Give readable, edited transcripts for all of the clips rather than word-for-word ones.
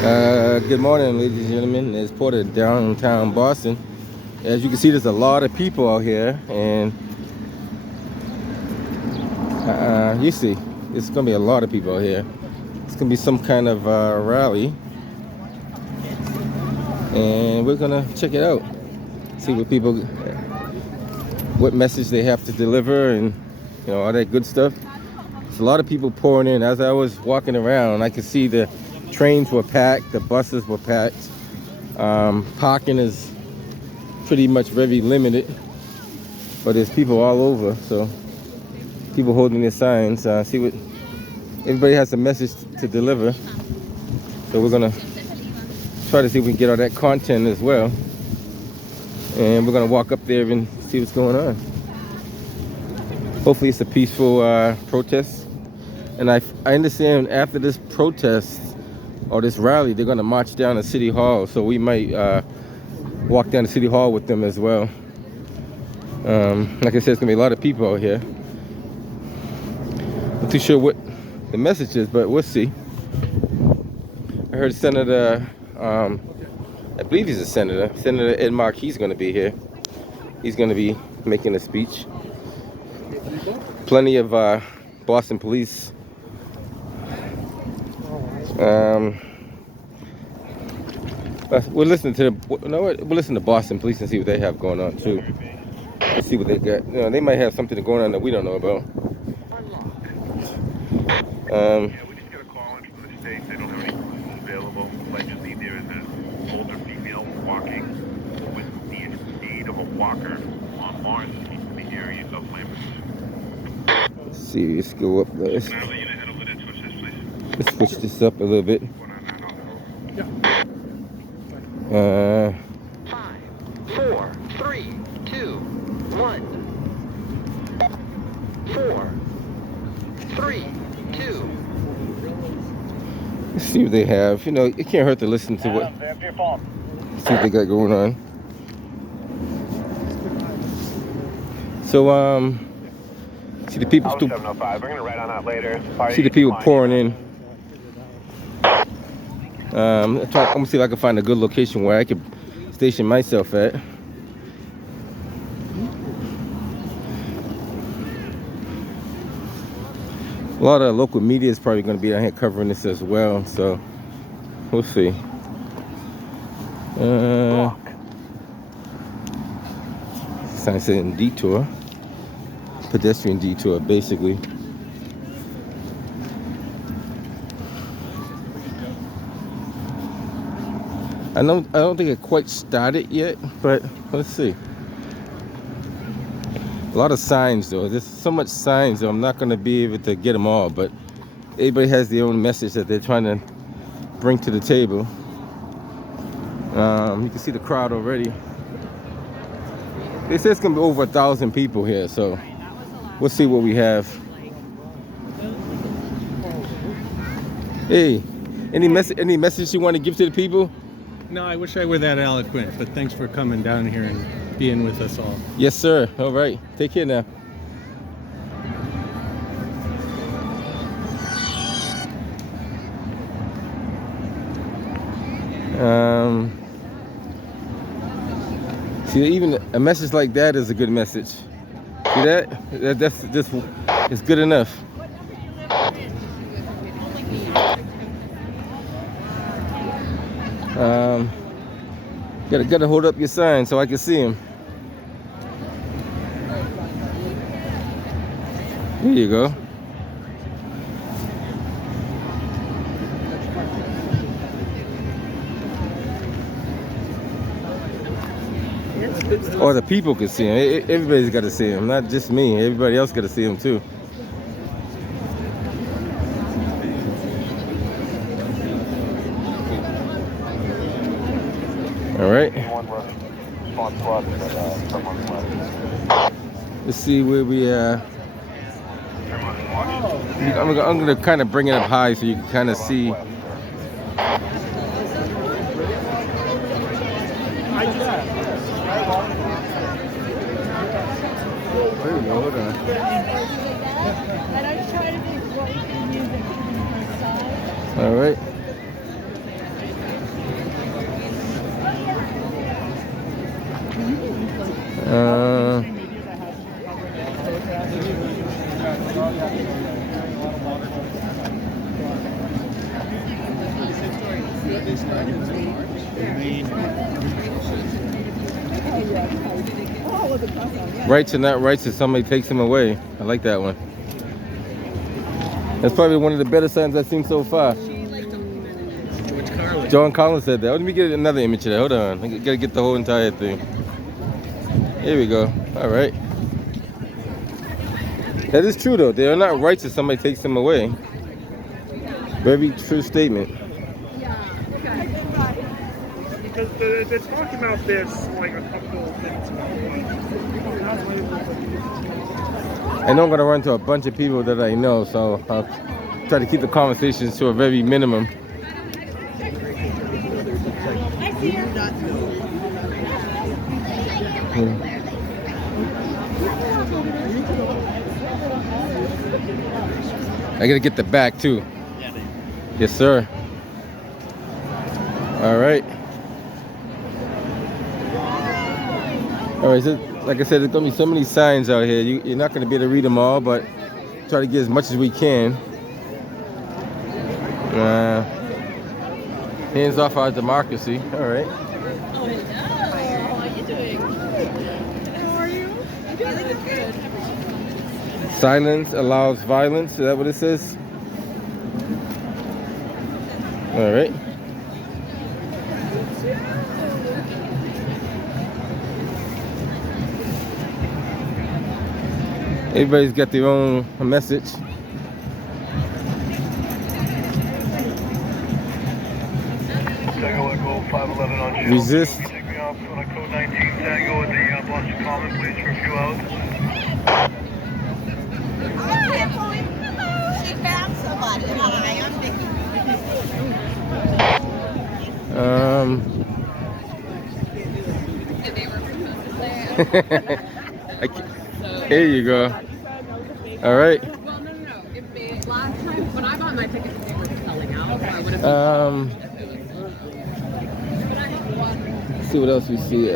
Good morning, ladies and gentlemen. It's Porter, downtown Boston. As you can see, there's a lot of people out here, and you see, it's gonna be a lot of people out here. It's gonna be some kind of rally, and we're gonna check it out. See what message they have to deliver, and all that good stuff. There's a lot of people pouring in. As I was walking around, I could see the trains were packed, the buses were packed. Parking is pretty much very limited, but there's people all over, so people holding their signs. See what everybody has a message to deliver, so we're gonna try to see if we can get all that content as well, and we're gonna walk up there and see what's going on. Hopefully it's a peaceful protest, and I understand after this protest or this rally they're gonna march down to City Hall, so we might walk down to City Hall with them as well. Like I said, it's gonna be a lot of people out here. Not too sure what the message is, but we'll see. I heard Senator, I believe he's a senator. Senator Ed Markey, he's gonna be here. He's gonna be making a speech. Plenty of Boston police. We'll listen to we'll listen to Boston police and see what they have going on too. Let's see what they got. They might have something going on that we don't know about. Yeah, we just got a call in from the state. They don't have any rooms available. Allegedly, there is an older female walking with the aid of a walker on Mars Street in the area of Lambert. Let's see. Let's go up there. Can I let you know how to let it switch this, please? Let's switch this up a little bit. 5, 4, 3, 2, 1. 4, 3, 2. Let's see what they have. It can't hurt to listen to what. See what they got going on. So see the people. 705. We're gonna write on that later. See the people pouring in. I'm gonna see if I can find a good location where I could station myself at. A lot of local media is probably going to be out here covering this as well, so we'll see. Sign saying detour, pedestrian detour, basically. I don't think it quite started yet, but let's see. A lot of signs though. There's so much signs though, I'm not going to be able to get them all, but everybody has their own message that they're trying to bring to the table. You can see the crowd already. They say it's going to be over 1,000 people here, so we'll see what we have. Hey, any message you want to give to the people? No, I wish I were that eloquent, but thanks for coming down here and being with us all. Yes, sir. All right. Take care now. See, even a message like that is a good message. See that? That's just, it's good enough. Gotta hold up your sign so I can see him. There you go. Or the people can see him. Everybody's got to see him, not just me. Everybody else got to see him too. All right. Let's see where we I'm gonna kind of bring it up high so you can kind of see. There you go, hold on. All right. Rights or not rights if somebody takes them away. I like that one. That's probably one of the better signs I've seen so far. John Collins said that. Oh, let me get another image of that. Hold on. I gotta get the whole entire thing. Here we go. All right. That is true though. They are not rights if somebody takes them away. Very true statement. Because they're talking about this like a couple of minutes ago. I know I'm gonna run into a bunch of people that I know, so I'll try to keep the conversations to a very minimum. I gotta get the back too. Yes, sir. All right. All right. So, like I said, there's gonna be so many signs out here. You're not gonna be able to read them all, but try to get as much as we can. Hands off our democracy. All right. Oh, hello. How are you doing? How are you? I'm doing good. Silence allows violence. Is that what it says? All right. Everybody's got their own message. Tango Echo 511 on Shell. Resist. Can you take me off on a code 19 Tango at the Boston Common, please, for a few hours? She found somebody. Hi, I'm Vicky. Here you go. All right. Well, no. If they, last time, when I bought my tickets, they were selling out. So I would have. Let's see what else we see.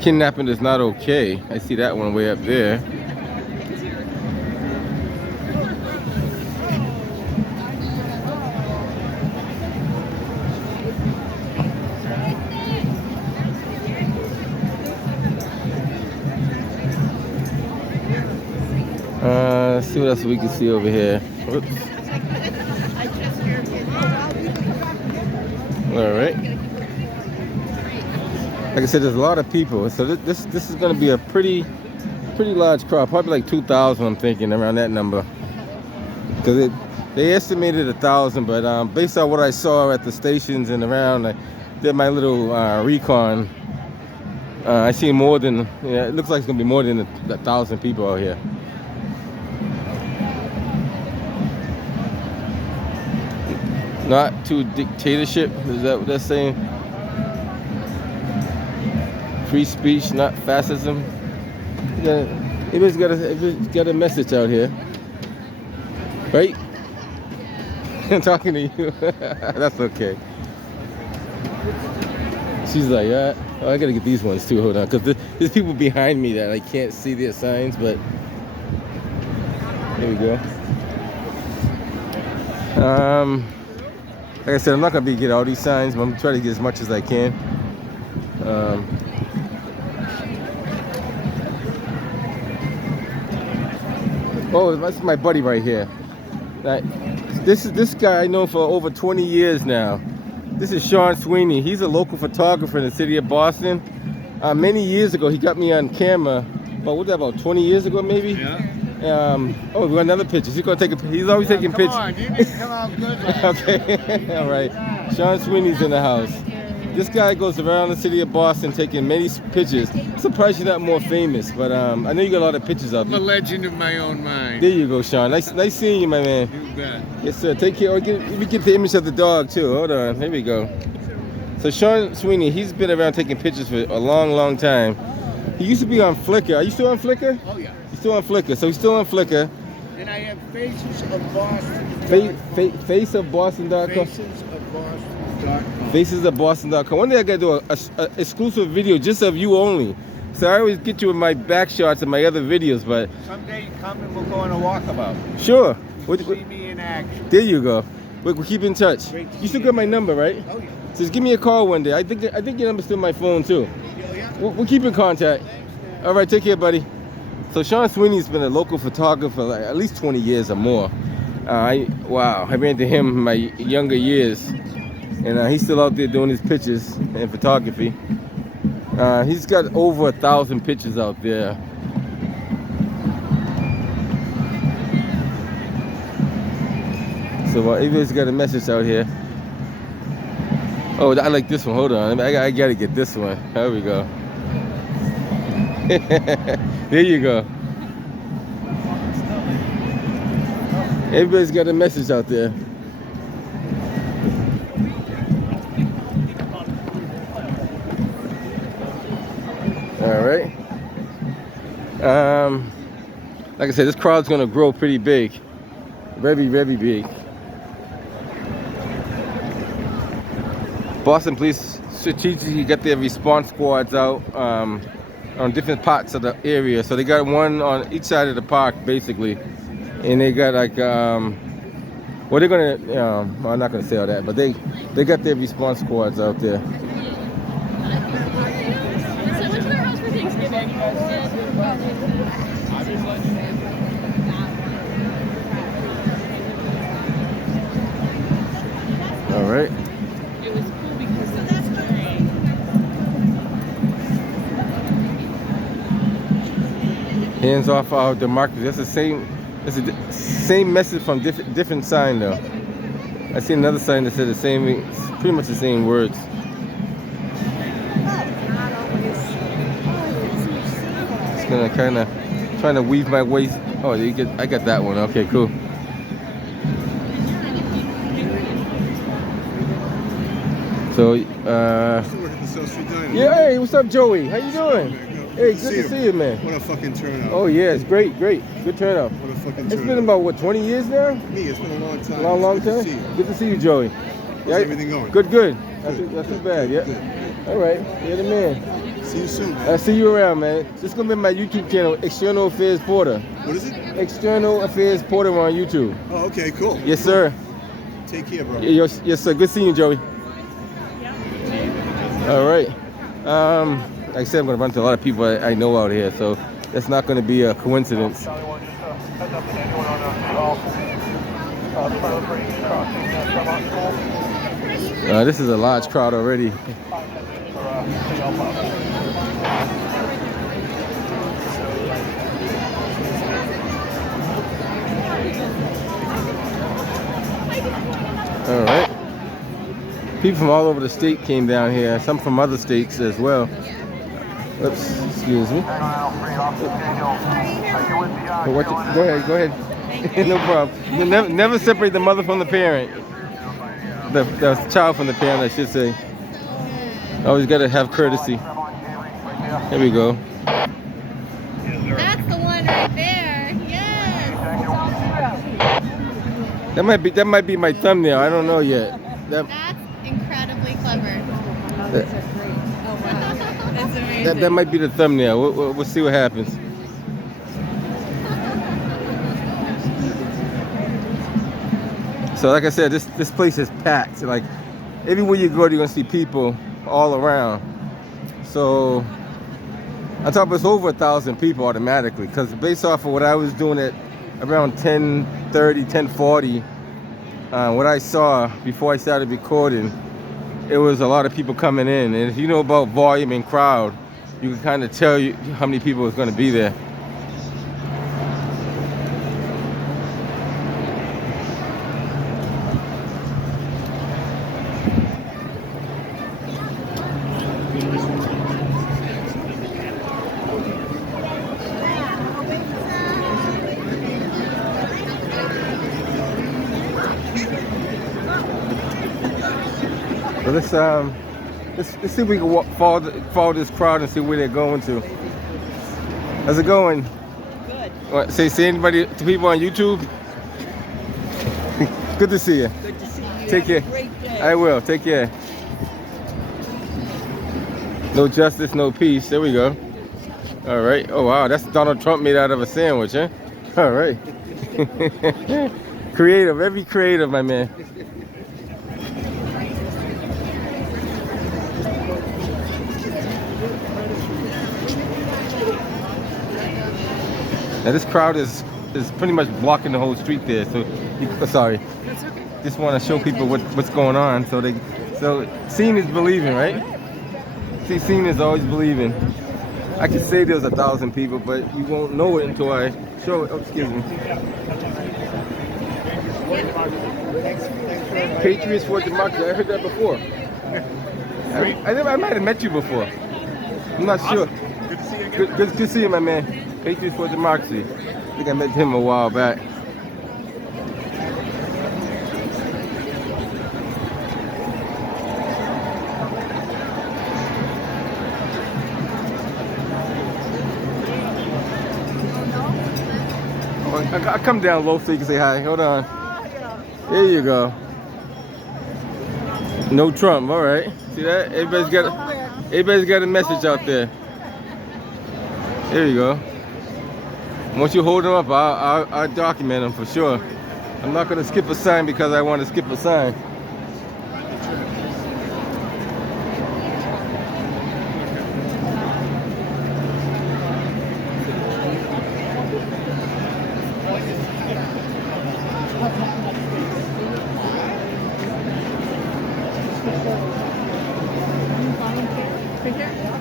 Kidnapping is not okay. I see that one way up there. Let's see what else we can see over here. Whoops. All right. Like I said, there's a lot of people, so this is going to be a pretty large crowd, probably like 2,000. I'm thinking around that number, because they estimated 1,000, but based on what I saw at the stations and around, I did my little recon. I see more than, it looks like it's going to be more than 1,000 people out here. Not to dictatorship, is that what they're saying? Free speech, not fascism. Everybody's got a message out here, right? I'm talking to you. That's okay. She's like, yeah. Oh, I gotta get these ones too. Hold on, because there's people behind me that I can't see their signs, but here we go. Like I said, I'm not gonna be getting all these signs, but I'm trying to get as much as I can. Oh, that's my buddy right here. This guy I know for over 20 years now. This is Sean Sweeney. He's a local photographer in the city of Boston. Many years ago, he got me on camera. But what was that, about 20 years ago, maybe? Yeah. Oh, we got another picture. He's gonna take a. He's always taking pictures. Come on, you need to come out good. Okay, all right. Sean Sweeney's in the house. This guy goes around the city of Boston taking many pictures. I'm surprised you're not more famous, but I know you got a lot of pictures of I'm a you. legend of my own mind. There you go, Sean. Nice seeing you, my man. You bet. Yes, sir. Take care. Let me get the image of the dog too. Hold on. Here we go. So Sean Sweeney, he's been around taking pictures for a long time. He used to be on Flickr. Are you still on Flickr? Oh yeah. He's still on Flickr. So he's still on Flickr. And I have Faces of Boston. Faceofboston.com. Faceofboston.com. One day I gotta do a exclusive video just of you only. So I always get you in my back shots and my other videos, but Someday you come and we'll go on a walkabout. sure. See me in action. There you go. We'll keep in touch. You still got my number, right? Oh, yeah. Just give me a call one day. I think your number's still on my phone too. We'll keep in contact. All right, take care, buddy. So Sean Sweeney's been a local photographer like at least 20 years or more. I ran into him in my younger years, and he's still out there doing his pictures and photography. He's got over 1,000 pictures out there. So everybody's got a message out here. Oh, I like this one. Hold on, I gotta get this one. There we go. There you go. Everybody's got a message out there. All right. Like I said, this crowd's gonna grow pretty big, very, very big. Boston Police strategically got their response squads out on different parts of the area. So they got one on each side of the park, basically. And they got like, well, they're gonna, I'm not gonna say all that, but they got their response squads out there. So I went to their house for Thanksgiving. All right. It was cool because that's great. Hands off our democracy. That's the same. It's the same message from different sign though. I see another sign that said the same. It's pretty much the same words. Just gonna kind of trying to weave my way. Oh, I got that one. Okay, cool. So, yeah, hey, what's up, Joey? How you doing? Hey, good to see you, man. What a fucking turnout. Oh, yeah, it's great. Good turnout. What a fucking turnout. It's been about, what, 20 years now? Me, it's been a long time. Long time? Good to see you, Joey. How's everything going? Good. Not too bad, yeah. Good. All right, you're the man. See you soon, man. I'll see you around, man. This is going to be my YouTube channel, External Affairs Porter. What is it? External Affairs Porter on YouTube. Oh, okay, cool. Yes, sir. Take care, bro. Yes, sir. Good seeing you, Joey. All right. Like I said, I'm going to run into a lot of people I know out here, so that's not going to be a coincidence. This is a large crowd already. All right. People from all over the state came down here, some from other states as well. Oops, excuse me. Go ahead. No problem. Never separate the mother from the parent. The child from the parent, I should say. Always got to have courtesy. Here we go. That's the one right there. Yes. That might be my thumbnail. I don't know yet. That's incredibly clever. That's amazing. That might be the thumbnail. We'll see what happens. So like I said, this place is packed. Like everywhere you go, you're gonna see people all around. So on top of it's over 1,000 people automatically, because based off of what I was doing at around 10:30, 10:40, what I saw before I started recording, it was a lot of people coming in. And if you know about volume and crowd, you can kind of tell how many people is going to be there. So let's see if we can follow this crowd and see where they're going to. How's it going? Good. What, say anybody to people on YouTube? Good to see you. Good to see you. Take care. Have a great day. I will. Take care. No justice, no peace. There we go. All right. Oh wow, that's Donald Trump made out of a sandwich, huh? All right. Creative, very creative, my man. Now this crowd is pretty much blocking the whole street there. So, sorry. That's okay. Just want to show people what's going on. So seeing is believing, right? See, seeing is always believing. I could say there's 1,000 people, but you won't know it until I show it. Oh, excuse me. Patriots for Democracy. I heard that before. I might have met you before. I'm not sure. Good to see you again. Good to see you, my man. Patriots for Democracy. I think I met him a while back. I'll come down low so you can say hi. Hold on. There you go. No Trump. All right. See that? Everybody's got a message out there. There you go. Once you hold them up, I'll document them for sure. I'm not going to skip a sign because I want to skip a sign.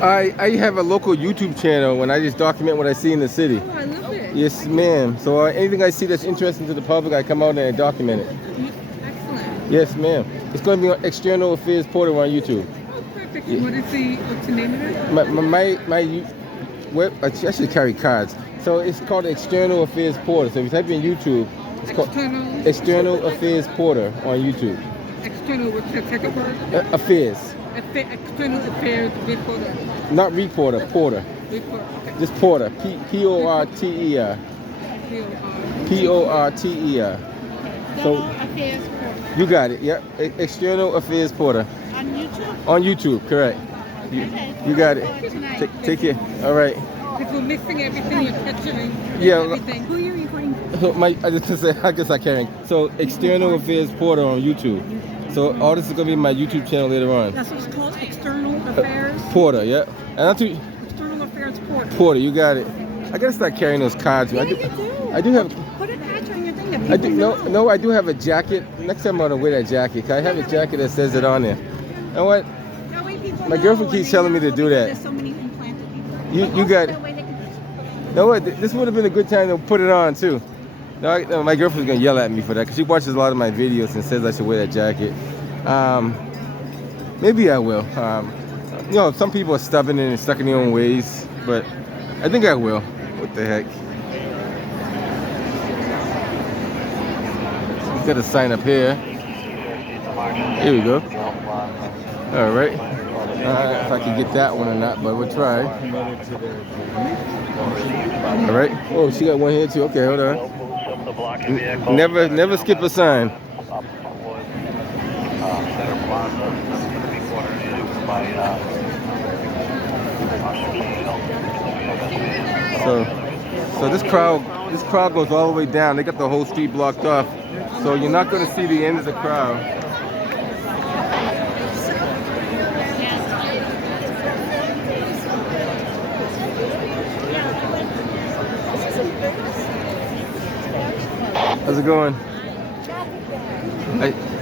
I have a local YouTube channel and I just document what I see in the city. Oh, I love it. Yes, ma'am. So anything I see that's interesting to the public, I come out and I document it. Excellent. Yes, ma'am. It's going to be on External Affairs Portal on YouTube. Oh, perfect. What's the name of it? I should carry cards. So it's called External Affairs Portal. So if you type in YouTube, it's called External Affairs Portal on YouTube. External, what's the second word? Affairs. External Affairs Reporter. Not reporter, porter. Reporter, okay. Just porter. P-O-R-T-E-R. P-O-R-T-E-R. So you got it. Yep. External Affairs Porter. On YouTube? On YouTube, correct. You got it. Take care. All right. Because we're mixing everything, you're picturing everything. Who are you recording? I guess I can. So External Affairs Porter on YouTube. So all this is gonna be my YouTube channel later on. That's what it's called, External Affairs? Porter, yeah. And External Affairs Porter. Porter, you got it. I gotta start carrying those cards. Yeah, I do have. Put a patch on your thing that I do people know. no. I do have a jacket. Next time I'm gonna wear that jacket. 'Cause I have a jacket that says it on there. You know what? That way people My know, girlfriend and keeps they telling me know to do because that. There's so many implanted people. You Also, got. that way they can- You know what? This would have been a good time to put it on too. No, my girlfriend's gonna yell at me for that because she watches a lot of my videos and says I should wear that jacket. Maybe I will. You know, some people are stubborn and stuck in their own ways, but I think I will. What the heck? Got a sign up here. Here we go. All right. If I can get that one or not, but we'll try. All right. Oh, she got one here too. Okay, hold on. Never skip a sign. So this crowd goes all the way down. They got the whole street blocked off. So you're not going to see the end of the crowd. How's it going?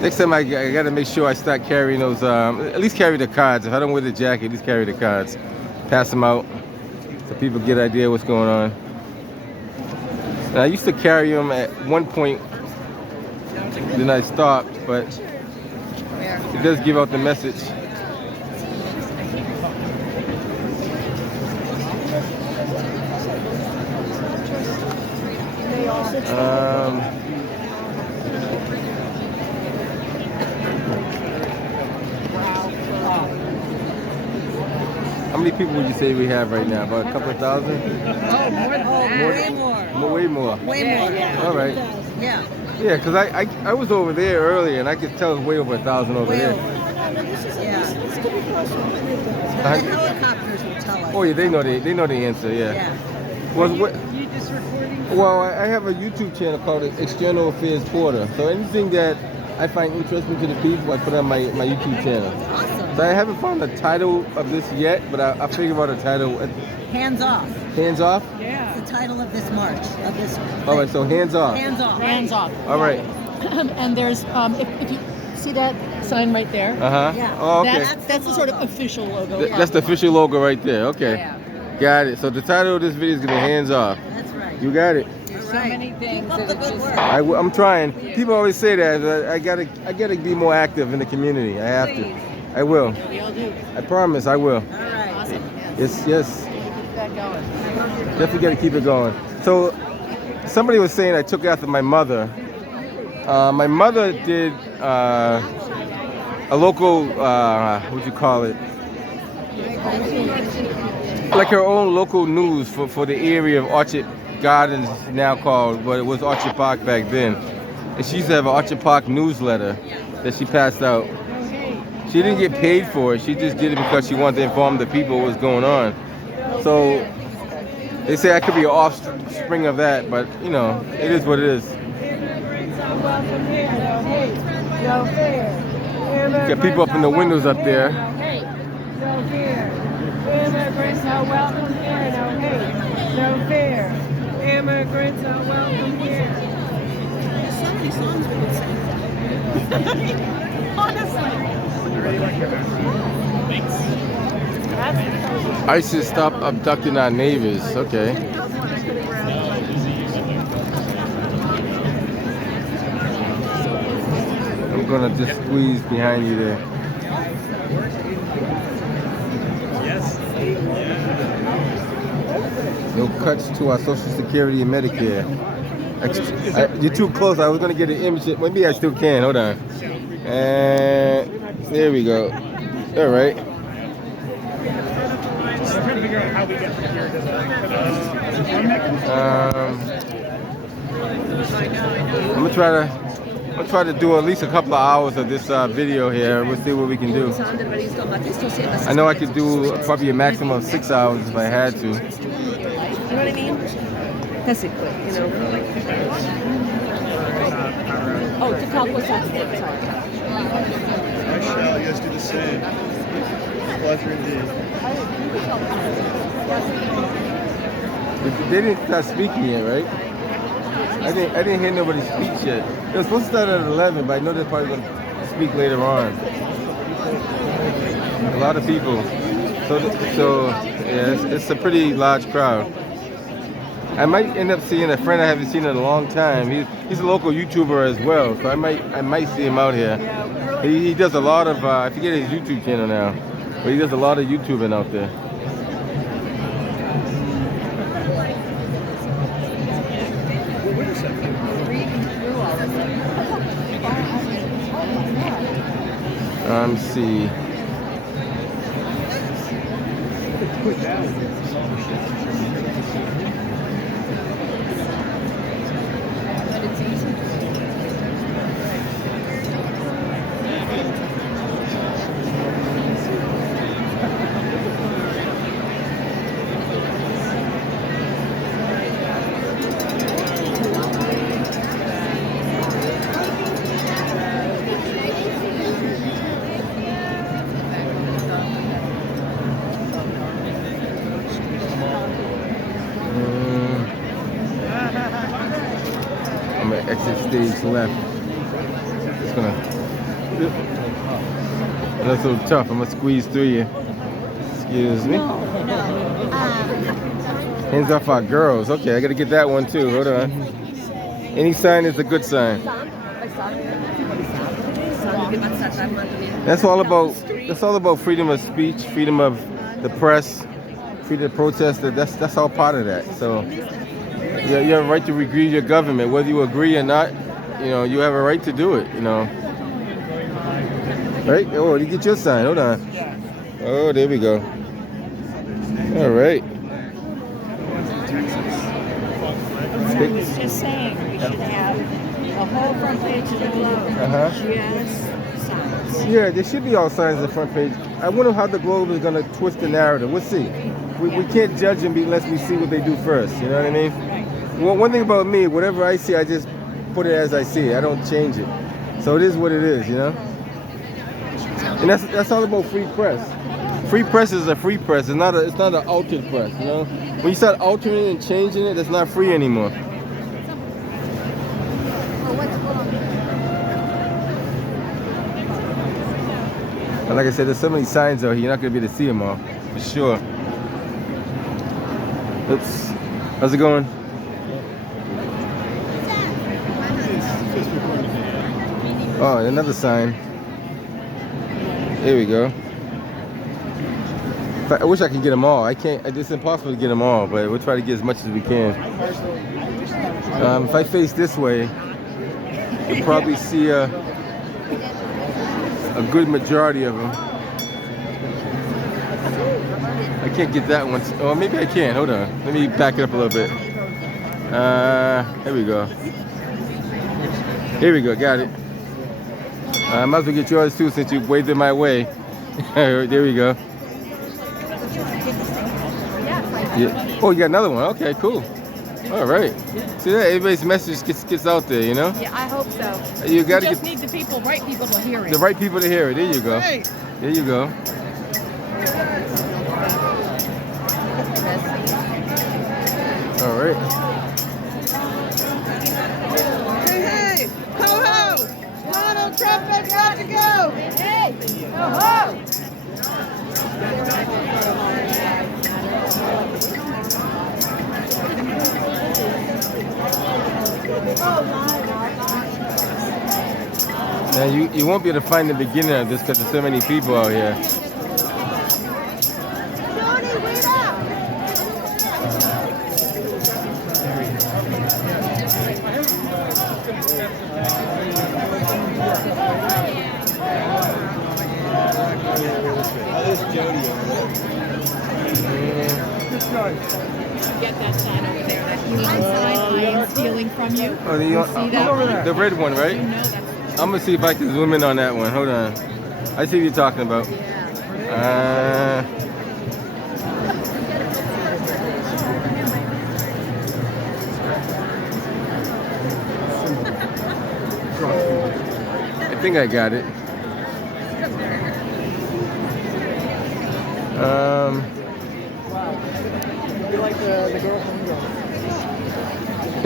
Next time I got to make sure I start carrying those, at least carry the cards. If I don't wear the jacket, at least carry the cards. Pass them out so people get an idea what's going on. And I used to carry them at one point, then I stopped, but it does give out the message. How many people would you say we have right now? About a couple of thousand? Oh, more than that. Way more. Way more. All right. Yeah. Yeah, because I was over there earlier and I could tell it's way over 1,000 over there. This could be close to The helicopters will tell us. Oh yeah, they know the answer. Yeah. Well, this recording? Well, I have a YouTube channel called External Affairs Porter. So anything that I find interesting to the people, I put on my YouTube channel. Awesome. So I haven't found the title of this yet, but I'll figure out a title. Hands off. Hands off? Yeah. The title of this march, of this. All right, so hands off. Hands off. Hands off. All right. And there's, if you see that sign right there, Uh-huh. Yeah. Oh, okay. that's the sort of official logo. That's the official logo right there. Okay. Yeah. Got it. So the title of this video is going to be Hands Off. That's right. You got it. There's so many things Keep up that the are good just. work. I'm trying. People always say that. I gotta be more active in the community. I have to. I will. We all do. I promise I will. All right. Awesome. Yes. Keep that going. Definitely got to keep it going. So, somebody was saying I took after my mother. My mother did a local, what you call it? Like her own local news for the area of Orchard Gardens, now called, but it was Orchard Park back then. And she used to have an Orchard Park newsletter that she passed out. She didn't get paid for it. She just did it because she wanted to inform the people what was going on. So they say I could be an offspring of that, but you know, it is what it is. Got people up in the windows up there. No fear. Immigrants are welcome here. No hate. No fear. Immigrants are welcome here. So many songs we could sing. ISIS stop abducting our neighbors. Okay. I'm gonna just squeeze behind you there. No cuts to our Social Security and Medicare. You're too close. I was gonna get an image. Maybe I still can. Hold on. And there we go. All right. I'm trying to figure out how we get from here to I'm gonna try to do at least a couple of hours of this video here. We'll see what we can do. I know I could do probably a maximum of 6 hours if I had to. You know what I mean? That's it, quick, you know. Oh, to Cowboy Saturday, sorry. Michelle, you guys do the same. Pleasure indeed. They didn't start speaking yet, right? I didn't hear nobody speak yet. It was supposed to start at 11, but I know they're probably going to speak later on. A lot of people. So yeah, it's a pretty large crowd. I might end up seeing a friend I haven't seen in a long time. He's a local YouTuber as well, so I might see him out here. He does a lot of I forget his YouTube channel now, but he does a lot of YouTubing out there. Let's see. I'm gonna exit stage left. Just gonna. That's so tough. I'm gonna squeeze through you. Excuse me. Hands off our girls. Okay, I gotta get that one too. Hold on. Any sign is a good sign. That's all about freedom of speech, freedom of the press, freedom of protest. That's all part of that. So you have a right to agree your government, whether you agree or not. You know, you have a right to do it. You know, right? Oh, you get your sign. Hold on. Oh, there we go. All right. I was just saying, we should have the whole front page of the Globe. Just signs. Yeah, there should be all signs on the front page. I wonder how the Globe is going to twist the narrative. We'll see. We can't judge them unless we see what they do first. You know what I mean? Well, one thing about me, whatever I see, I just put it as I see it. I don't change it. So it is what it is, you know? And that's all about free press. Free press is a free press. It's not an altered press, you know? When you start altering it and changing it, it's not free anymore. But like I said, there's so many signs out here, you're not going to be able to see them all, for sure. Oops. How's it going? Oh, another sign. Here we go. I wish I could get them all. I can't. It's impossible to get them all, but we'll try to get as much as we can. If I face this way, you'll probably see a good majority of them. I can't get that one. Oh, maybe I can. Hold on. Let me back it up a little bit. There we go. Here we go. Got it. I might as well get yours too since you waved it my way. There we go. Yeah. Oh, you got another one. Okay, cool. All right. See that? Everybody's message gets out there, you know? Yeah, I hope so. You got to just need the right people to hear it. The right people to hear it. There you go. There you go. All right. Hey, ho-ho! Donald Trump has got to go! Hey, ho-ho! Now you won't be able to find the beginning of this because there's so many people out here. Get that sign over there. That human sign I am stealing from you. Oh, You see that? the red one, right? You know that's I'm gonna see if I can zoom in on that one. Hold on. I see what you're talking about. I think I got it.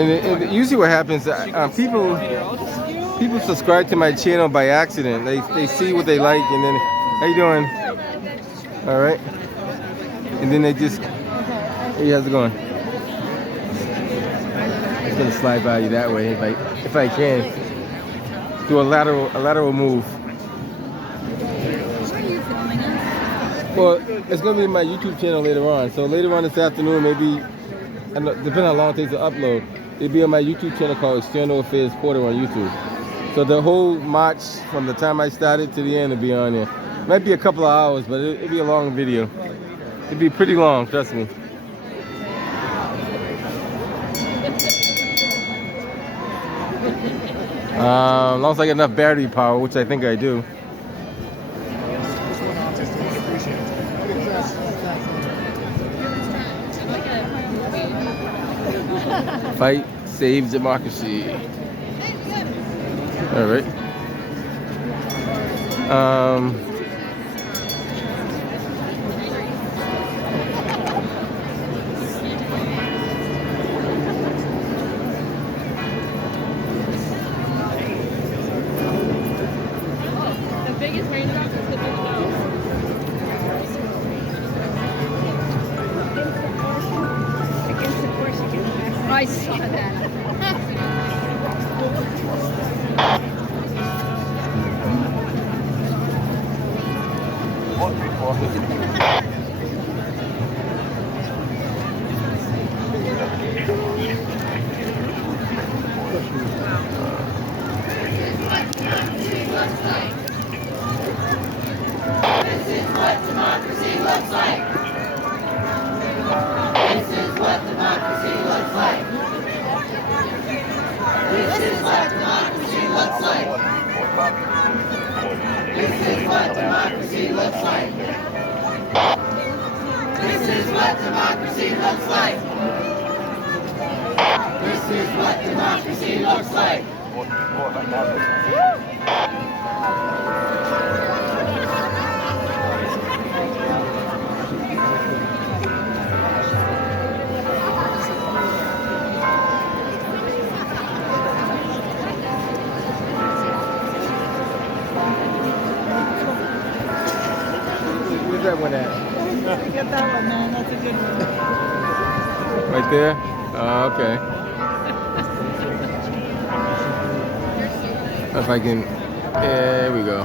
And usually what happens, people subscribe to my channel by accident. They see what they like and then, how you doing? All right. And then they just, hey, how's it going? I'm gonna slide by you that way if I can. Do a lateral move. Well, it's gonna be my YouTube channel later on. So later on this afternoon, maybe, depending on how long it takes to upload, it'll be on my YouTube channel called External Affairs Porter on YouTube. So the whole march from the time I started to the end will be on there. Might be a couple of hours, but it'll be a long video. It'll be pretty long, trust me. As long as I get enough battery power, which I think I do. Fight, save democracy. All right. the biggest raindrop is the big nose. I saw that. This is what democracy looks like. Where's that one at? Get that one, man. That's a good one. Right there? Oh, okay. If I can, there we go.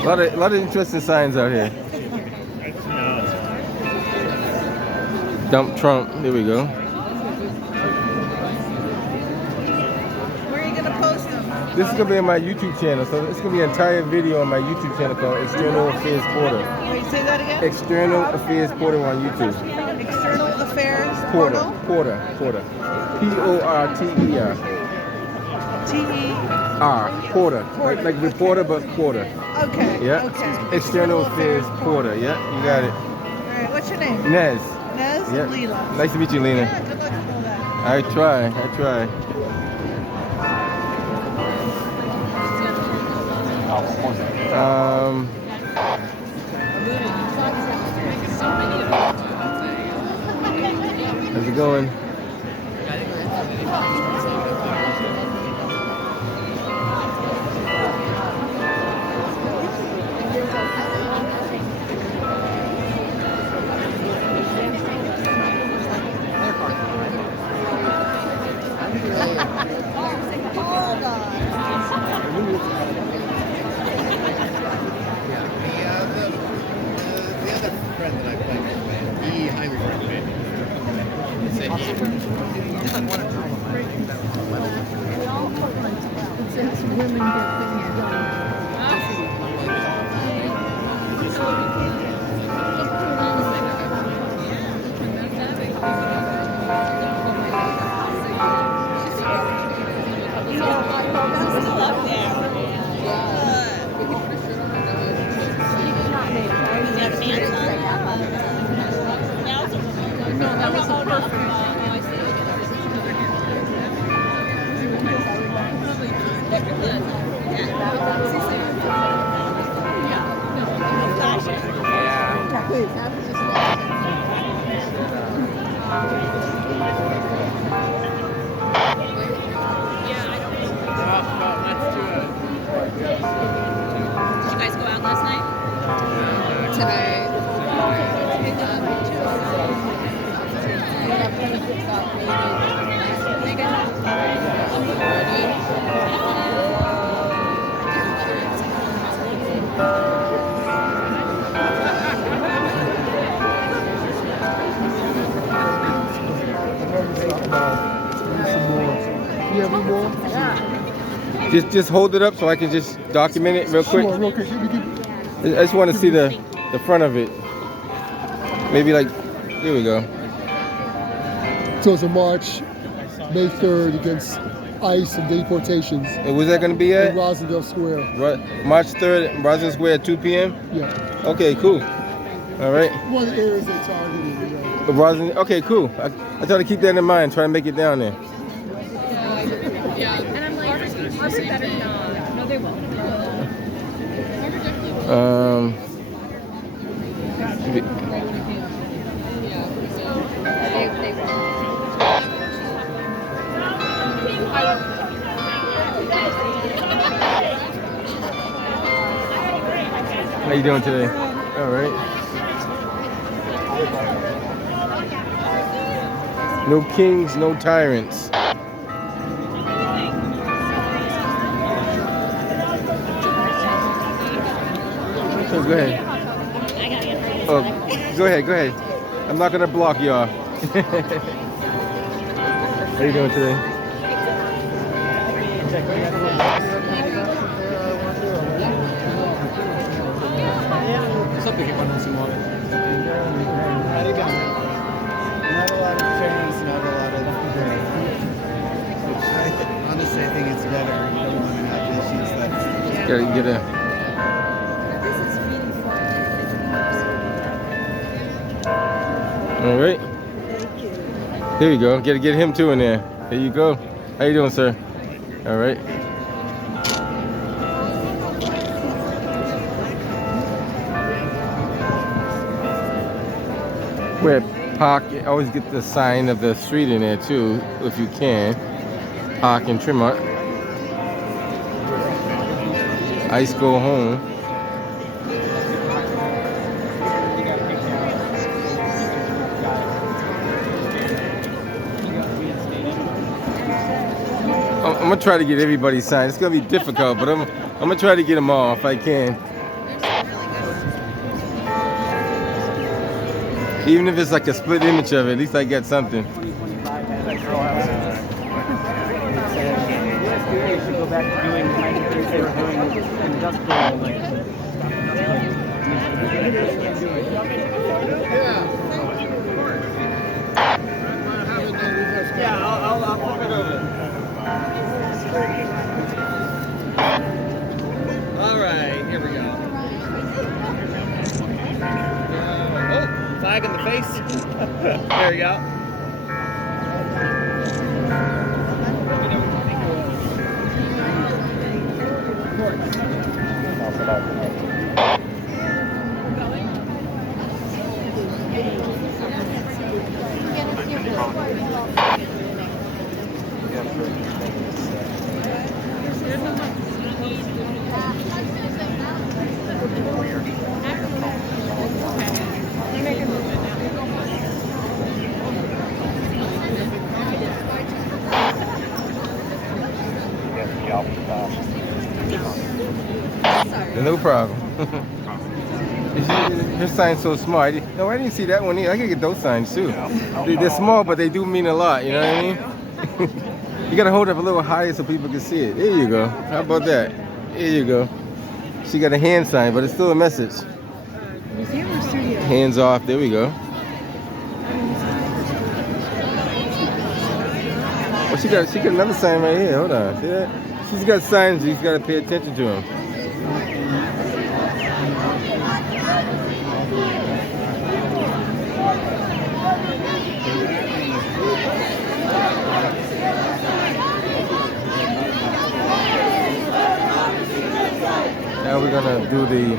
A lot of interesting signs out here. Dump Trump, there we go. Where are you going to post them? This is gonna be on my YouTube channel, so it's gonna be an entire video on my YouTube channel called External Affairs Porter. Wait, say that again? External Affairs Porter on YouTube. External Affairs Porter. Porter. P-O-R-T-E-R. T-E-R. Porter. Like reporter, but Porter. Okay. Yeah. Okay. External Affairs Porter. Yeah, you got it. All right. What's your name? Nez. Nez? Yeah. Lila. Nice to meet you, Lena. Yeah, good luck with all that. I try. How's it going? The other friend that I played with, he highly recommended. He said Just hold it up so I can just document it real quick. I just want to see the front of it. Maybe like, here we go. So it's a march, May 3rd, against ICE and deportations. And where's that going to be at? In Rosendale Square. March 3rd, Rosendale Square at 2 p.m.? Yeah. Okay, cool. All right. One of the areas they targeted. Okay, cool. I try to keep that in mind, try to make it down there. Yeah. And I'm like, Harvard better not. No, they won't. How you doing today? All right. No kings, no tyrants. So go ahead. Oh, go ahead. I'm not gonna block y'all. How you doing today? What's up, Vicky? Not a lot of change, not a lot of. Honestly, I think it's better. You don't want to have issues that. Gotta get a. All right. Here you go. Get him too in there. There you go. How you doing, sir? All right. Where park, always get the sign of the street in there too, if you can. Park in Tremont. Ice go home. I'm gonna try to get everybody's sign. It's gonna be difficult, but I'm gonna try to get them all if I can. Even if it's like a split image of it, at least I get something. Go back to doing the kind of things they were doing industrial, like. Yeah, I'll flip it over. All right, here we go. Oh, flag in the face. There you go. No problem. Your sign's so small. No, I didn't see that one either. I can get those signs too. They're small, but they do mean a lot. You know what I mean? You gotta hold it up a little higher so people can see it. There you go. How about that? There you go. She got a hand sign, but it's still a message. Hands off. There we go. Oh, she got another sign right here. Hold on. See that? She's got signs. She's got to pay attention to them. Now we're gonna do the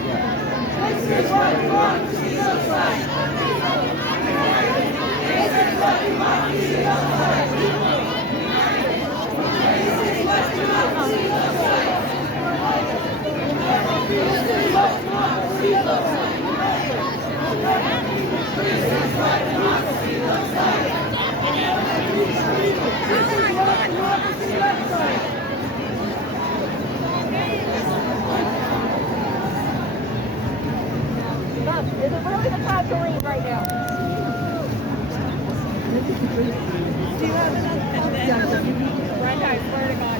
Is it really the time to leave right now? Do you have enough? Brenda, I swear to God.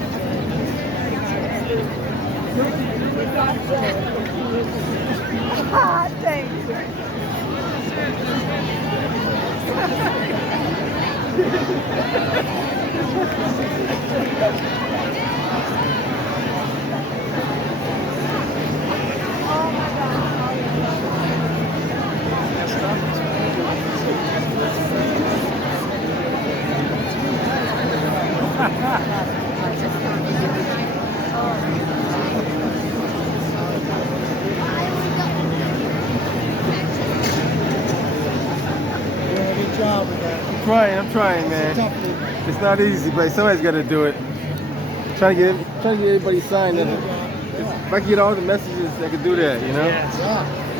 Ah, thanks. Oh my God. Good job with that. I'm trying, man. It's not easy, but somebody's got to do it. Trying to get everybody signed. If I could get all the messages, I could do that, you know? Yeah.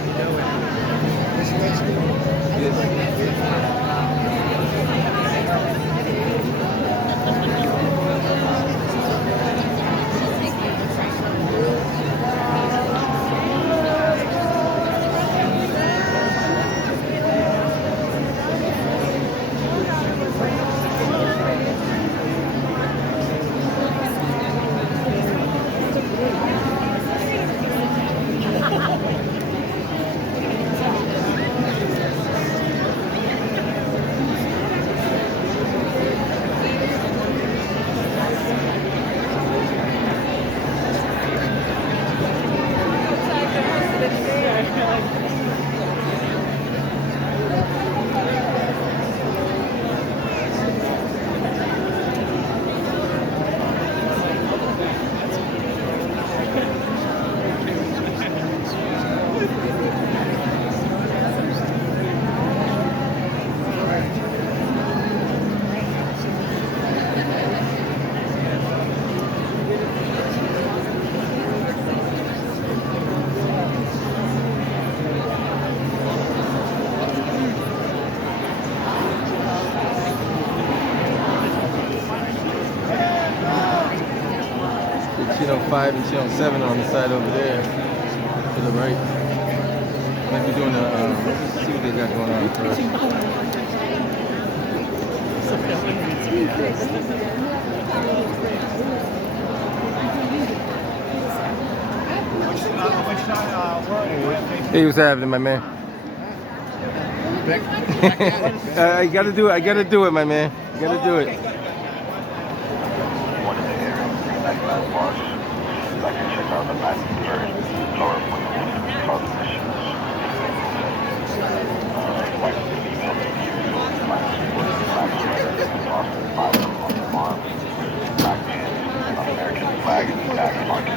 Channel 5 and Channel 7 on the side over there to the right. Might be doing a, let's see what they got going on first. Hey, what's happening, my man? I gotta do it. I gotta do it, my man. I gotta do it. American flag and the tag market.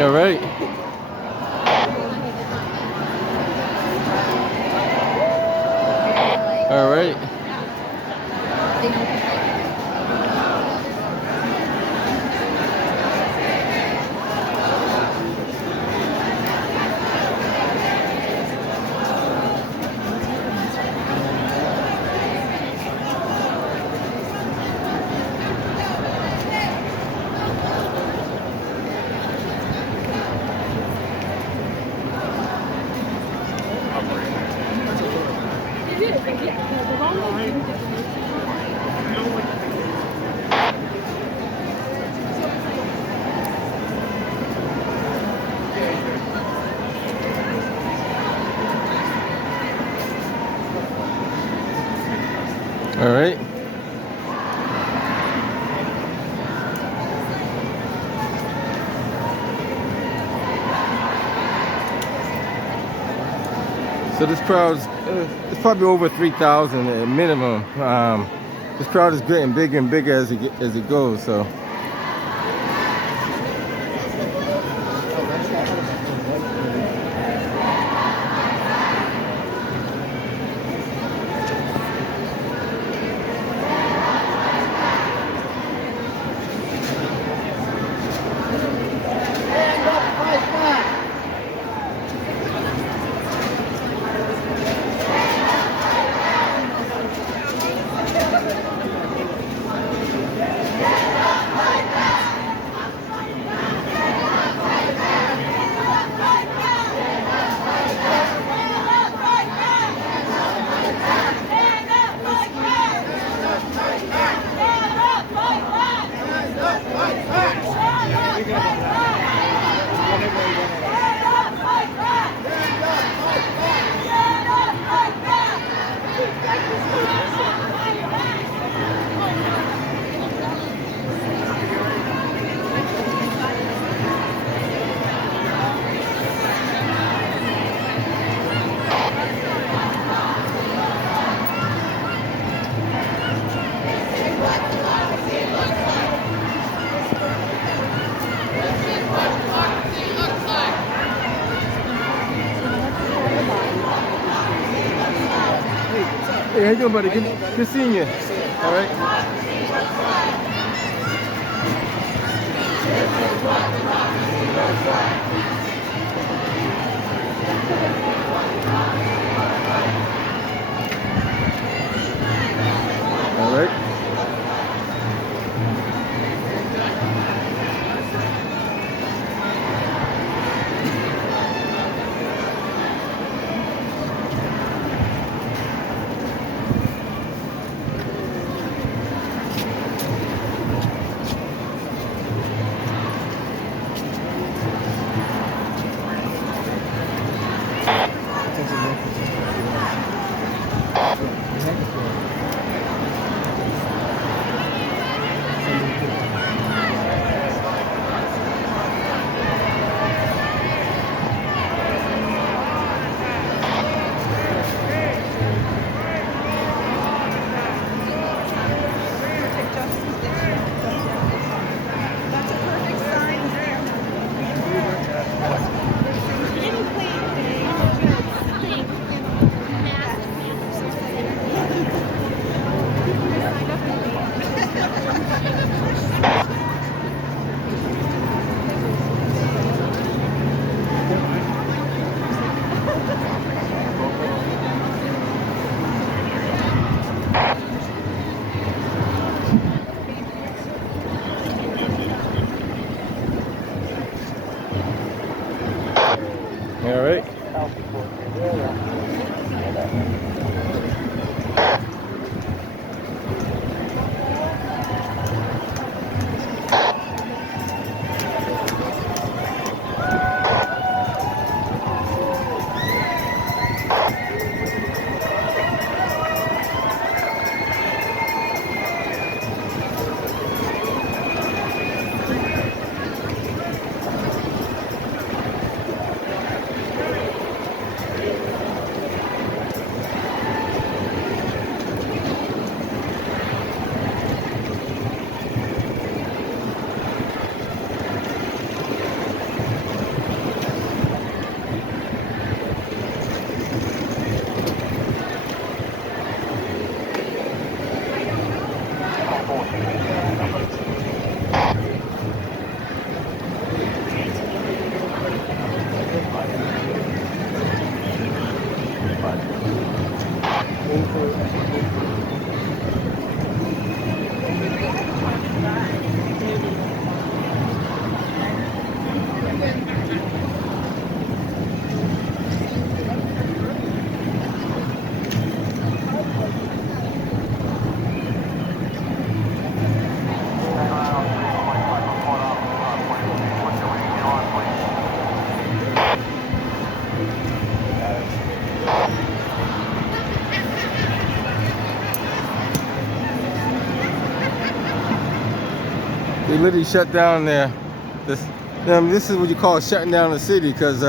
All right. All right. All right. So this crowd's it's probably over 3,000 at minimum. This crowd is getting bigger and bigger as it goes. So. Hey, how you doing, buddy? Good seeing you. All right. All right. All right. They literally shut down this is what you call shutting down the city, because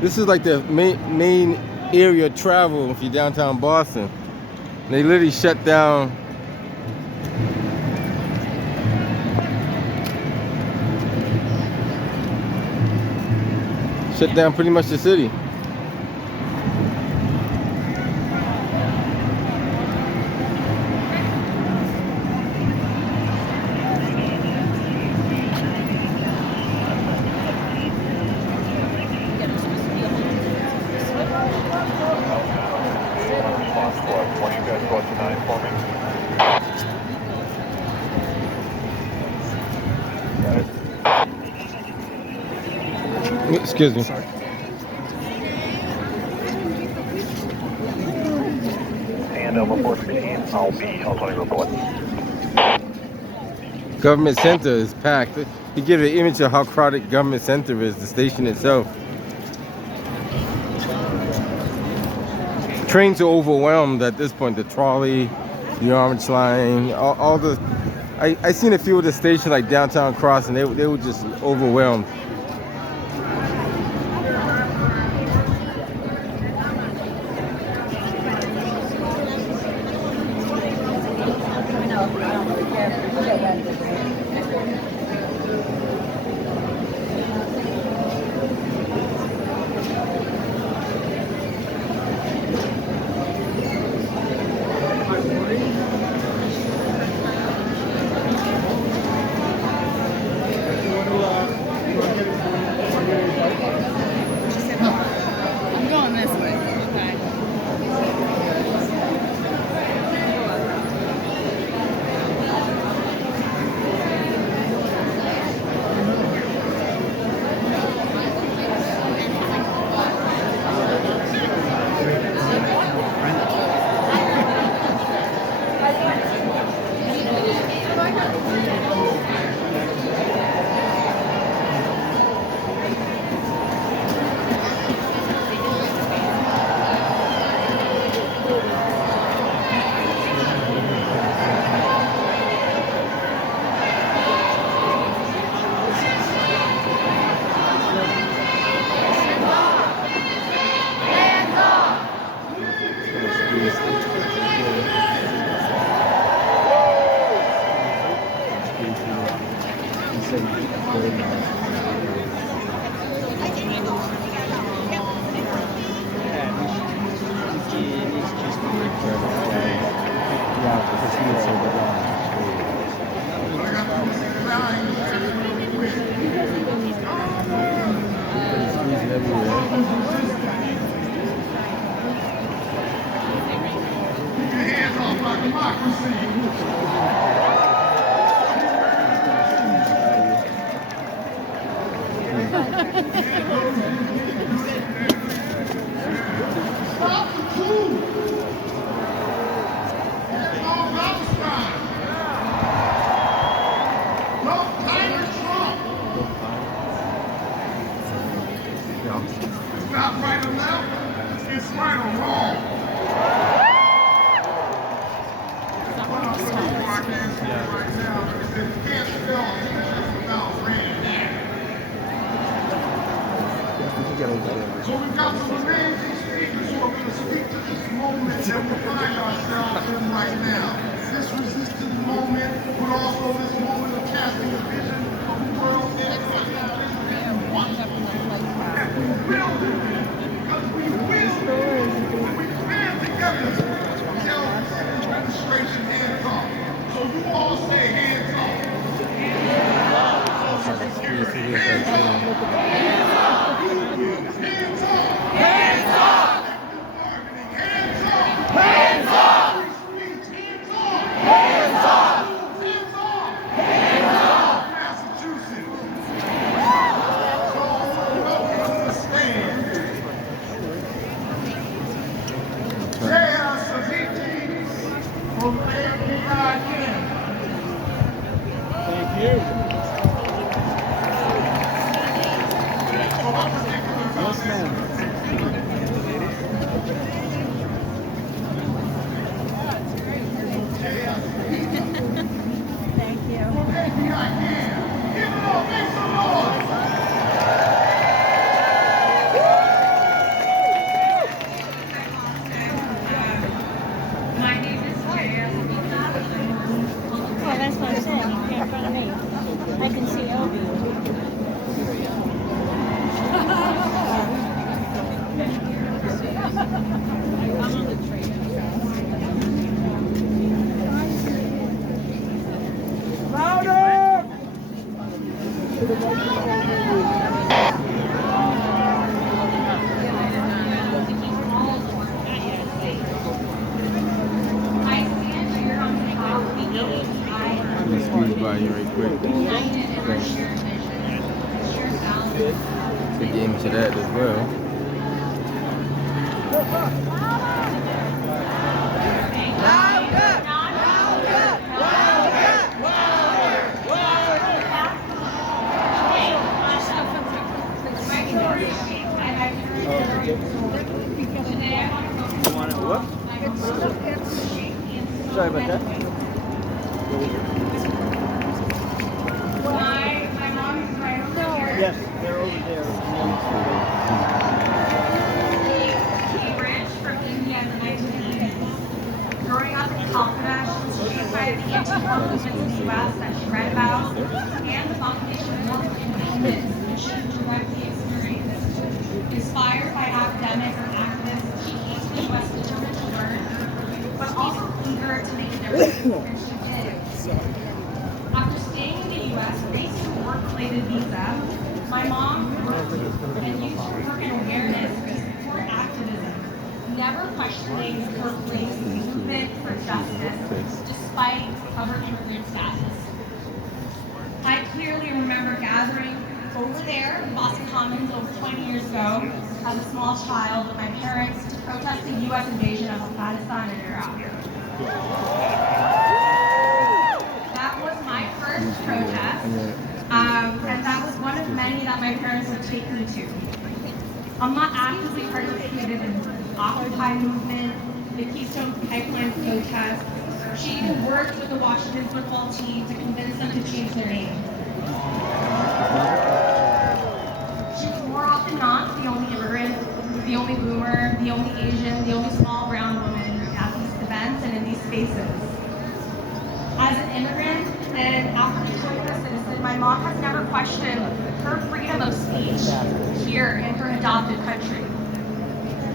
this is like the main area of travel if you're downtown Boston. They literally shut down pretty much the city. Excuse me. And over 416, I'll tell you report. Government Center is packed. You give an image of how crowded Government Center is, the station itself. Trains are overwhelmed at this point. The trolley, the Orange Line, all the... I seen a few of the stations like Downtown Cross, and they were just overwhelmed. I'm going this way. Okay. not right or left, it's right or wrong. One of the things I can say right now is that you can't spell Jesus without red. So we've got some amazing speakers who are going to speak to this moment that we find ourselves in right now. This resistant moment, but also this moment of casting a vision of the world that we will do it, because we will do it. When we stand together, tell this administration hands off. So you all say hands off. Sorry about that. My mom is right over there. Yes, they're over there. She ranch from India in the 1980s. Growing up in Calcutta, she was shaped by the anti-war movements in the U.S. that she read about, and the foundation of more independence that she directly experienced. Inspired by academics and activists, she came to the U.S. determined to learn, but also eager to make a difference, and she did. After staying in the U.S. based on a work-related visa, my mom worked and used her work and awareness for activism, never questioning her place in the movement for justice, despite covered immigrant status. I clearly remember gathering over there in Boston Commons over 20 years ago as a small child with my parents to protest the U.S. invasion of Afghanistan and Iraq. That was my first protest, and that was one of many that my parents would take me to. I'm not actively participated in the Occupy movement, the Keystone Pipeline protests. She even worked with the Washington football team to convince them to change their name. She was more often than not the only immigrant, the only boomer, the only Asian, the only small brown woman at these events and in these spaces. As an immigrant and after becoming a citizen, my mom has never questioned her freedom of speech here in her adopted country.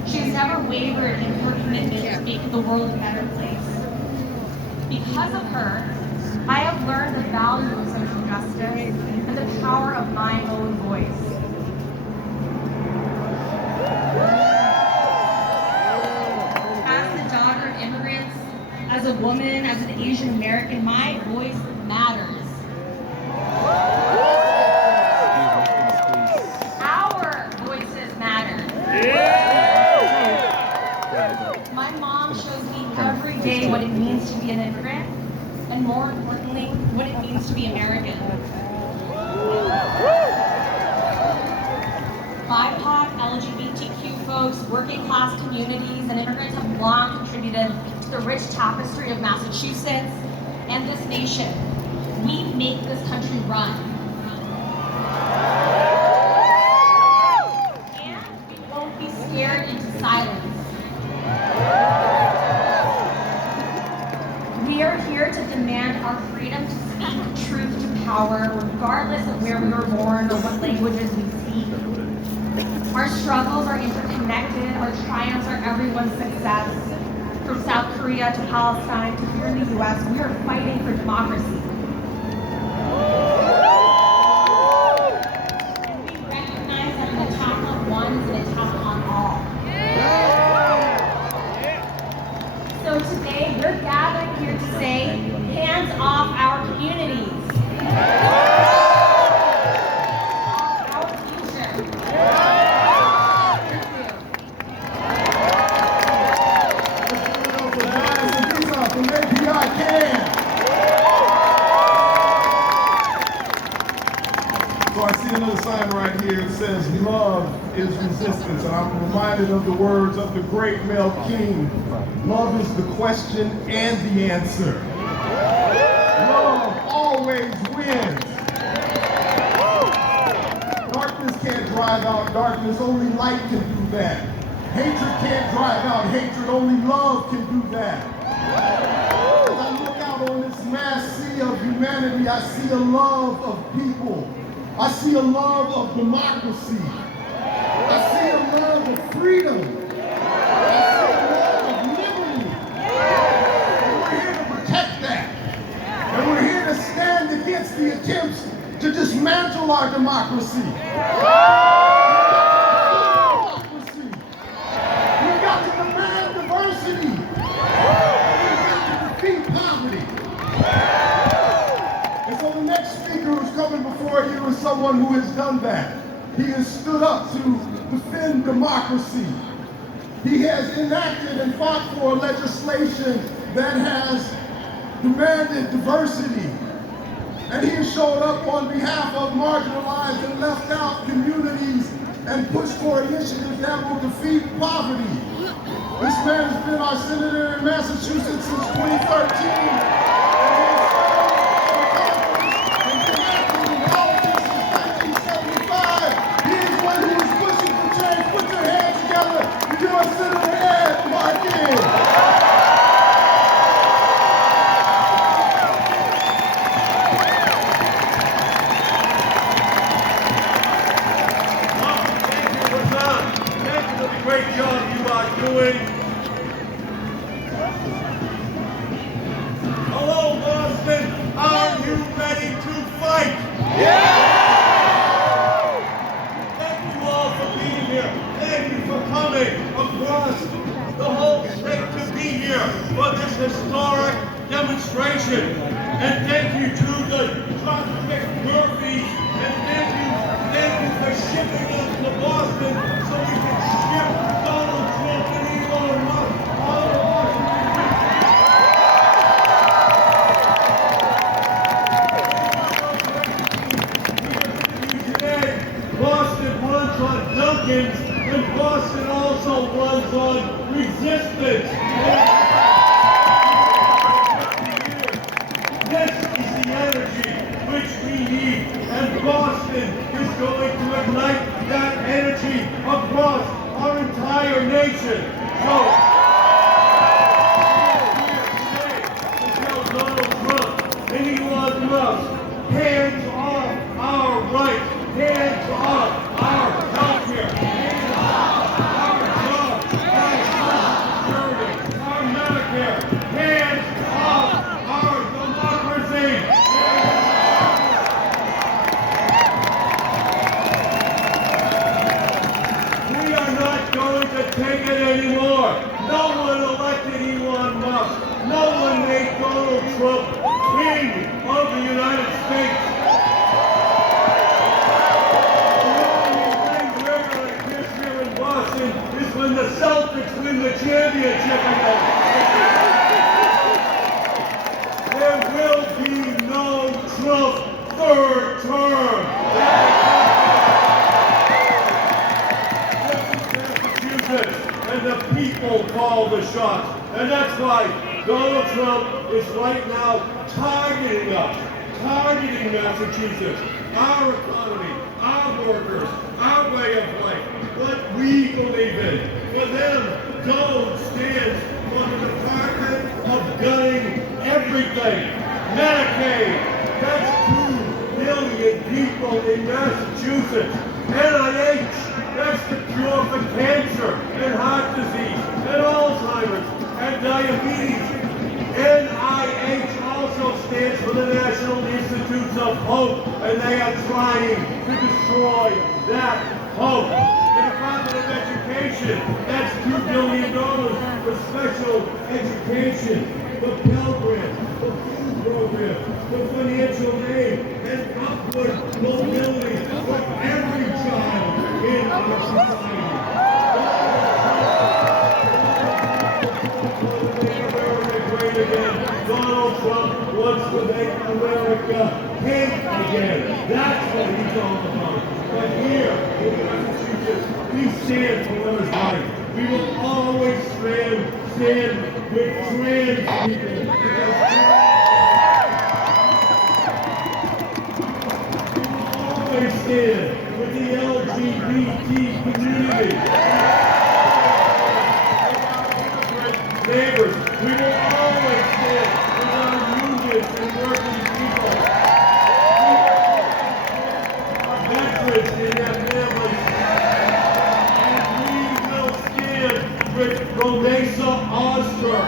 She's never wavered in her commitment to make the world a better place. Because of her, I have learned the value of social justice and the power of my own voice. As the daughter of immigrants, as a woman, as an Asian American, my voice matters. Our voices matter. My mom shows me every day what it means to be an immigrant, and more importantly, what it means to be American. BIPOC, LGBTQ folks, working class communities, and immigrants have long contributed to the rich tapestry of Massachusetts and this nation. We make this country run. And we won't be scared into silence. We are here to demand our freedom to speak truth to power, regardless of where we were born or what languages we speak. Our struggles are interconnected, our triumphs are everyone's success. From South Korea to Palestine to here in the US, we are fighting for democracy. And we recognize that an attack on one is an attack on all. So today, we're gathered here to say, hands off our communities. Our future. So I see another sign right here that says, love is resistance. And I'm reminded of the words of the great Mel King. Love is the question and the answer. Love always wins. Darkness can't drive out darkness, only light can do that. Hatred can't drive out hatred, only love can do that. As I look out on this mass sea of humanity, I see a love of people. I see a love of democracy. I see a love of freedom. I see a love of liberty. And we're here to protect that. And we're here to stand against the attempts to dismantle our democracy. We've got to demand diversity. We've got to defeat poverty. And so the next speaker who's coming before you is someone who has done that. He has stood up to defend democracy. He has enacted and fought for legislation that has demanded diversity. And he has showed up on behalf of marginalized and left out communities and pushed for initiatives that will defeat poverty. This man has been our senator in Massachusetts since 2013. Senator Ed Markey. Thank you for the great job you are doing. Hello, Boston. Are you ready to fight? Yeah! Thank you all for being here. Thank you for coming across the whole state to be here for this historic demonstration. And thank you to the Dropkick Murphys. And thank you for shipping us to Boston so we can ship Donald Trump and Elon Musk all to Washington. Today, Boston runs on Dunkin's, and Boston also runs on resistance. This is the energy which we need, and Boston is going to ignite that energy across our entire nation. So, we're here today to tell Donald Trump and Elon Musk, hands off our rights, hands off our health care, hands off our jobs, our security, our Medicare, hands off our democracy. We are not going to take it anymore. No one elected Elon Musk. No one made Donald Trump king of the United States. Is when the Celtics win the championship again. There will be no Trump third term. This is Massachusetts. people call the shots. And that's why Donald Trump is right now targeting us, targeting Massachusetts, our economy, our workers, our way of life, what we believe in. For them, DOGE stands for the Department of Gunning Everything. Medicaid, that's 2 million people in Massachusetts. NIH, that's the cure for cancer and heart disease and Alzheimer's and diabetes. NIH also stands for the National Institutes of Hope, and they are trying to destroy that hope. The Department of Education, that's $2 billion for special education, for Pell Grants, for food programs, for financial aid, and upward mobility for every child in our society. Again. Donald Trump wants to make America hate again. That's what he's all about. But here in Massachusetts, we stand for what is right. We will always stand with trans people. We will always stand with the LGBT community. Neighbors, we will always stand with our unions and working people. Our veterans and their families. And we will stand with Romesa Ostra.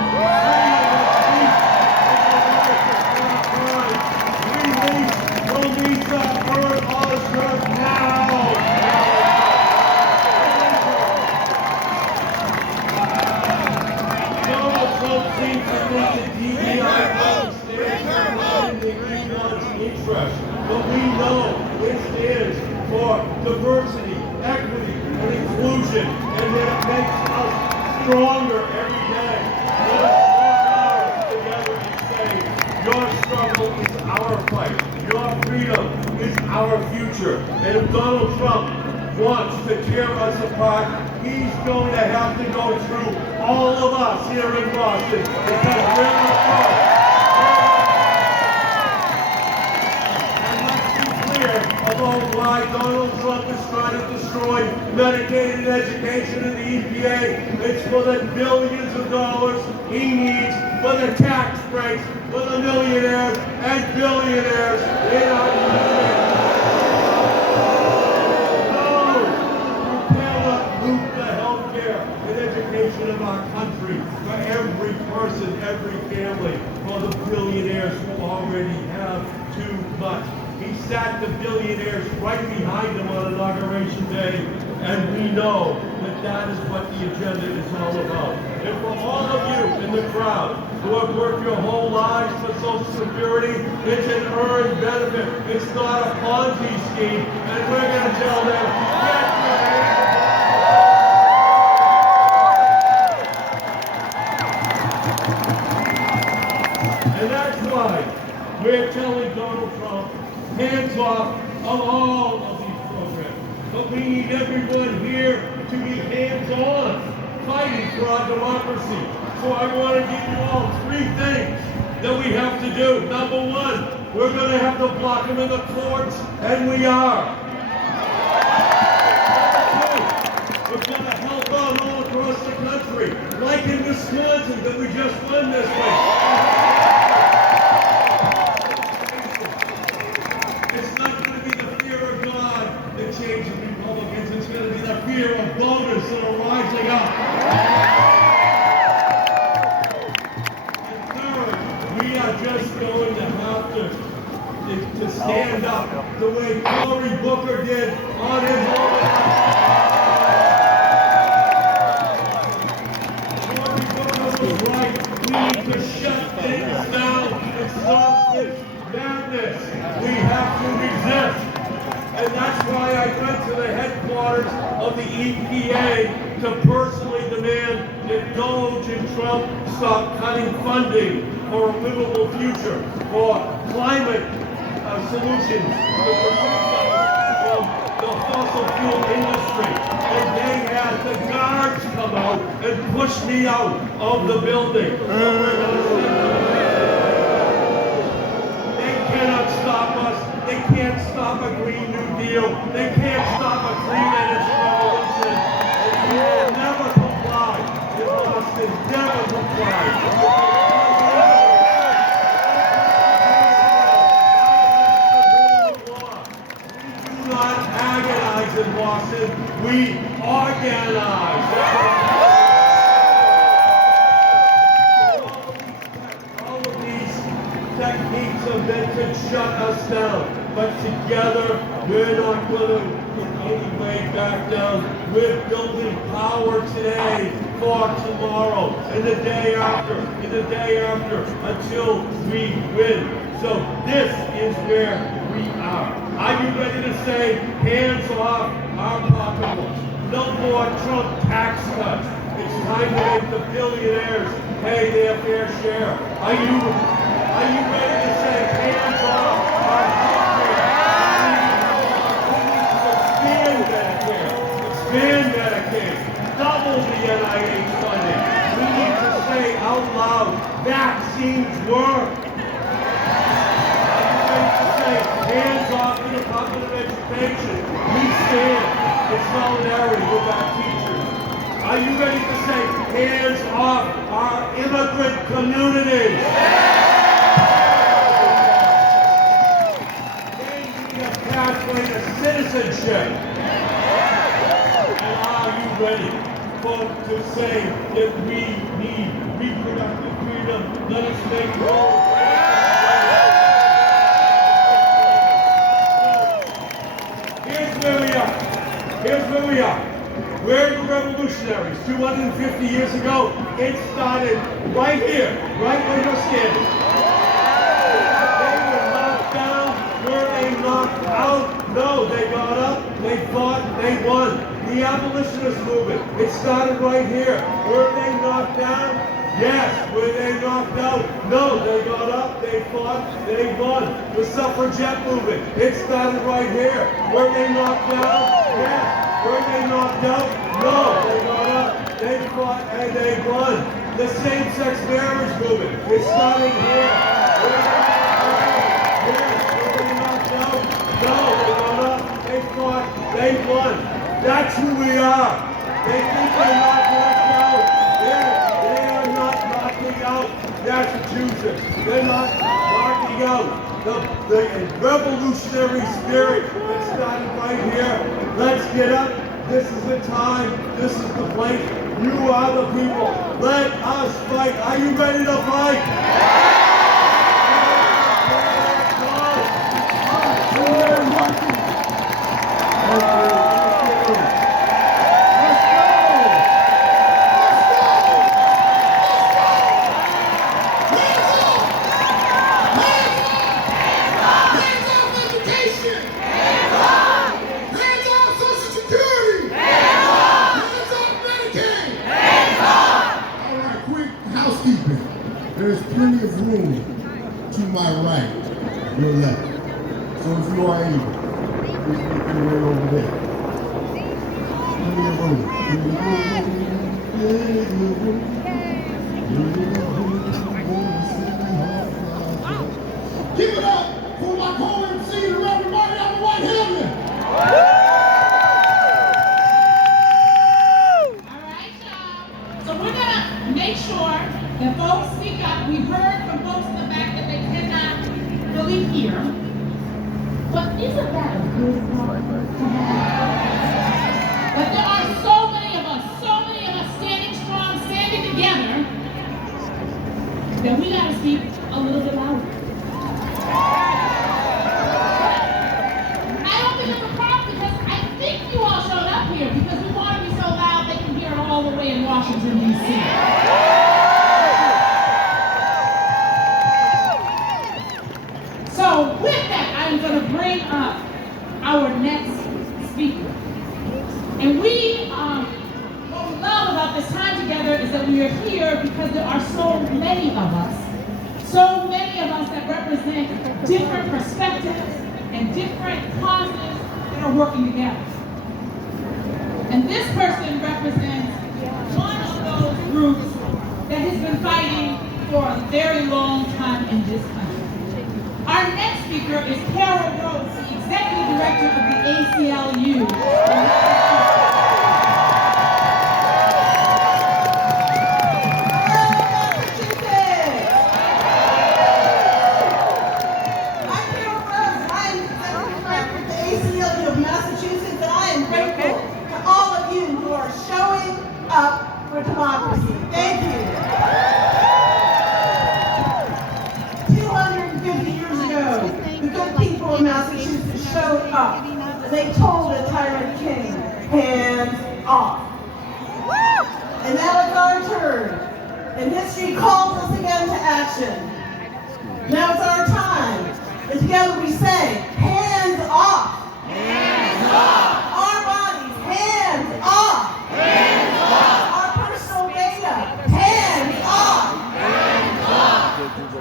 Release Romesa Ostra now! Seems to think the DEI stands for everyone's interest, but we know it stands for diversity, equity, and inclusion, and that makes us stronger every day. Let us work together and say, your struggle is our fight, your freedom is our future, and if Donald Trump wants to tear us apart, he's going to have to go through all of us here in Boston because we're not apart. And let's be clear about why Donald Trump is trying to destroy Medicaid and education in the EPA. It's for the billions of dollars he needs for the tax breaks for the millionaires and billionaires in our country. Of our country, for every person, every family, for the billionaires who already have too much. He sat the billionaires right behind him on Inauguration Day, and we know that that is what the agenda is all about. And for all of you in the crowd who have worked your whole lives for Social Security, it's an earned benefit. It's not a Ponzi scheme, and we're going to tell them, get your hands up. And that's why we're telling Donald Trump, hands off of all of these programs. But we need everyone here to be hands-on, fighting for our democracy. So I want to give you all 3 things that we have to do. Number 1, we're going to have to block them in the courts, and we are. Number 2, we're going to help out all across the country, like in Wisconsin that we just won this week. Changes Republicans, it's going to be the fear of voters that are rising up. And third, we are just going to have to stand up the way Cory Booker did on his own. Cory Booker was right. We need to shut things down and stop this madness. We have to resist. And that's why I went to the headquarters of the EPA to personally demand that DOGE and Trump stop cutting funding for a livable future, for climate solutions to protect us from the fossil fuel industry. And they have had the guards come out and push me out of the building. They cannot stop us. They can't stop a Green New Deal. They can't stop a clean energy revolution. And we will never comply. In Boston, never comply. In Boston, we organize. All of these techniques have been to shut us down, but together we're not going to in any way back down. We're building power today for tomorrow, and the day after, and the day after, until we win. So this is where we are. Are you ready to say, hands off our pocketbooks? No more Trump tax cuts. It's time to make the billionaires pay their fair share. Are you ready to say, hands off our healthcare? We need to expand Medicaid, double the NIH funding. We need to say out loud, vaccines work. Hands off the Department of Education. We stand in solidarity with our teachers. Are you ready to say hands off our immigrant communities? They need a pathway to citizenship. And are you ready to say that we need reproductive freedom? Let us make room. Here's where we are. We're the revolutionaries. 250 years ago, it started right here, right where you're standing. They were knocked down. Were they knocked out? No, they got up, they fought, they won. The abolitionist movement, it started right here. Were they knocked down? Yes. Were they knocked out? No, they got up, they fought, they won. The suffragette movement, it started right here. Were they knocked down? Yes. Were they knocked out? No, they got up, they fought, and they won. The same-sex marriage movement, it started here. Were they knocked out? No, they got up, they fought, they won. That's who we are. They think they're not knocked out. They are not knocking out Massachusetts. They're not knocking out the revolutionary spirit that started right here. Let's get up. This is the time. This is the place. You are the people. Let us fight. Are you ready to fight? There's plenty of room to my right, your left. So if you are able, please make your way over there. Plenty of room. Give it up for my co-MC and everybody on the White Helmet. So we're gonna make sure that folks speak up. We heard from folks in the back that they cannot really hear. But isn't that a good problem to have? That there are so many of us standing strong, standing together, that we gotta speak a little bit louder. I don't think it's a problem because I think you all showed up here because we want to be so loud they can hear it all the way in Washington, D.C. So with that, I'm going to bring up our next speaker. And what we love about this time together is that we are here because there are so many of us that represent different perspectives and different causes that are working together. And this person represents one of those groups that has been fighting for a very long time in this country. Our next speaker is Carol Rhodes, the Executive Director of the ACLU. Up for democracy. Thank you. 250 years ago, the good people of Massachusetts showed up. They told the tyrant king, hands off. And now it's our turn. And history calls us again to action. Now it's our time. And together we say, hands off. Hands off. Our bodies, hands off. Hands off. Our personal data, hands off. Hands off.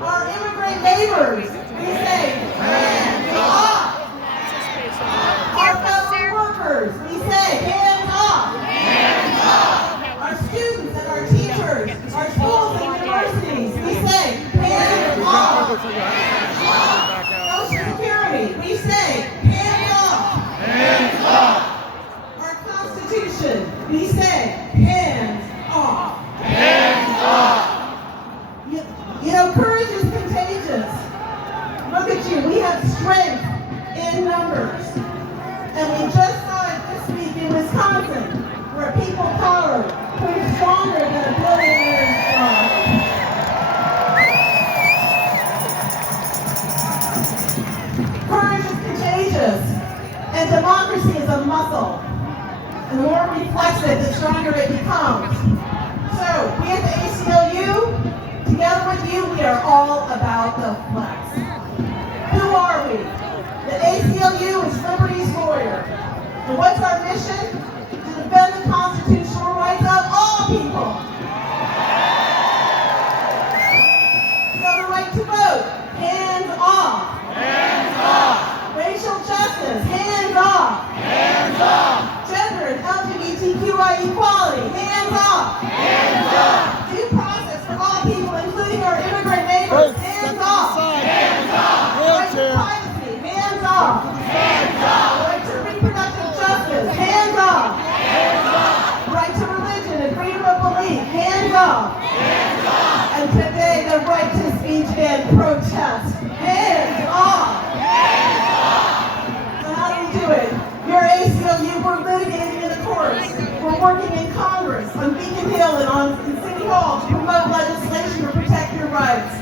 Our immigrant neighbors, we say, hands off. Our federal workers, we say, hands off. Hands off. Our students and our teachers, our schools and universities, we say, hands off. Social Security, we say, hands off. Hands off. Our Constitution, we say, hands off. Hands off. You know, courage is contagious. Look at you, we have strength in numbers. And we just saw it this week in Wisconsin, where people power proved stronger than a billionaire's strong. Courage is contagious, and democracy is a muscle. And the more we flex it, the stronger it becomes. So, we at the ACLU, together with you, we are all about the flex. Who are we? The ACLU is liberty's lawyer. And what's our mission? To defend the constitutional rights of all people. So the right to vote, hands off. Hands off. Racial justice, hands off. Hands off. Gender and LGBTQI equality, hands off. Hands off. Due process for all people, including our immigrant neighbors, hands off. Hands off. Right to privacy, hands off. Hands off. Right to reproductive justice, hands off. Hands off. Right to religion and freedom of belief, hands off. Hands off. And today, the right to speech and protest, hands off. Hands off. So how do we do it? Your ACLU, we're litigating in the courts. We're working in Congress, on Beacon Hill, and in City Hall to promote legislation to protect your rights.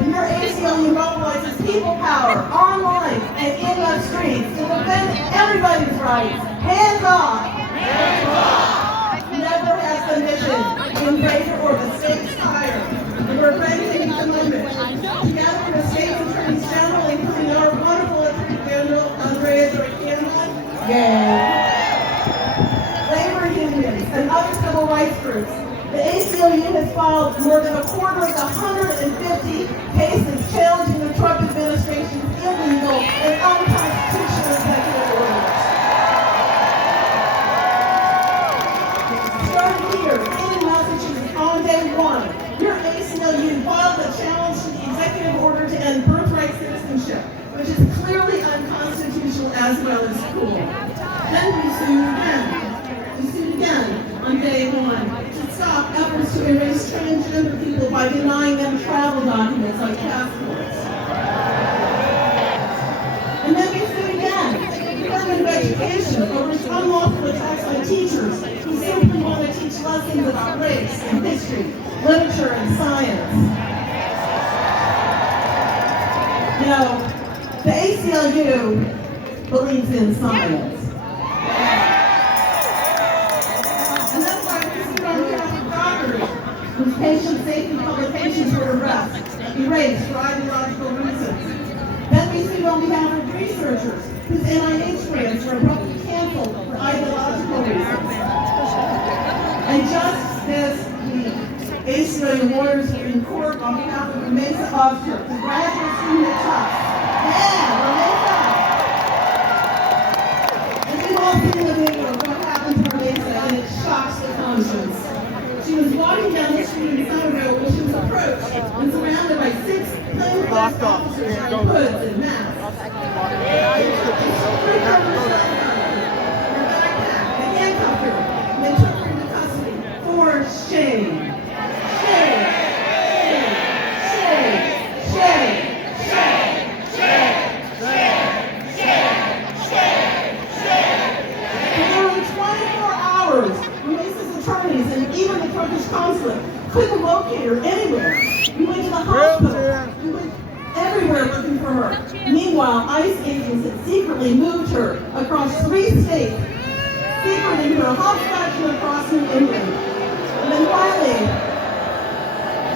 And your ACLU mobilizes people power online and in the streets to defend everybody's rights. Hands off. Hands off. Never has the mission been greater or the stakes higher. And we're ready to meet the limit. Together with the state's attorneys general, including our wonderful Attorney General, Andrea Dropkick. Labor unions and other civil rights groups. The ACLU has filed more than a quarter of the 150 cases challenging the Trump administration's illegal and unconstitutional executive orders. Starting here in Massachusetts on day one, your ACLU filed a challenge to the executive order to end birthright citizenship, which is clearly unconstitutional as well as cruel. Then we sued again. We sued again on day one to stop efforts to erase transgender people by denying them travel documents like passports. And then we sued again, the Department of Education, over its unlawful attacks on teachers who simply want to teach lessons about race and history, literature and science. You know, the ACLU believes in science. And that's why we sued on behalf of doctors whose patient safety publications were erased for ideological reasons. Then we sued on behalf of researchers whose NIH grants were abruptly canceled for ideological reasons. And just this week, ACLU lawyers were in court on behalf of Ramesa Oscar, the graduate student at Tufts. Yeah, Ramesa! And we've all seen the video of what happened to Ramesa Turkish consulate. Couldn't locate her anywhere. We went to the hospital. We went everywhere looking for her. Meanwhile, ICE agents had secretly moved her across 3 states, secreting her hopscotching across New England. And then finally,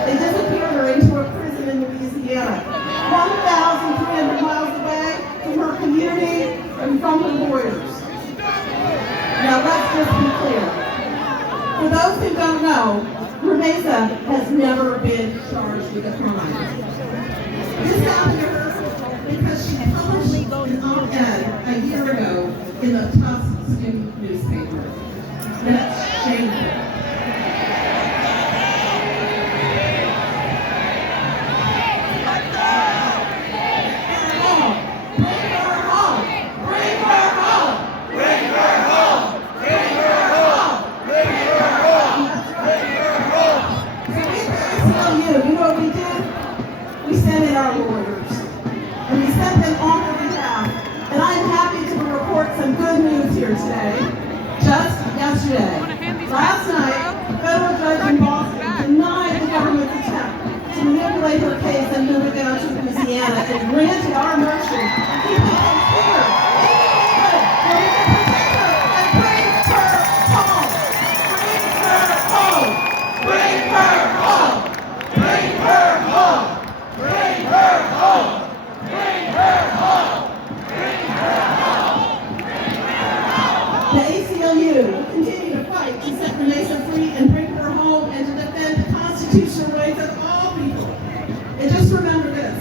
they disappeared her into a prison in Louisiana, 1,300 miles away from her community and from her lawyers. Now let's just be clear. For those who don't know, Murphys has never been charged with a crime. This happened to her because she published an op-ed a year ago in the Tusk student newspaper. That's shameful. Our lawyers, and we sent them on her behalf, and I'm happy to report some good news here today. Just yesterday, last night, a federal judge in Boston denied the government's attempt to manipulate her case and move it down to Louisiana and granted our motion to keep the case here in England, where we can protect her and bring her home. Bring her home. Bring her home. Bring her home. Bring her home! Bring her home! Bring her home! Bring her home! The ACLU will continue to fight to set Murphys free and bring her home and to defend the constitutional rights of all people. And just remember this,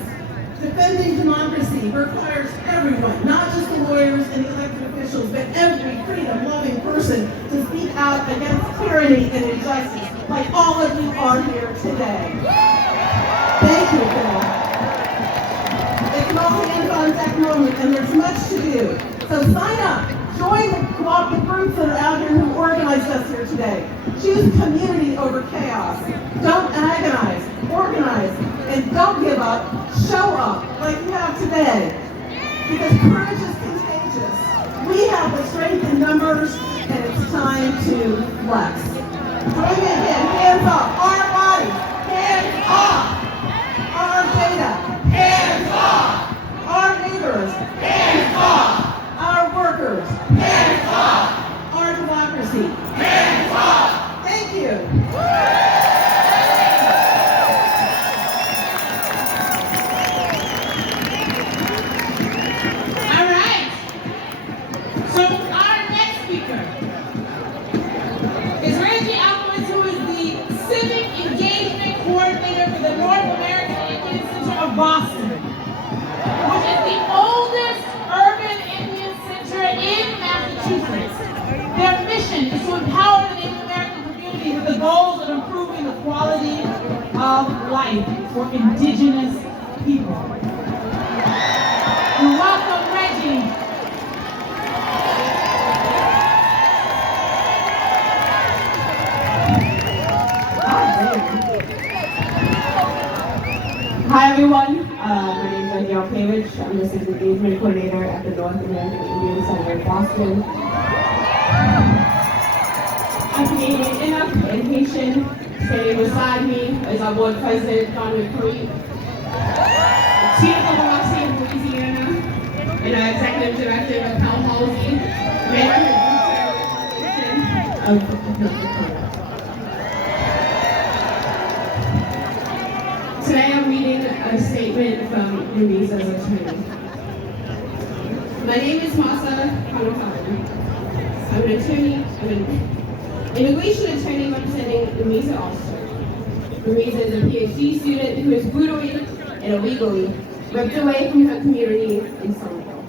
defending democracy requires everyone, not just the lawyers and the elected officials, but every freedom-loving person to speak out against tyranny and injustice, like all of you are here today. Thank you, Phil. It's an all-hands-on deck moment, and there's much to do. So sign up. Join the cooperative groups that are out here who organized us here today. Choose community over chaos. Don't agonize. Organize. And don't give up. Show up like you have today. Because courage is contagious. We have the strength in numbers, and it's time to flex. Join me again. Hands up. Our bodies. Hands off. Our data, hands off. Our neighbors, hands off. Our workers, hands off. Our democracy, hands off. Thank you. All right. So our next speaker is Reggie Alvarez, who is the Civic Engagement Coordinator for the North American Indian Center of Boston, which is the oldest urban Indian center in Massachusetts. Their mission is to empower the Native American community with the goals of improving the quality of life for Indigenous people. And welcome, Reggie. Hi everyone, my name is Reggie Alvarez. I'm the Civic Engagement Coordinator at the North American Indian Center in Boston. I'm Canadian enough and Haitian. Standing beside me is our board president, John McCree, Chief of Biloxi in Louisiana, and our executive director of Health Halsey, Mayor of North Dakota. Today I'm reading a statement from Murphys' attorney. My name is Masa Kanokawa. I'm an attorney, I'm an immigration attorney representing Murphys Ulster. Murphys is a PhD student who is brutally and illegally ripped away from her community in Somerville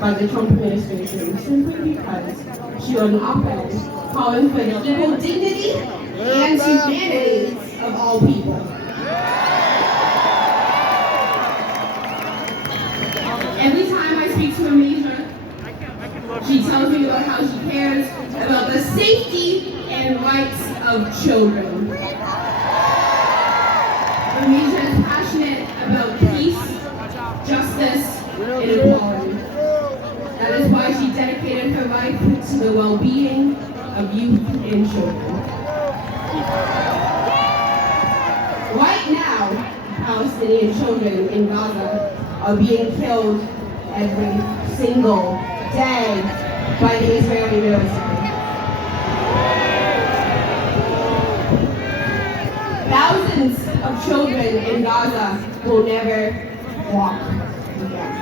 by the Trump administration simply because she wrote an op-ed calling for the equal dignity and humanity of all people. Every time I speak to Amnesia, she tells me about how she cares about the safety and rights of children. Amnesia is passionate about peace, justice, and equality. That is why she dedicated her life to the well-being of youth and children. Palestinian children in Gaza are being killed every single day by the Israeli military. Thousands of children in Gaza will never walk again.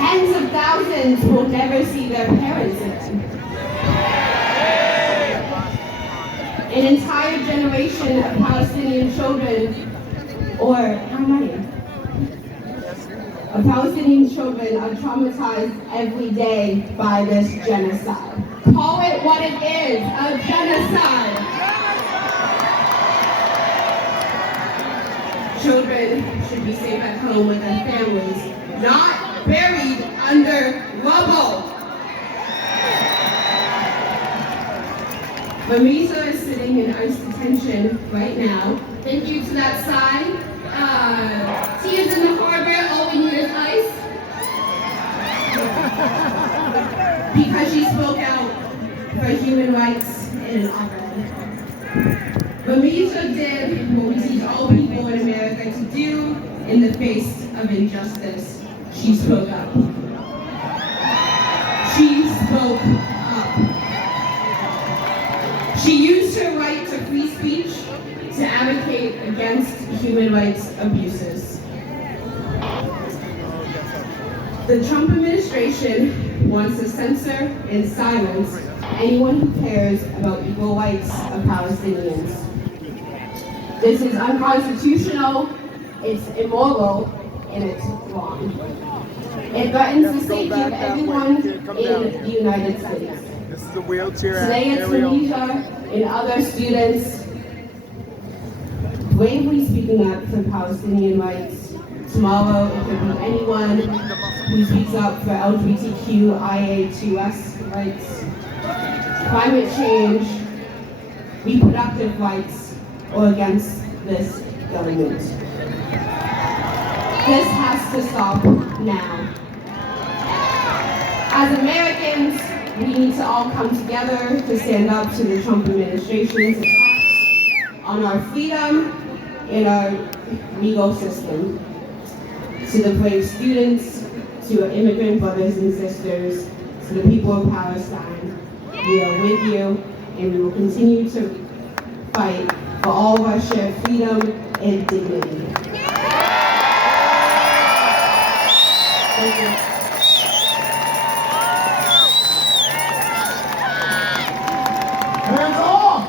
Tens of thousands will never see their parents again. An entire generation of Palestinian children, or how many? Of Palestinian children are traumatized every day by this genocide. Call it what it is, a genocide. Children should be safe at home with their families, not buried under rubble. Marisa is sitting in ICE detention right now. Thank you to that sign. Tears in the harbor, all we need is ICE. Because she spoke out for human rights in an op-ed. Marisa did what we teach all people in America to do in the face of injustice. She spoke up. She spoke up. She used her right to free speech to advocate against human rights abuses. The Trump administration wants to censor and silence anyone who cares about equal rights of Palestinians. This is unconstitutional, it's immoral, and it's wrong. It threatens the safety of everyone in the United States. This is a wheelchair. Today it's Tunisia and other students bravely speaking up for Palestinian rights. Tomorrow it could be anyone who speaks up for LGBTQIA2S rights, climate change, reproductive rights, or against this government. This has to stop now. As Americans, we need to all come together to stand up to the Trump administration's attacks on our freedom and our legal system. To the brave students, to our immigrant brothers and sisters, to the people of Palestine, we are with you, and we will continue to fight for all of our shared freedom and dignity. Thank you. Hands off!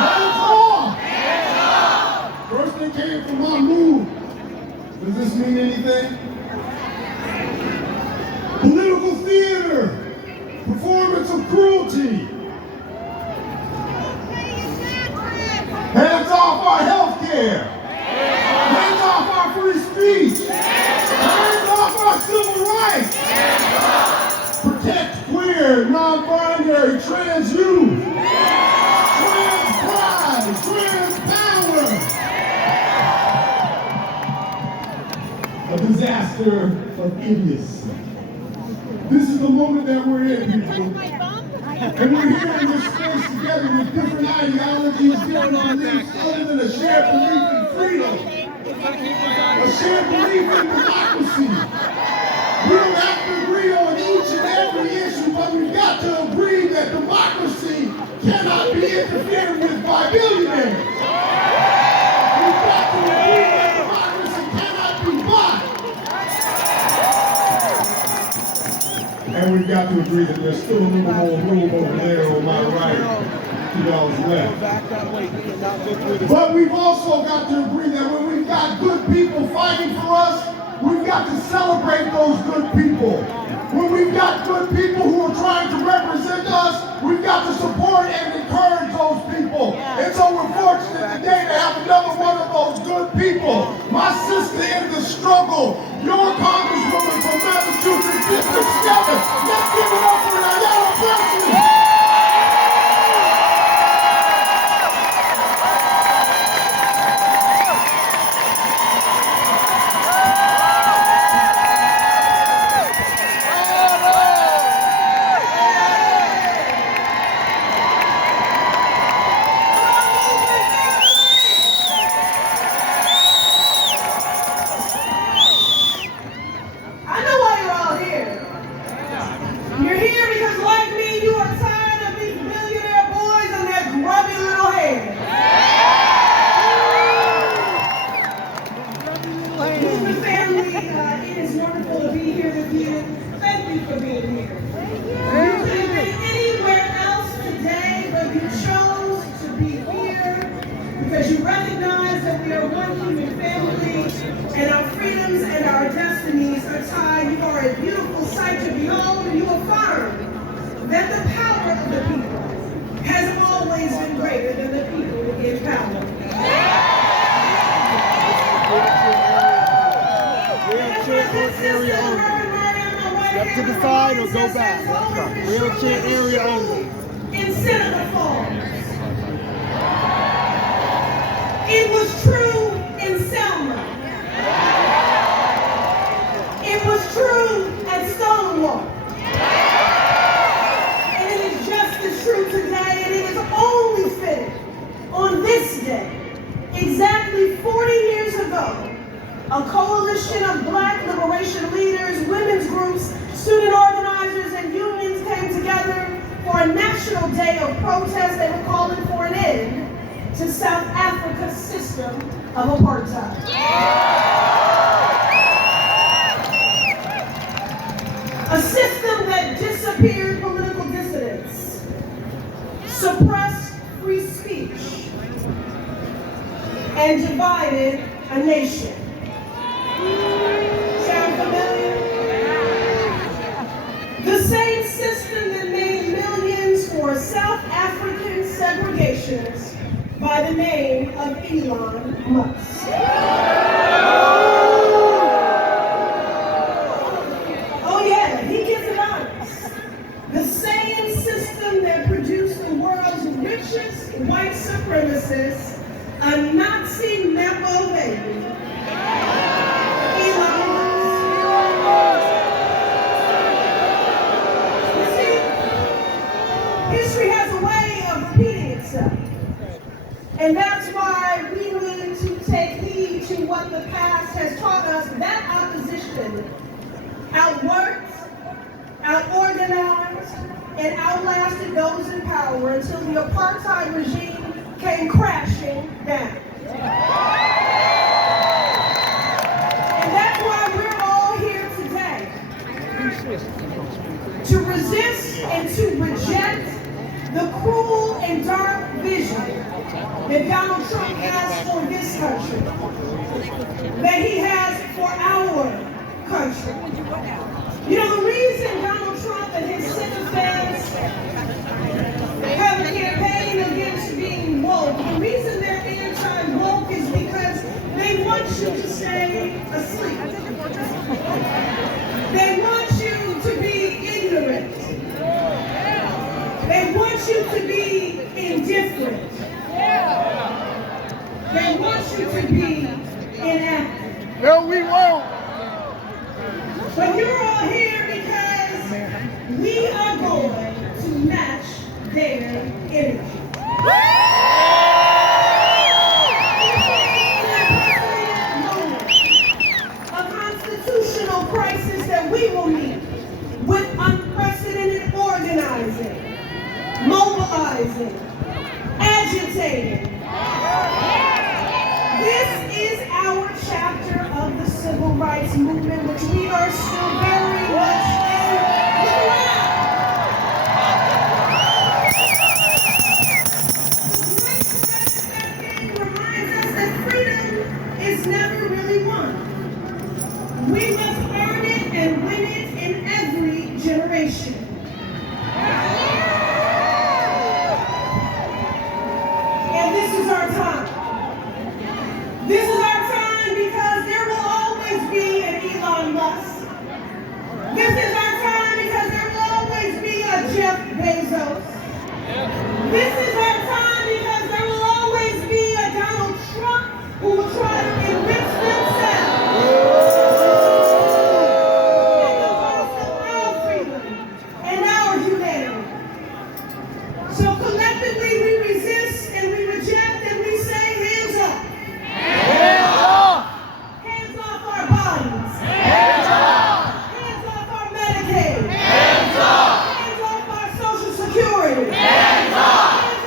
Hands off! First thing came from my move. Does this mean anything? Political theater, performance of cruelty. Hands off our health care. Hands off our free speech. Hands off our civil rights. Protect queer, non-binary, trans youth. Trans pride, trans power. A disaster of idiocy. This is the moment that we're in, people. And we're here in this space together with different ideologies, different beliefs, other than a shared belief in freedom. A shared belief in democracy. We don't have to agree on each and every issue, but we've got to agree that democracy cannot be interfered with by billionaires. We've got to agree that democracy cannot be bought. And we've got to agree that there's still a little more room over there on my right to y'all's left. But we've also got to agree that when we've got good people fighting for us, we've got to celebrate those good people. When we've got good people who are trying to represent us, we've got to support and encourage those people. And so we're fortunate today to have another one of those good people. My sister in the struggle, your congresswoman from Massachusetts, District 7. Let's give it up for Ayala Presley. power. Area only. Step to the side or go back. Wheelchair area only. In Seneca Falls. It was true in Selma. It was true at Stonewall. And it is just as true today, and it is only fitting on this day, exactly 40 years ago, a coalition of Black liberation leaders, women's groups, student organizers, and unions came together for a national day of protest. They were calling for an end to South Africa's system of apartheid. A system that disappeared political dissidents, suppressed free speech, and divided a nation. Sound familiar? The same system that made millions for South African segregationists by the name of Elon Musk. Oh yeah, he gets it honest. The same system that produced the world's richest white supremacists, a Nazi Nepo baby, Elon Musk. You see, history has a way of repeating itself. And that's why we need to take heed to what the past has taught us. That opposition outworked, outorganized, and outlasted those in power until the apartheid regime came crashing down. And that's why we're all here today. To resist and to reject the cruel and dark vision that Donald Trump has for this country, that he has for our country. You know, the reason Donald Trump and his sycophants have a campaign against being woke, the reason they're anti-woke is because they want you to stay asleep. They want you to be ignorant. They want you to be indifferent. They want you to be inactive. No, we won't. But you're all here because we are going to match their energy. A constitutional crisis that we will meet with unprecedented organizing, mobilizing, agitating. This is our chapter of the civil rights movement, which we are still very much in the ground. Reminds us that freedom is never really won. We must earn it and win it in every generation. And this is our time. This is our time because there will always be an Elon Musk. This is our time because there will always be a Jeff Bezos. This is our time because there will always be a Donald Trump who will try to enrich themselves. And the voice of our freedom and our humanity. So collectively we resist and we reject and we say hands up. Hands off! Hands off our bodies. Hands off! Hands off our Medicaid. Hands off! Hands off our Social Security. Hands off! Hands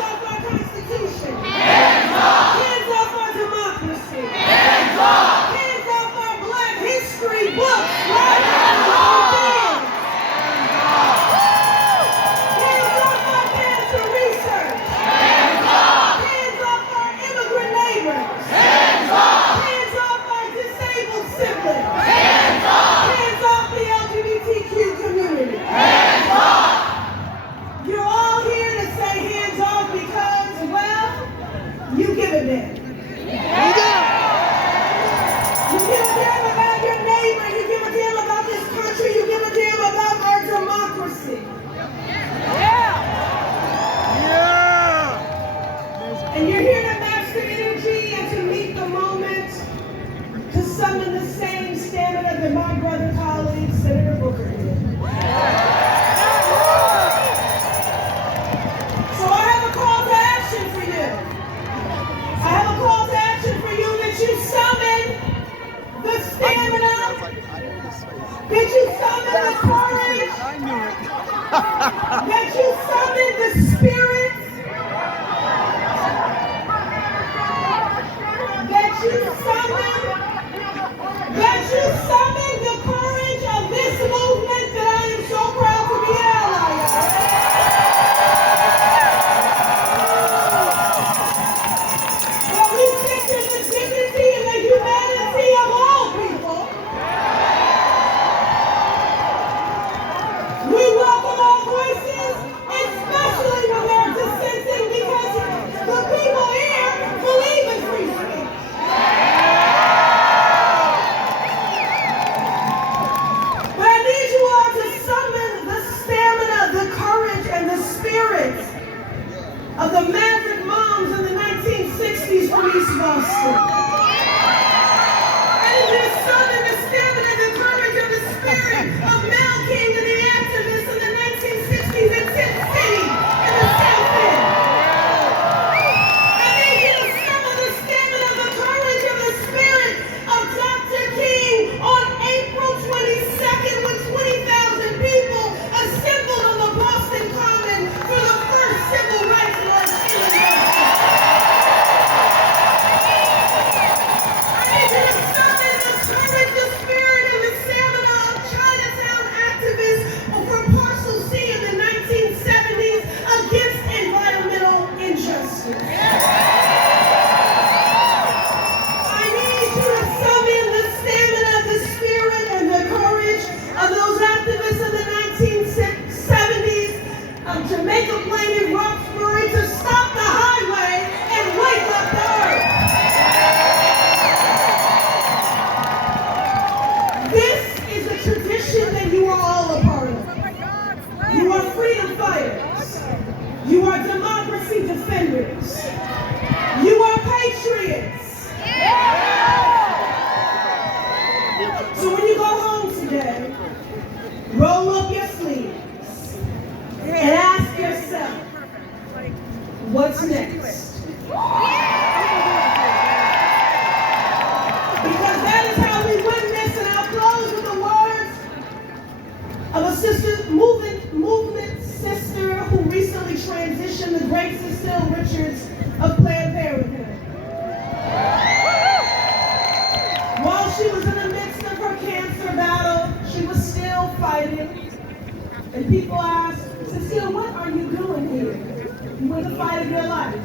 that you summon the spirits, that you summon the courage of this movement that I am so proud to be an ally of. That we stick to the dignity and the humanity of all people. We welcome all voices, especially when they're dissenting, because the people here believe in free speech. But I need you all to summon the stamina, the courage, and the spirit of the Maverick moms in the 1960s from East Boston. I need you to summon the stamina, the courage, and the spirit of Mel King and the activists in the 1960s in Tent City in the South End. I need you to summon the stamina, the courage, and the spirit of Dr. King on April 22nd when 20,000 people assembled on the Boston Common for the first civil rights march in America. I need you to summon the courage, the spirit, and the stamina of Chinatown activists for Parcel C in the 1970s against environmental injustice. I need you to summon the stamina, the spirit, and the courage of those activists in the 1970s of Jamaica Plain and Roxbury to stop the highway and wake up the earth. This is a tradition that you are all a part of. You are freedom fighters. You are democracy defenders. You are patriots. So when you go home today, roll up your sleeves and ask yourself, what's next? Because that is how we win this, and I'll close with the words of a sister, movement sister who recently transitioned, the great Cecile Richards of Planned Parenthood. While she was in the midst of her cancer battle, she was still fighting. And people asked, Cecile, what are you doing here? You were the fight of your life.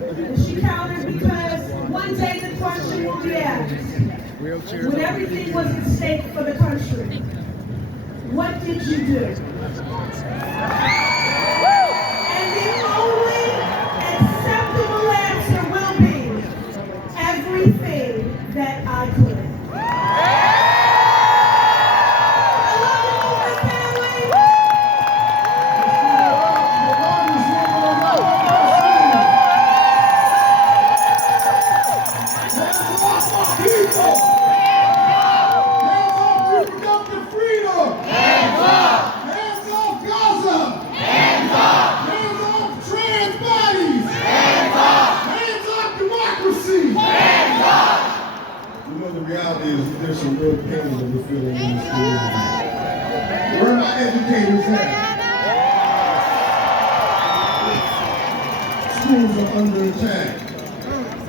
And she countered, because one day the question will be asked, when everything was at stake for the country, what did you do? And the only acceptable answer will be everything that I could. I love you, movement family. Reproductive freedom! Hands up! Hands off Gaza! Hands up! Hands off trans bodies! Hands up! Hands off democracy! Hands up! You know, the reality is that there's some real pain that we're feeling in this community. Where are my educators at? Schools are under attack.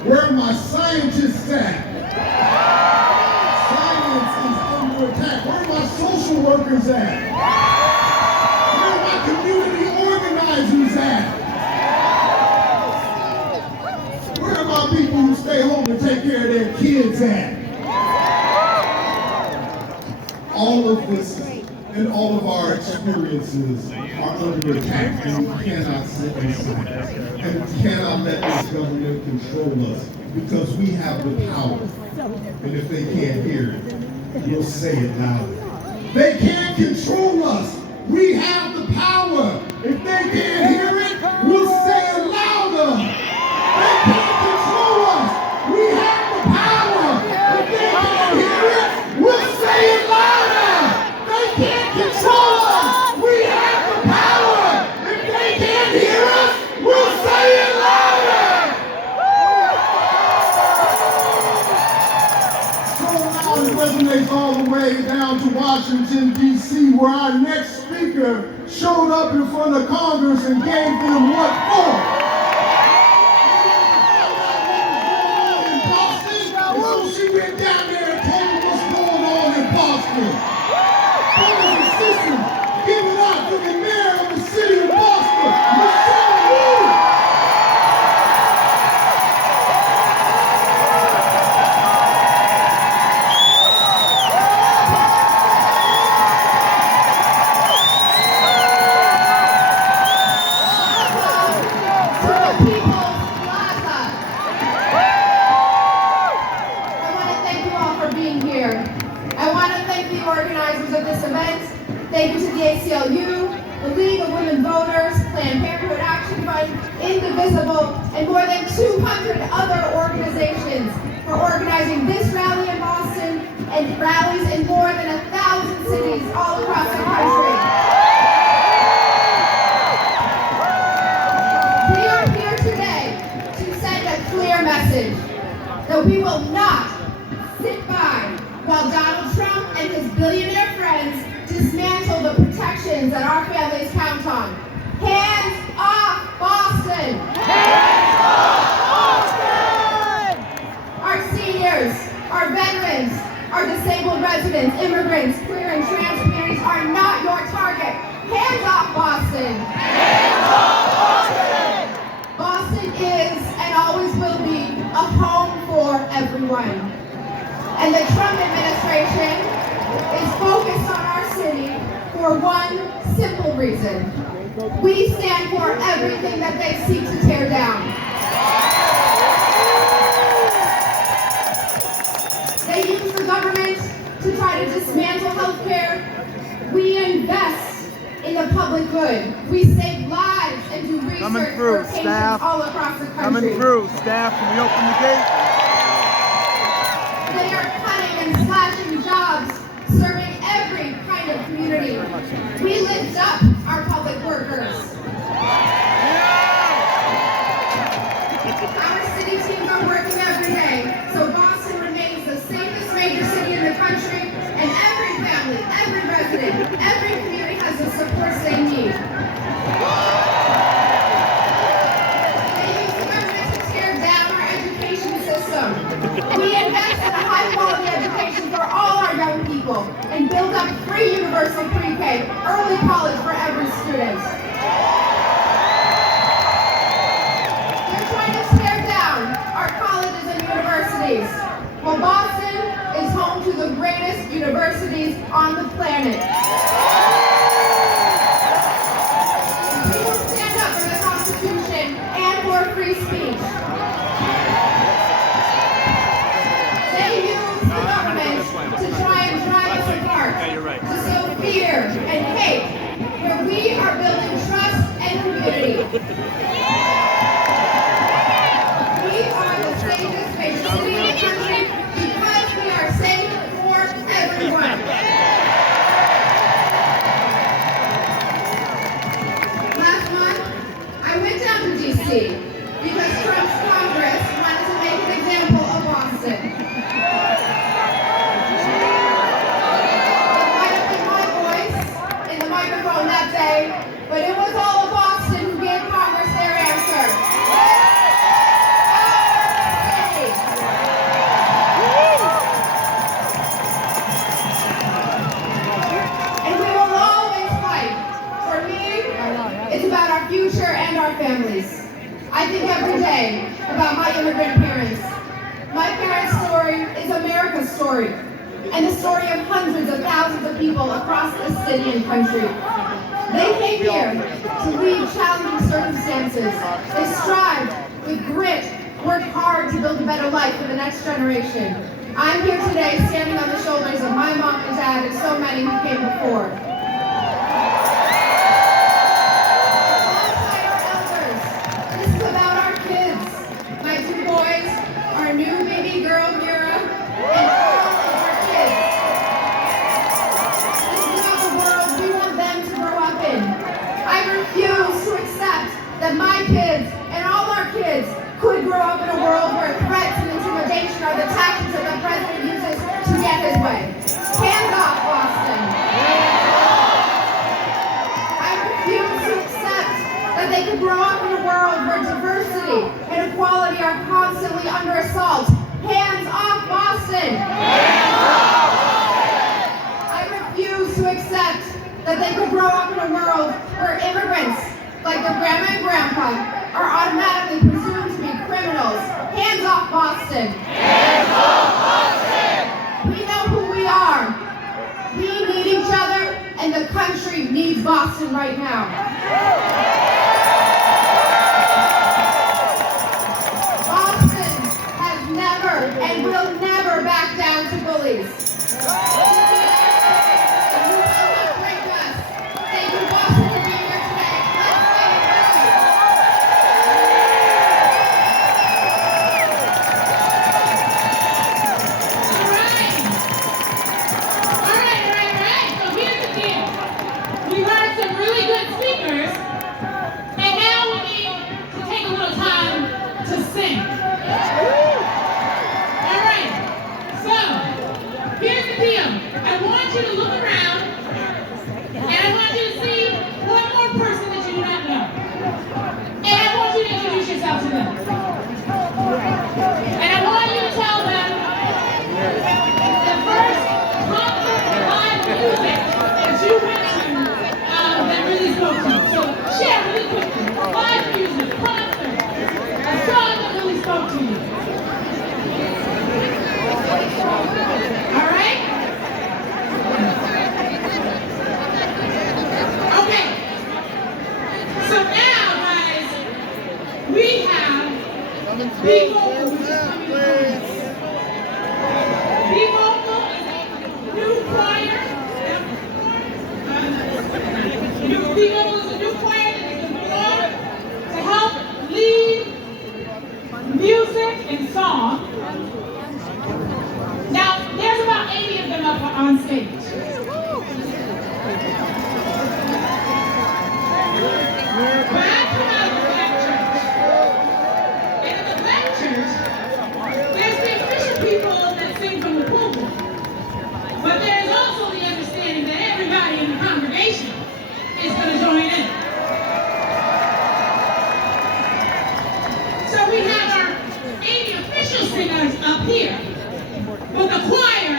Where are my scientists at? Science is under attack. Where are my social workers at? Where are my community organizers at? Where are my people who stay home to take care of their kids at? All of this and all of our experiences are under attack, and we cannot sit aside. And we cannot let this government control us, because we have the power. And if they can't hear it, we'll say it louder. They can't control us. We have the power. If they can't hear it, we'll say it louder. They can't control us. We have the power. If they can't hear it, we'll say it louder. They can't control us. We have the power. If they can't hear us, we'll say it louder. So loud it resonates all the way down to Washington, D.C., where our next speaker showed up in front of Congress and gave them what for? And so she went down there and told them what's going on in Boston. Brothers and sisters, give it up to the mayor of the city of Boston, Michelle Wu. Organizers of this event. Thank you to the ACLU, the League of Women Voters, Planned Parenthood Action Fund, Indivisible, and more than 200 other organizations for organizing this rally in Boston and rallies in more than 1,000 cities all across the country. We are here today to send a clear message that we will not sit by while Donald Trump and his billionaire friends dismantle the protections that our families count on. Hands off Boston! Hands off Boston! Our seniors, our veterans, our disabled residents, immigrants, queer and trans communities are not your target. Hands off Boston! Hands off Boston! Boston is and always will be a home for everyone. And the Trump administration is focused on our city for one simple reason. We stand for everything that they seek to tear down. They use the government to try to dismantle healthcare. We invest in the public good. We save lives and do research for patients all across the country. Coming through, staff, can we open the gate? They are cutting and slashing jobs, serving every kind of community. We lift up our public workers. Our city teams are working every day, so Boston remains the safest major city in the country, and every family, every resident, every community has the supports they need. They use the government to tear down our education system. We invest in a high-quality education for all our young people and build up free universal pre-K, early college for every student. They're trying to tear down our colleges and universities. Well, Boston is home to the greatest universities on the planet. People stand up for the Constitution and for free speech. To try and drive us apart, to sow fear and hate, where we are building trust and community. We are the safest major city in the country because we are safe for everyone. Last month, I went down to D.C. because Trump's Congress wanted to make an example of Boston. That day, but it was all of Boston who gave Congress their answer. And we will always fight. For me, it's about our future and our families. I think every day about my immigrant parents. My parents' story is America's story, and the story of hundreds of thousands of people across this city and country. They came here to lead challenging circumstances. They strived with grit, worked hard to build a better life for the next generation. I'm here today standing on the shoulders of my mom and dad and so many who came before. Alongside our elders, this is about our kids. My two boys, our new baby girl, Mira, and all of our kids. This is about the world we want them to grow up in. I refuse to accept that my kids and all our kids could grow up in a world where threats and intimidation are the tactics that the president uses to get his way. Hands off, Boston. grow up in a world where diversity and equality are constantly under assault. Hands off Boston! I refuse to accept that they could grow up in a world where immigrants, like their grandma and grandpa, are automatically presumed to be criminals. Hands off Boston! Hands off Boston! We know who we are. We need each other, and the country needs Boston right now. Boston has never and will never back down to bullies. You will not break us. Thank you, Boston, for being here today. Let's make it All right. So here's the deal. We heard some really good speakers, and now we need to take a little time to sing. All right. So here's the deal. I want you to look around, and I want you to see one more person that you do not know. And I want you to introduce yourself to them. And I want you to tell them the first concert live music that you went to that really spoke to you. So share really quickly. Live music, concert, a song that really spoke to you. All right? Okay. So now, guys, we have big vocals coming through. Big vocal is a new choir. Big vocal is a new choir that is formed to help lead music and song. Now, there's about 80 of them up on stage. But I come out of the black church. And in the black church, there's the official people that sing from the pulpit. But there's also the understanding that everybody in the congregation is going to join in. So we have our 80 official singers up here. But the choir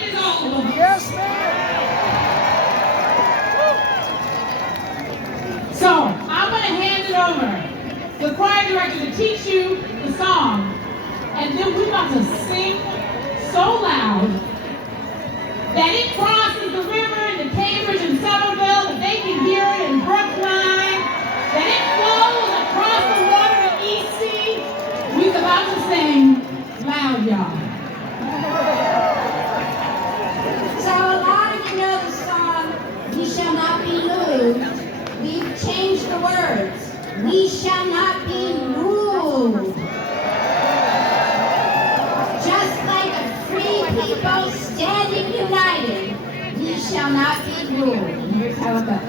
is all of us. Yes, ma'am. So I'm going to hand it over to the choir director to teach you the song. And then we're about to sing so loud that it crosses the river into Cambridge and Somerville, that they can hear it in Brookline, that it flows across the water to EC. We're about to sing loud, y'all. So a lot of you know the song, We Shall Not Be Moved. We've changed the words. We shall not be ruled. Just like a free people standing united, we shall not be ruled. And here's how it goes.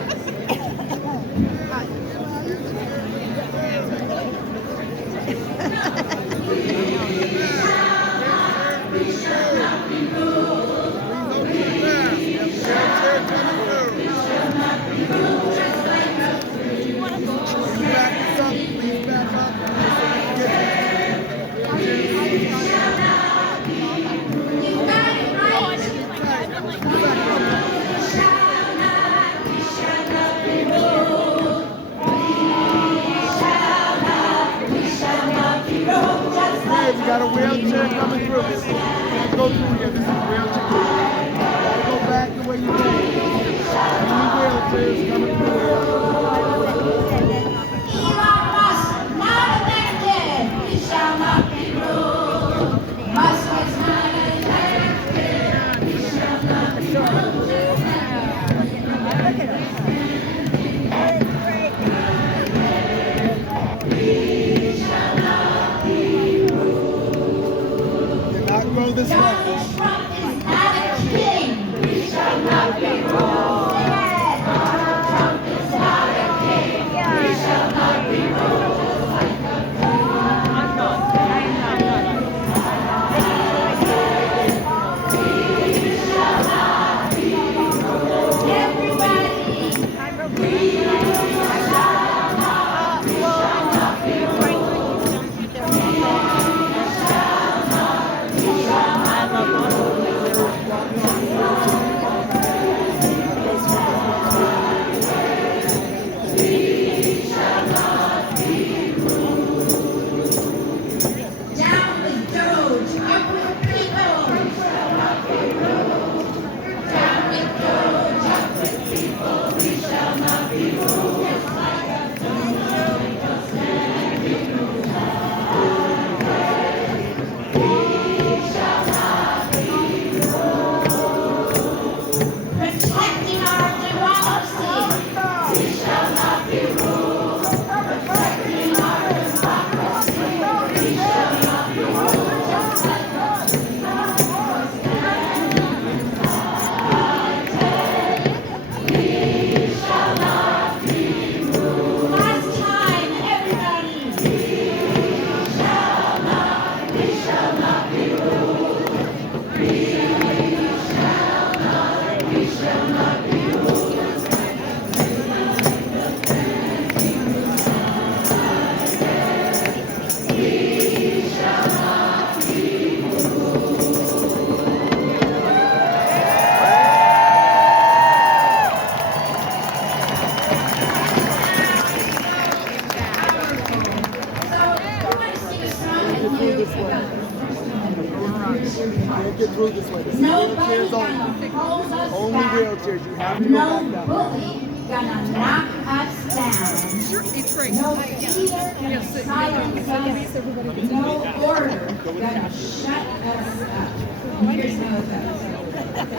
We shall not be ruled. Just like a free people. We got a wheelchair coming through. Go through here. This is wheelchair. Go back the way you came. Wheelchairs coming through here. Elon Musk, not elected. We shall not be ruled. Musk is not elected. We shall not be ruled. This Donald Trump is not a king. We shall not be ruled. Donald Trump is not a king. We shall not be ruled. Everybody, we shall not be through this way. This is Nobody wheelchairs gonna only. hold us Only back. wheelchairs. You have to go No back down. bully gonna knock us down. No fear gonna silence us. No order gonna shut us up. Here's how it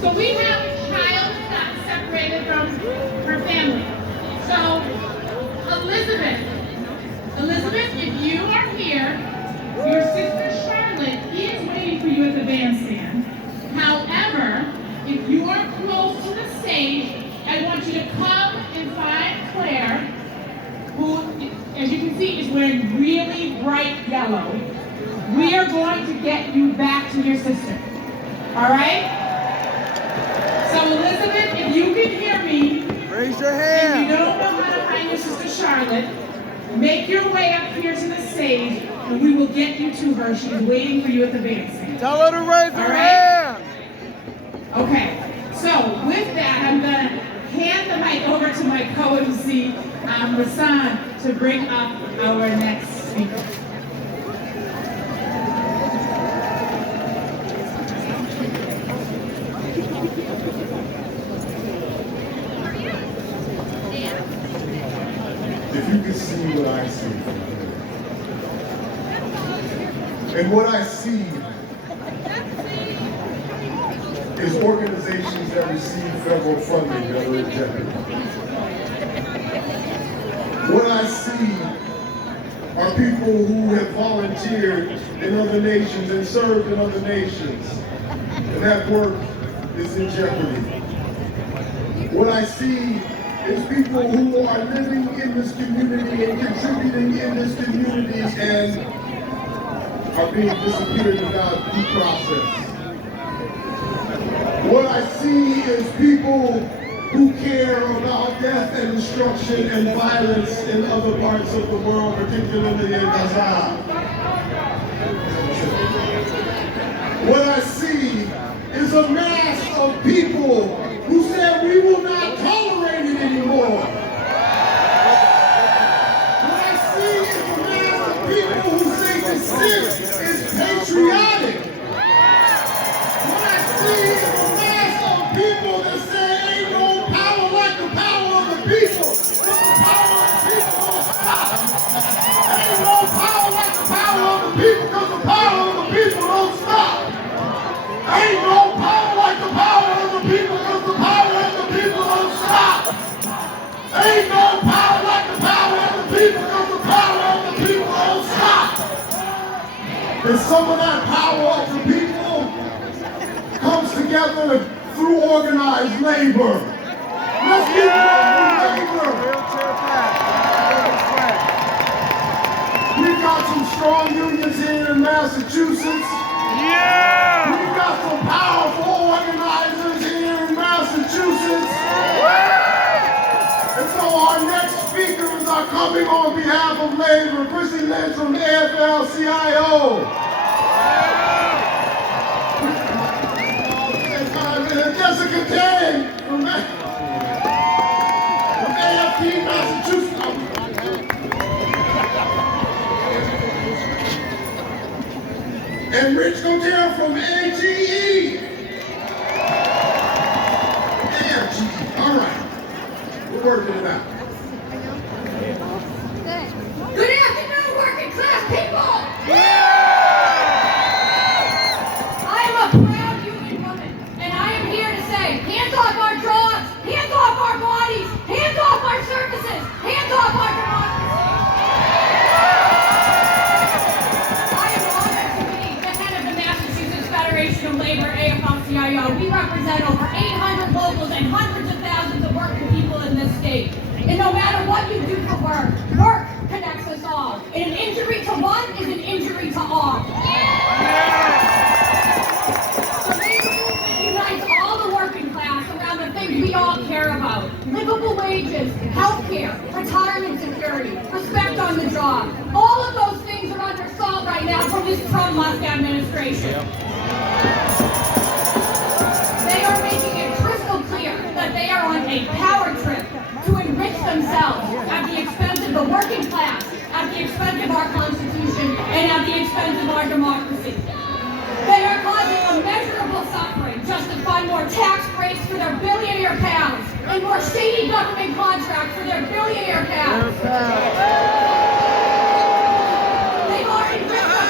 So we have a child that's separated from her family. So Elizabeth, if you are here, your sister Charlotte is waiting for you at the bandstand. However, if you are close to the stage, I want you to come and find Claire, who, as you can see, is wearing really bright yellow. We are going to get you back to your sister. All right? So Elizabeth, if you can hear me, raise your hand. If you don't know how to find your sister Charlotte, make your way up here to the stage, and we will get you to her. She's waiting for you at the bandstand. Tell her to raise her hand. Okay. So with that, I'm gonna hand the mic over to my co-MC, Rasan, to bring up our next speaker. If you can see what I see, and what I see is organizations that receive federal funding that are in jeopardy. What I see are people who have volunteered in other nations and served in other nations, and that work is in jeopardy. What I see is people who are living in this community and contributing in this community and are being disappeared without due process. What I see is people who care about death and destruction and violence in other parts of the world, particularly in Gaza. What I see is a mass of people who said we will not tolerate it anymore. What I see is a mass of people who say dissent is patriotic. What I see is a mass of people that say ain't no power like the power of the people, but the power of the people don't stop. Ain't no power like the power of the people, because the power of the people don't stop. Ain't no power like the power of the people, because the power of the people don't stop. And some of that power of the people comes together through organized labor. Let's get labor. We've got some strong unions here in Massachusetts. Yeah! We've got some powerful organizers here in Massachusetts. And so our next speakers are coming on behalf of labor. Chrissy Lynch from the AFL-CIO. Jessica Tang from AFP Massachusetts. And Rich Gautier from AGE. AFGE. All right. We're working it out. Good afternoon, working class people! I am a proud union woman, and I am here to say, hands off our jobs, hands off our bodies, hands off our services, hands off our democracy. I am honored to be the head of the Massachusetts Federation of Labor, AFL-CIO. We represent over 800 locals and hundreds of thousands of working people in this state. And no matter what you do for work, work connects us all. And an injury to one is an injury to all. The labor movement unites all the working class around the things we all care about. Livable wages, health care, retirement security, respect on the job. All of those things are under assault right now from this Trump-Musk administration. They are making it crystal clear that they are on a power trip to enrich themselves at the expense of the working class, at the expense of our Constitution, and at the expense of our democracy. They are causing immeasurable suffering just to fund more tax breaks for their billionaire pals and more shady government contracts for their billionaire pals. They've already ripped up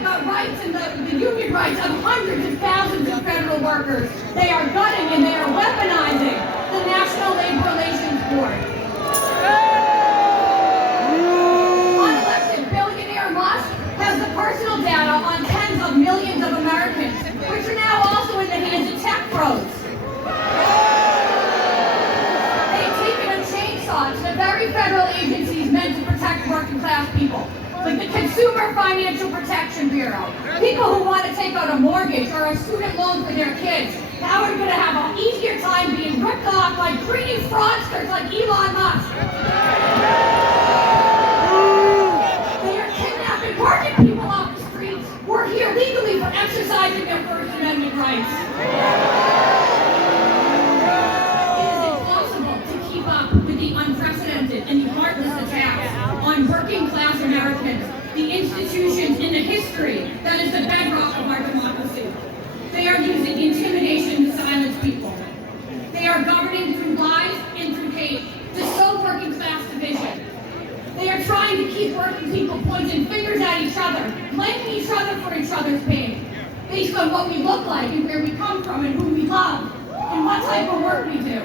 the rights and the union rights of hundreds of thousands of federal workers. They are gutting and they are weaponizing the National Labor Relations Board. Unelected billionaire Musk has the personal data on tens of millions of Americans, which are now also in the hands of tech pros. They've taken a chainsaw to the very federal agencies meant to protect working class people, like the Consumer Financial Protection Bureau. People who want to take out a mortgage or a student loan for their kids now are going to have an easier time being ripped off by greedy fraudsters like Elon Musk. They are kidnapping working people off the streets who are here legally for exercising their First Amendment rights. It is impossible to keep up with the unprecedented and the heartless attacks on working class Americans, the institutions in the history that is the bedrock of our democracy. They are using intimidation to silence people. They are governing through lies and through hate to sow working class division. They are trying to keep working people pointing fingers at each other, blaming each other for each other's pain, based on what we look like and where we come from and who we love and what type of work we do.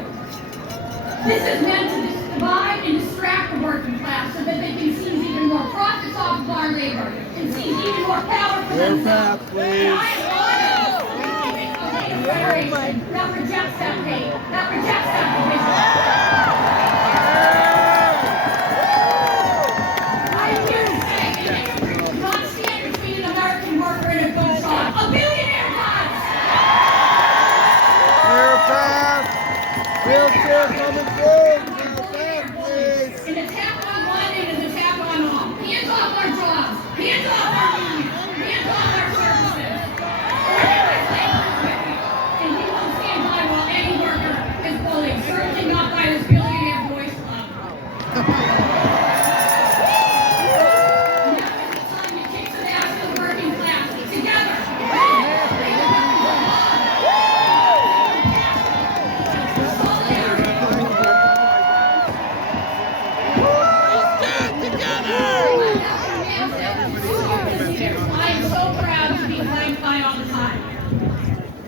This is meant to divide and distract the working class so that they can seize even more profits off of our labor and seize even more power for themselves. And I am honored to be a federation that rejects that hate, that rejects that division. I am here to say that history does not stand between an American worker and a good job. A billionaire does! Wheelchair coming through! An attack on one and an attack on all. Hands off our jobs. Hands off our unions. Hands off our services. Organized labor is wicked, and we won't stand by while any worker is bullied. Certainly not by this billionaire boys club. Now is the time to kick some ass to the working class. Together. I am so proud to be flanked by all the time.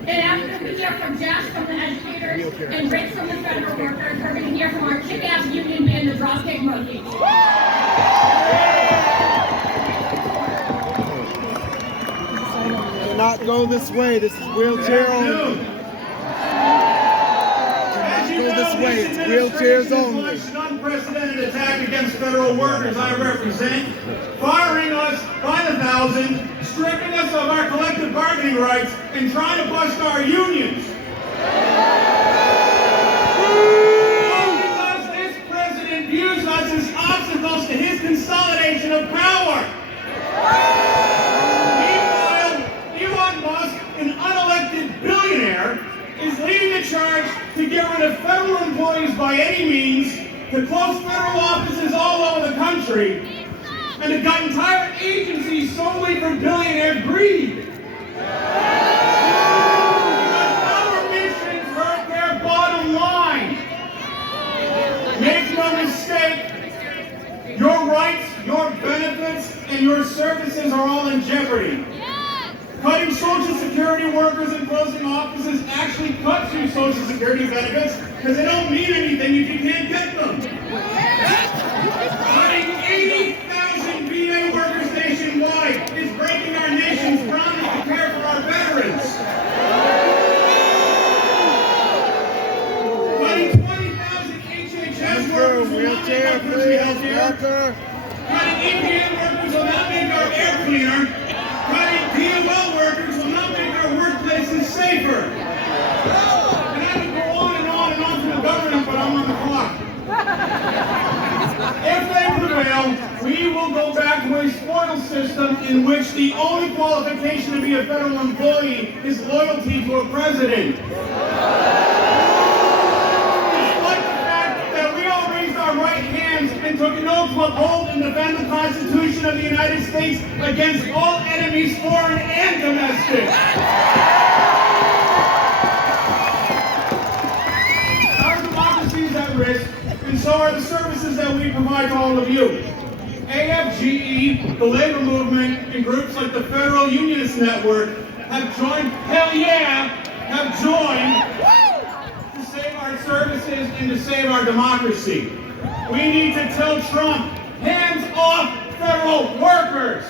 And after we hear from Jess from the educators and Rich from the federal workers, we're going to hear from our kick-ass union band, the Dropkick Murphys. Cannot go this way. This is wheelchair only. Cannot go this way. It's wheelchairs only. Launched an unprecedented attack against federal workers I represent, firing us by the thousand, stripping us of our collective bargaining rights, and trying to bust our unions. All because this president views us as obstacles to his consolidation of power. Meanwhile, Elon Musk, an unelected billionaire, is leading the charge to get rid of federal employees by any means, to close federal offices all over the country, and to gut entire agencies solely for billionaire greed. Because our missions hurt their bottom line. Make no mistake, your rights, your benefits, and your services are all in jeopardy. Cutting Social Security workers and closing offices actually cuts your Social Security benefits because they don't mean anything if you can't get them. Cutting 80,000 VA workers nationwide is breaking our nation's promise to care for our veterans. Cutting 20,000 HHS workers will not make our country healthier. Cutting EPA workers will not make our air cleaner. Cutting DOL workers will not make our workplaces safer. And I could go on and on and on to the government, but I'm on the clock. If they prevail, we will go back to a spoils system in which the only qualification to be a federal employee is loyalty to a president. Despite the fact that we all raised our right hands and took an oath to uphold and defend the Constitution of the United States against all enemies, foreign and domestic. Our democracy is at risk, and so are the services that we provide to all of you. AFGE, the labor movement, and groups like the Federal Unionist Network have joined, have joined to save our services and to save our democracy. We need to tell Trump, hands off federal workers.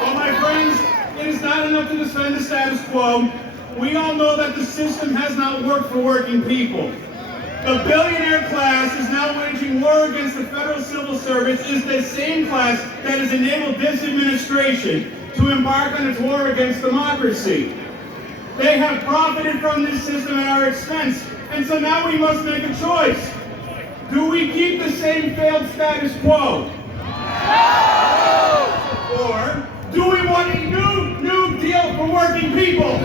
But my friends, it is not enough to defend the status quo. We all know that the system has not worked for working people. The billionaire class is now waging war against the federal civil service, is the same class that has enabled this administration to embark on its war against democracy. They have profited from this system at our expense, and so now we must make a choice. Do we keep the same failed status quo? Or do we want a new deal for working people?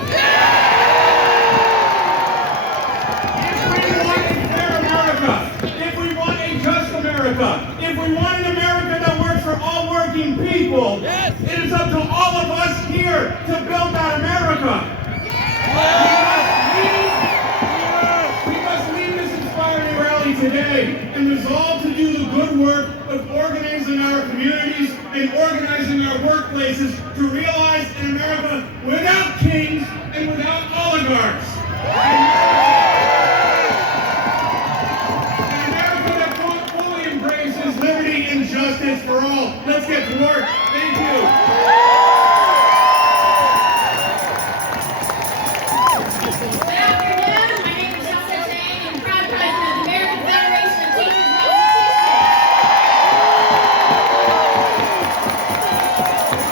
If we want a just America, if we want an America that works for all working people, it is up to all of us here to build that America. We must leave this inspiring rally today and resolve to do the good work of organizing our communities and organizing our workplaces to realize an America without kings and without oligarchs. Liberty and justice for all. Let's get to work. Thank you. Good afternoon. My name is Jessica Chang. I'm proud president of the American Federation of Teachers of Massachusetts.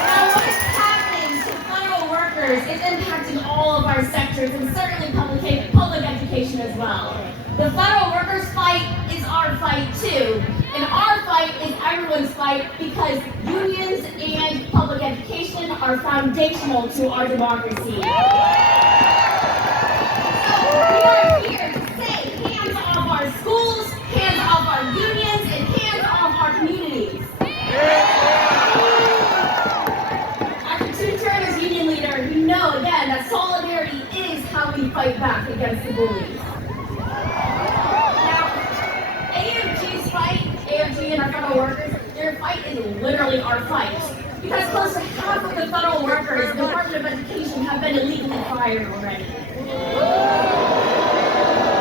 Now, what is happening to federal workers is impacting all of our sectors and certainly public education as well. The federal workers' fight is our fight too. And our fight is everyone's fight because unions and public education are foundational to our democracy. So we are here to say hands off our schools, hands off our unions, and hands off our communities. After 2 terms as union leader, you know again that solidarity is how we fight back against the bullies. AFG and our federal workers, their fight is literally our fight. Because close to half of the federal workers in the Department of Education have been illegally fired already.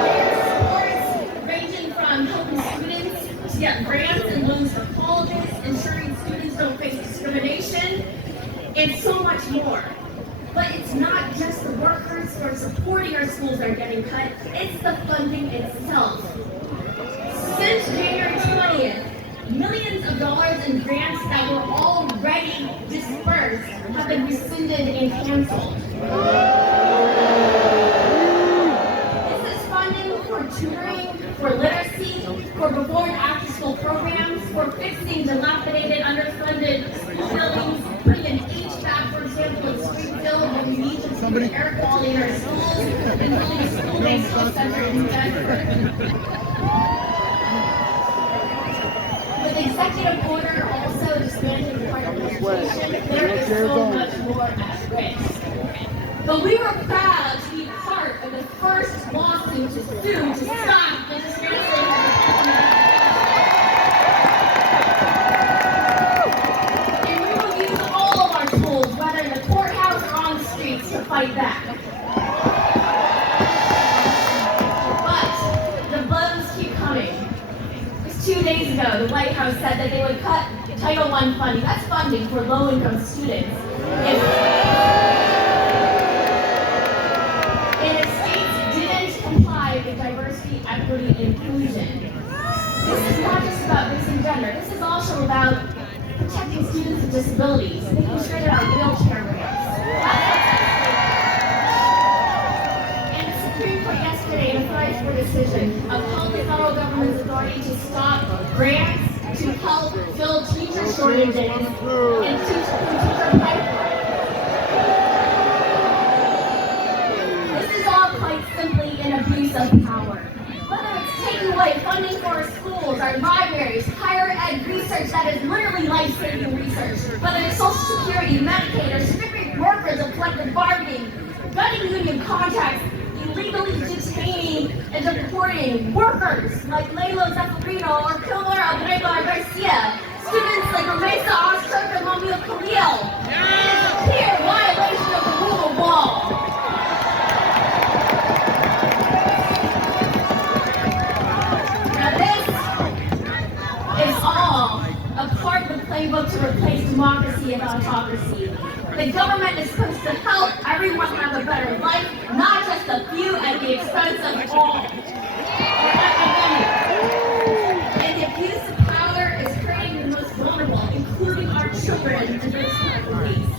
Their supports ranging from helping students to get grants and loans for colleges, ensuring students don't face discrimination, and so much more. But it's not just the workers who are supporting our schools that are getting cut, it's the funding itself. Since January 20th, millions of dollars in grants that were already dispersed have been rescinded and canceled. This is funding for tutoring, for literacy, for before and after school programs, for fixing dilapidated, underfunded school buildings, putting an HVAC, for example, in Springfield when we need to improve air quality in our schools, and building a school-based health center in Denver. With executive order also disbanding the Department of Education, there is so much more at risk. But we were proud to be part of the first lawsuit to sue to stop the dismantling of the and we will use all of our tools, whether in the courthouse or on the streets, to fight back. But the blows keep coming. 2 days ago, the White House said that they would cut Title I funding. That's funding for low-income students. And if states didn't comply with diversity, equity, and inclusion. This is not just about race and gender. This is also about protecting students with disabilities, making sure there are wheelchair ramps. And the Supreme Court yesterday, in a 5-4 decision, upheld the federal government's authority to stop grants to help fill teacher shortages and teacher pipeline. This is all quite simply an abuse of power. Whether it's taking away funding for our schools, our libraries, higher ed research that is literally life-saving research, whether it's Social Security, Medicaid, or stripping workers of collective bargaining, gutting union contracts, illegally detaining and deporting workers like Lalo Zaffarino or Kilmer Abrego Garcia, students like Ramesa Ostruk and Mamil Khalil. It is a clear violation of the rule of law. Now this is all a part of the playbook to replace democracy and autocracy. The government is supposed to help everyone have a better life, not just a few at the expense of all. And the abuse of power is hurting the most vulnerable, including our children and those who are police.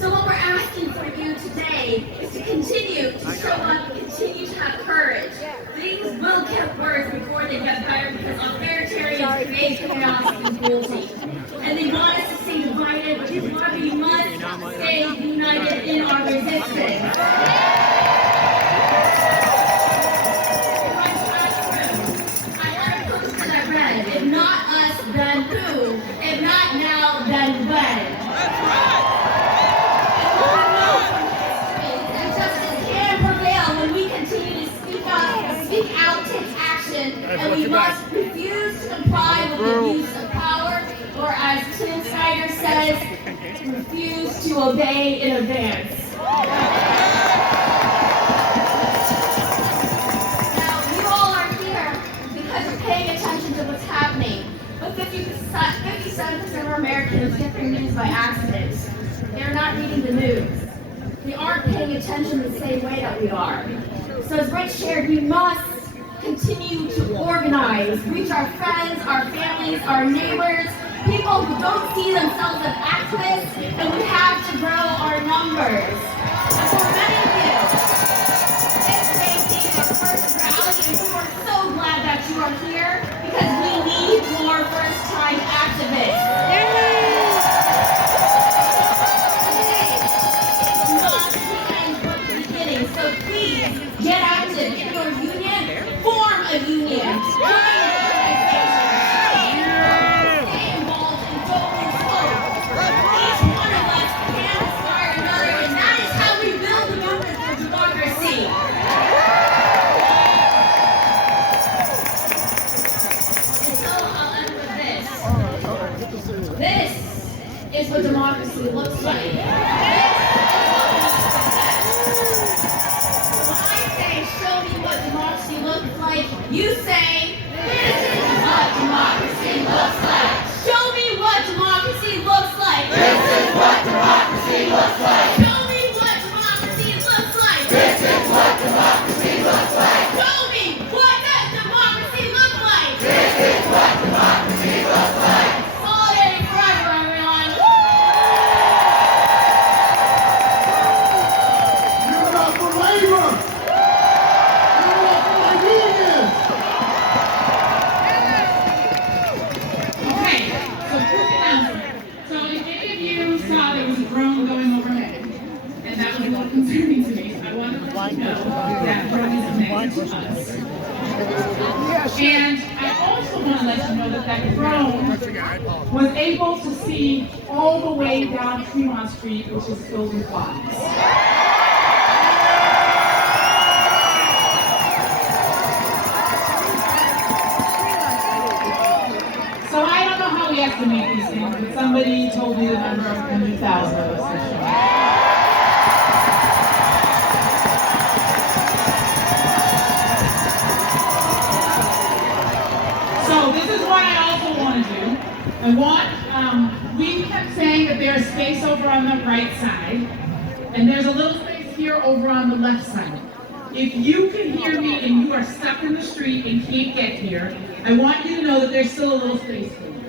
So what we're asking for you today is to continue to show up and continue to have courage. Things will get worse before they get better because authoritarians create chaos and cruelty. And they want us to stay divided, which is why we must stay united in our resistance. In my classroom, I had a poster that read, if not us, then who? If not now, then when? That's right! And we know from history that justice can prevail when we continue to speak up, speak out, take action, and we must refuse to comply with the abuse of power, or as Tim Snyder says, refuse to obey in advance. Now, you all are here because you're paying attention to what's happening. But 57% of Americans get their news by accident. They're not reading the news. They aren't paying attention the same way that we are. So as Rich shared, we must continue to organize, reach our friends, our families, our neighbors, people who don't see themselves as activists, and we have to grow our numbers. And for many of you, this may be your first rally, and we are so glad that you are here because we need more first-time activists. Not the end, but the beginning. So please get active. If you're a union, form a union. This is what democracy looks like. When I say, show me what democracy looks like, you say, this is what democracy looks like. Show me what democracy looks like. This is what democracy looks like. Show me what democracy looks like. This is what democracy looks like. Show me what does democracy look like. This is what democracy looks like. Solidarity forever, everyone. Give it up for labor. Give it up for my unions. Okay, so quick announcement. So if any of you saw there was a drone going overhead, and that was a little concerning to me, I wanted to let you know that drone is connected to us. And I also want to let you know that that drone was able to see all the way down Tremont Street, which is filled with bodies. So I don't know how we estimate these things, but somebody told me the number of 100,000 of us this show. So this is what I also want to do. We kept saying that there's space over on the right side, and there's a little space here over on the left side. If you can hear me and you are stuck in the street and can't get here, I want you to know that there's still a little space for you.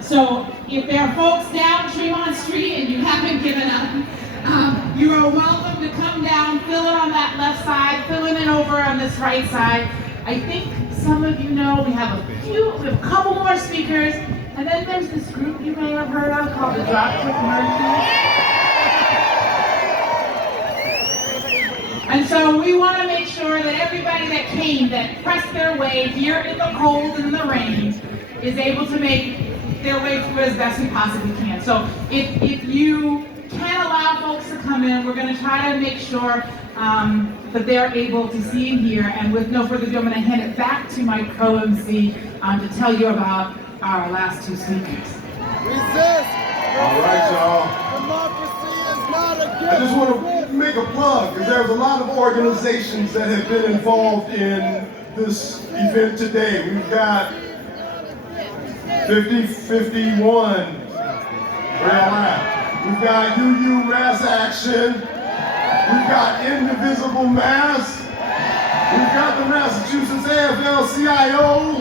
So if there are folks down Tremont Street and you haven't given up, you are welcome to come down, fill it on that left side, fill it in over on this right side. I think some of you know we have a couple more speakers, and then there's this group you may have heard of called the Dropkick Murphys. And so we want to make sure that everybody that came, that pressed their way here in the cold and the rain, is able to make their way through as best we possibly can. So if you can allow folks to come in, we're going to try to make sure that they're able to see and hear. And with no further ado, I'm going to hand it back to my co-MC to tell you about our last two speakers. Resist! All right, y'all. Democracy is not a gift. I just want to make a plug, because there's a lot of organizations that have been involved in this event today. We've got 5051, where y'all at? We've got UU Mass Action. We've got Indivisible Mass. We've got the Massachusetts AFL-CIO,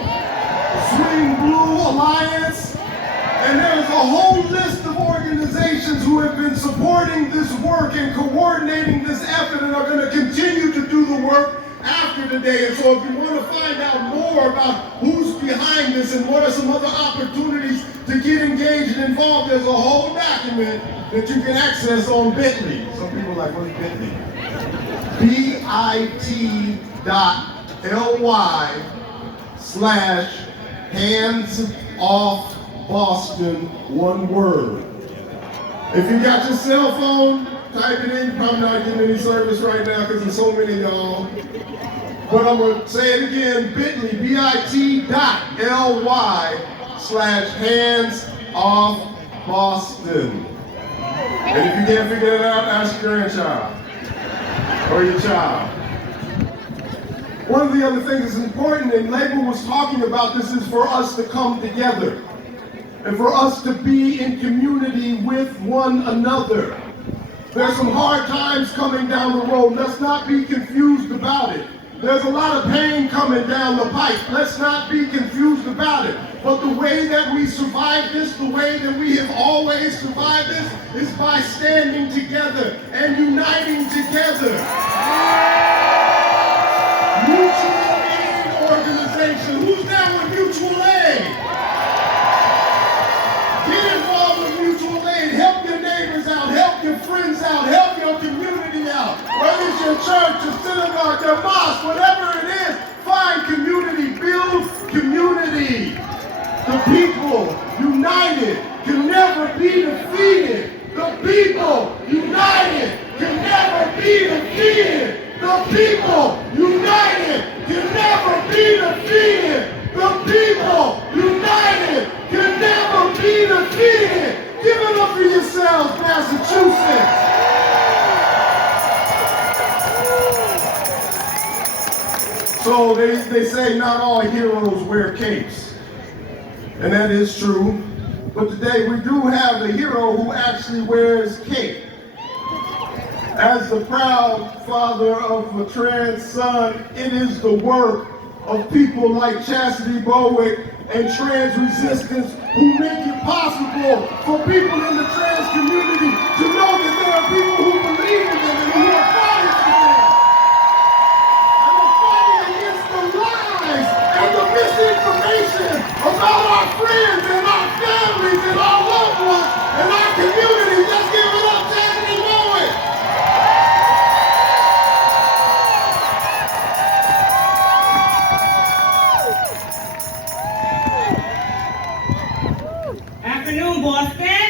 Swing Blue Alliance, and there's a whole list of organizations who have been supporting this work and coordinating this effort and are going to continue to do the work after today. And so if you want to find out more about who's behind this and what are some other opportunities to get engaged and involved, there's a whole document that you can access on Bitly. Some people are like, what's Bitly? bit.ly/hands-off-Boston, one word. If you got your cell phone, type it in. You're probably not getting any service right now because there's so many of y'all. But I'm going to say it again, Bitly, bit.ly/hands-off-Boston. And if you can't figure it out, ask your grandchild or your child. One of the other things that's important, and Labor was talking about this, is for us to come together and for us to be in community with one another. There's some hard times coming down the road. Let's not be confused about it. There's a lot of pain coming down the pipe. Let's not be confused about it. But the way that we survive this, the way that we have always survived this, is by standing together and uniting together. Mutual aid organization. Who's down with mutual aid? Get involved with mutual aid. Help your neighbors out. Help your friends out. Help your community out. Whether it's your church, your synagogue, your mosque, whatever it is, find community. Build community. The people united can never be defeated. The people united can never be defeated. The people united can never be defeated. The people united can never be defeated. Give it up for yourselves, Massachusetts. So they say not all heroes wear capes. And that is true. But today we do have a hero who actually wears cape. As the proud father of a trans son, it is the work of people like Chastity Bowick and Trans Resistance who make it possible for people in the trans community to know that there are people who believe in them and who are fighting for them. And are fighting against the lies and the misinformation about our friends and our families and our loved ones and our communities. Let's give it up, Chastity Bowick. Afternoon, Boston.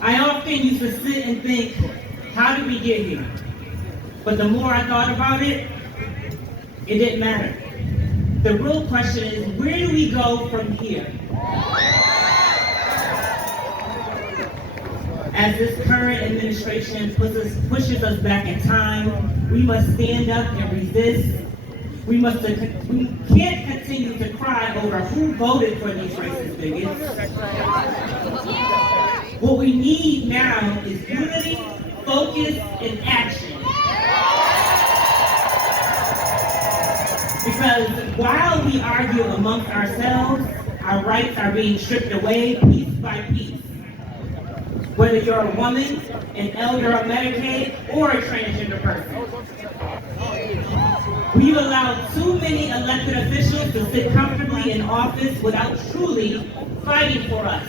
I often used to sit and think, how did we get here? But the more I thought about it, it didn't matter. The real question is, where do we go from here? As this current administration pushes us back in time, we must stand up and resist. We can't continue to cry over who voted for these racist bigots. What we need now is unity, focus, and action. Because while we argue amongst ourselves, our rights are being stripped away piece by piece. Whether you're a woman, an elder on Medicaid, or a transgender person. We've allowed too many elected officials to sit comfortably in office without truly fighting for us.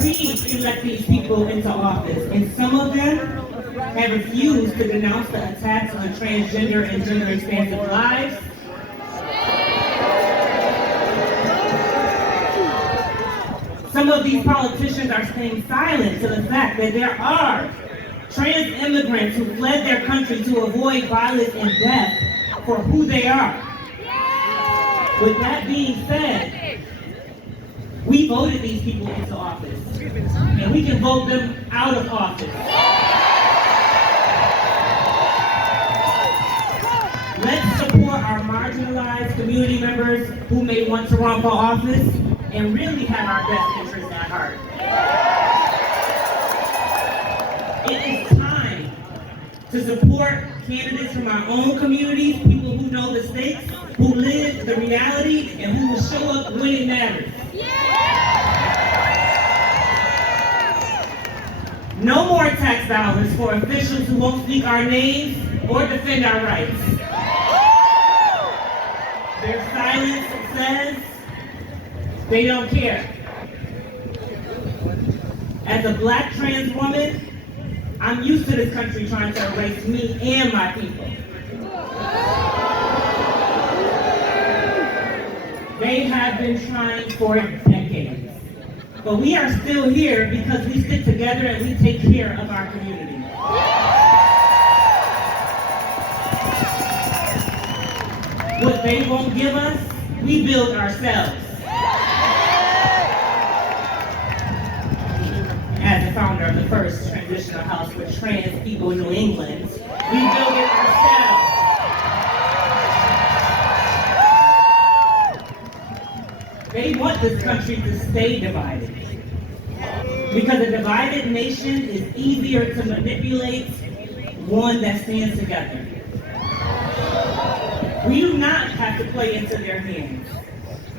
We elect these people into office, and some of them have refused to denounce the attacks on transgender and gender-expansive lives. Some of these politicians are staying silent to the fact that there are trans immigrants who fled their country to avoid violence and death for who they are. With that being said, we voted these people into office, and we can vote them out of office. Let's support our marginalized community members who may want to run for office and really have our best interests at heart. It is time to support candidates from our own communities, people who know the stakes, who live the reality, and who will show up when it matters. No more tax dollars for officials who won't speak our names or defend our rights. Their silence says they don't care. As a Black trans woman, I'm used to this country trying to erase me and my people. They have been trying for decades. But we are still here because we stick together and we take care of our community. What they won't give us, we build ourselves. As the founder of the first transitional house for trans people in New England, we build it ourselves. They want this country to stay divided. Because a divided nation is easier to manipulate one that stands together. We do not have to play into their hands.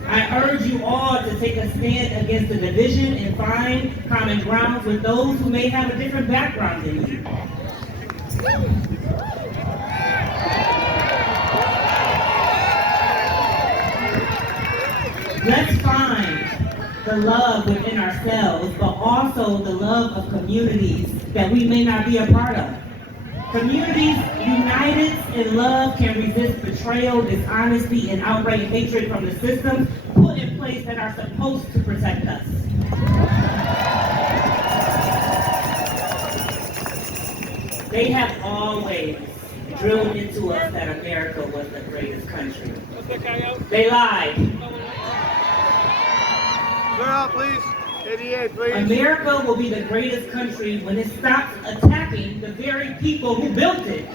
I urge you all to take a stand against the division and find common ground with those who may have a different background than you. Let's find the love within ourselves, but also the love of communities that we may not be a part of. Communities united in love can resist betrayal, dishonesty, and outright hatred from the systems put in place that are supposed to protect us. They have always drilled into us that America was the greatest country. They lied. Clear out, please. 88, please. America will be the greatest country when it stops attacking the very people who built it.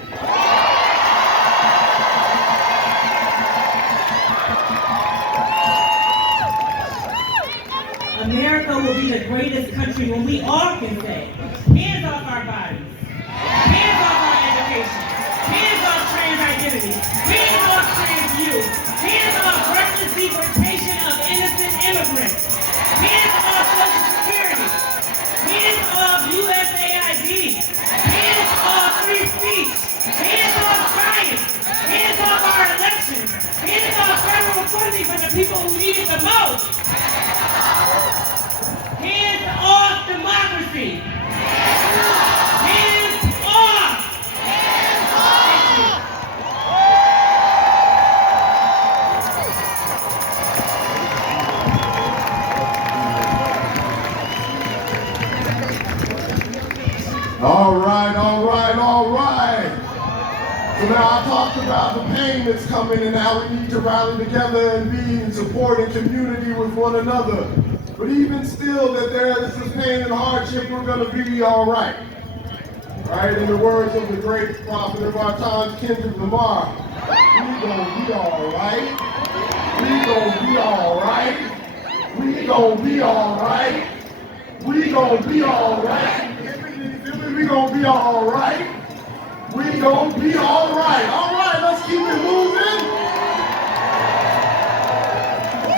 greatest country when we all can say, hands off our bodies, hands off our education, hands off trans identity, hands off trans youth, hands off reckless deportation of innocent immigrants, hands off Social Security, hands off USAID, hands off free speech, hands off science, hands off our elections, hands off federal funding for the people who need it the most. Hands off democracy. Hands off. Hands off. All right, all right, all right. So now I talked about the pain that's coming and how we need to rally together and be in support and community with one another. But even still, that there is this pain and hardship, we're going to be all right. Right? In the words of the great prophet of our times, Kendrick Lamar, we gonna be all right. We gonna be all right. We gonna be all right. We gonna be all right. We gonna be all right. We gonna be all right. All right, let's keep it moving.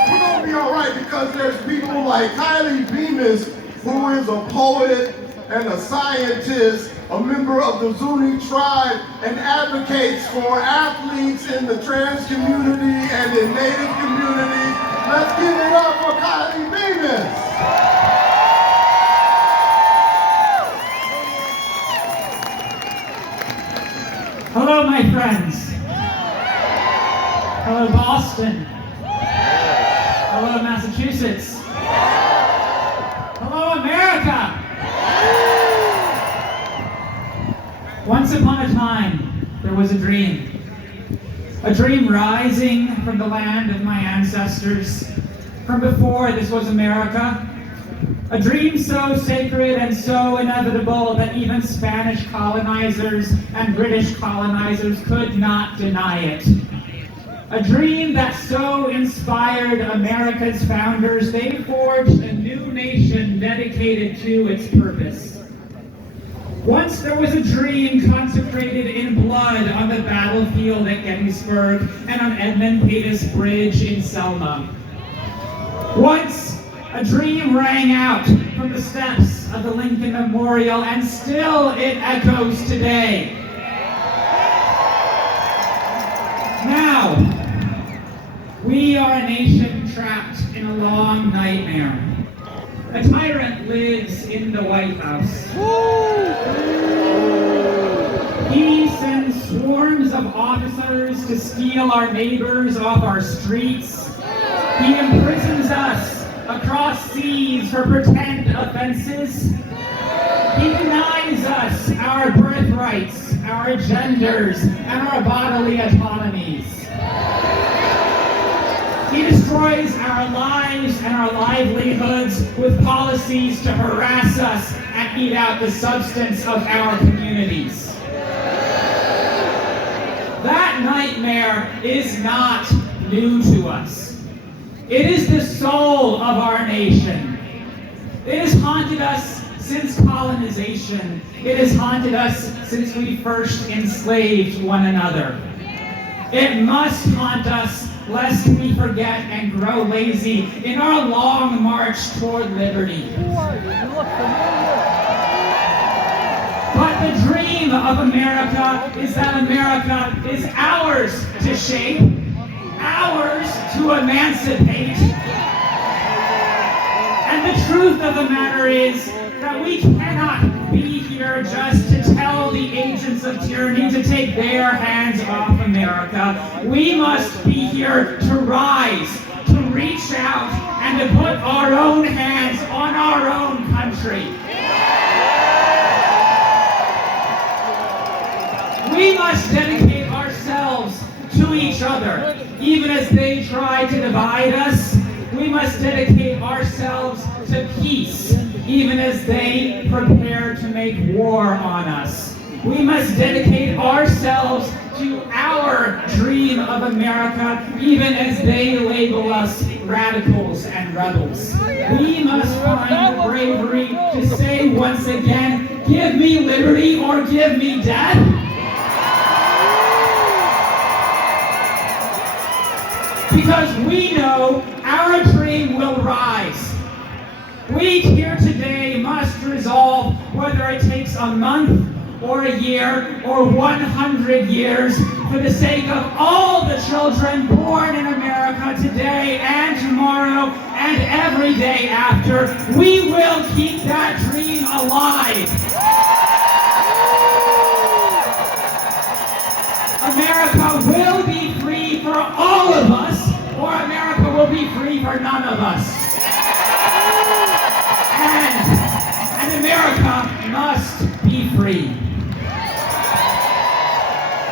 We're gonna be all right because there's people like Kylie Bemis, who is a poet and a scientist, a member of the Zuni tribe, and advocates for athletes in the trans community and in Native communities. Let's give it up for Kylie Bemis. Hello, my friends. Hello, Boston. Hello, Massachusetts. Hello, America. Once upon a time, there was a dream. A dream rising from the land of my ancestors, from before this was America. A dream so sacred and so inevitable that even Spanish colonizers and British colonizers could not deny it. A dream that so inspired America's founders, they forged a new nation dedicated to its purpose. Once there was a dream consecrated in blood on the battlefield at Gettysburg and on Edmund Pettus Bridge in Selma. Once a dream rang out from the steps of the Lincoln Memorial, and still it echoes today. Now, we are a nation trapped in a long nightmare. A tyrant lives in the White House. He sends swarms of officers to steal our neighbors off our streets. He imprisons us across seas for pretend offenses. He denies us our birthrights, our genders, and our bodily autonomies. He destroys our lives and our livelihoods with policies to harass us and eat out the substance of our communities. That nightmare is not new to us. It is the soul of our nation. It has haunted us since colonization. It has haunted us since we first enslaved one another. It must haunt us lest we forget and grow lazy in our long march toward liberty. But the dream of America is that America is ours to shape, ours to emancipate. And the truth of the matter is that we cannot be here just to tell the agents of tyranny to take their hands off America. We must be here to rise, to reach out, and to put our own hands on our own country. We must dedicate ourselves to each other. Even as they try to divide us, we must dedicate ourselves to peace, even as they prepare to make war on us. We must dedicate ourselves to our dream of America, even as they label us radicals and rebels. We must find the bravery to say once again, give me liberty or give me death. Because we know our dream will rise. We here today must resolve whether it takes a month or a year or 100 years for the sake of all the children born in America today and tomorrow and every day after. We will keep that dream alive. America will be free for all of us, or America will be free for none of us. And America must be free.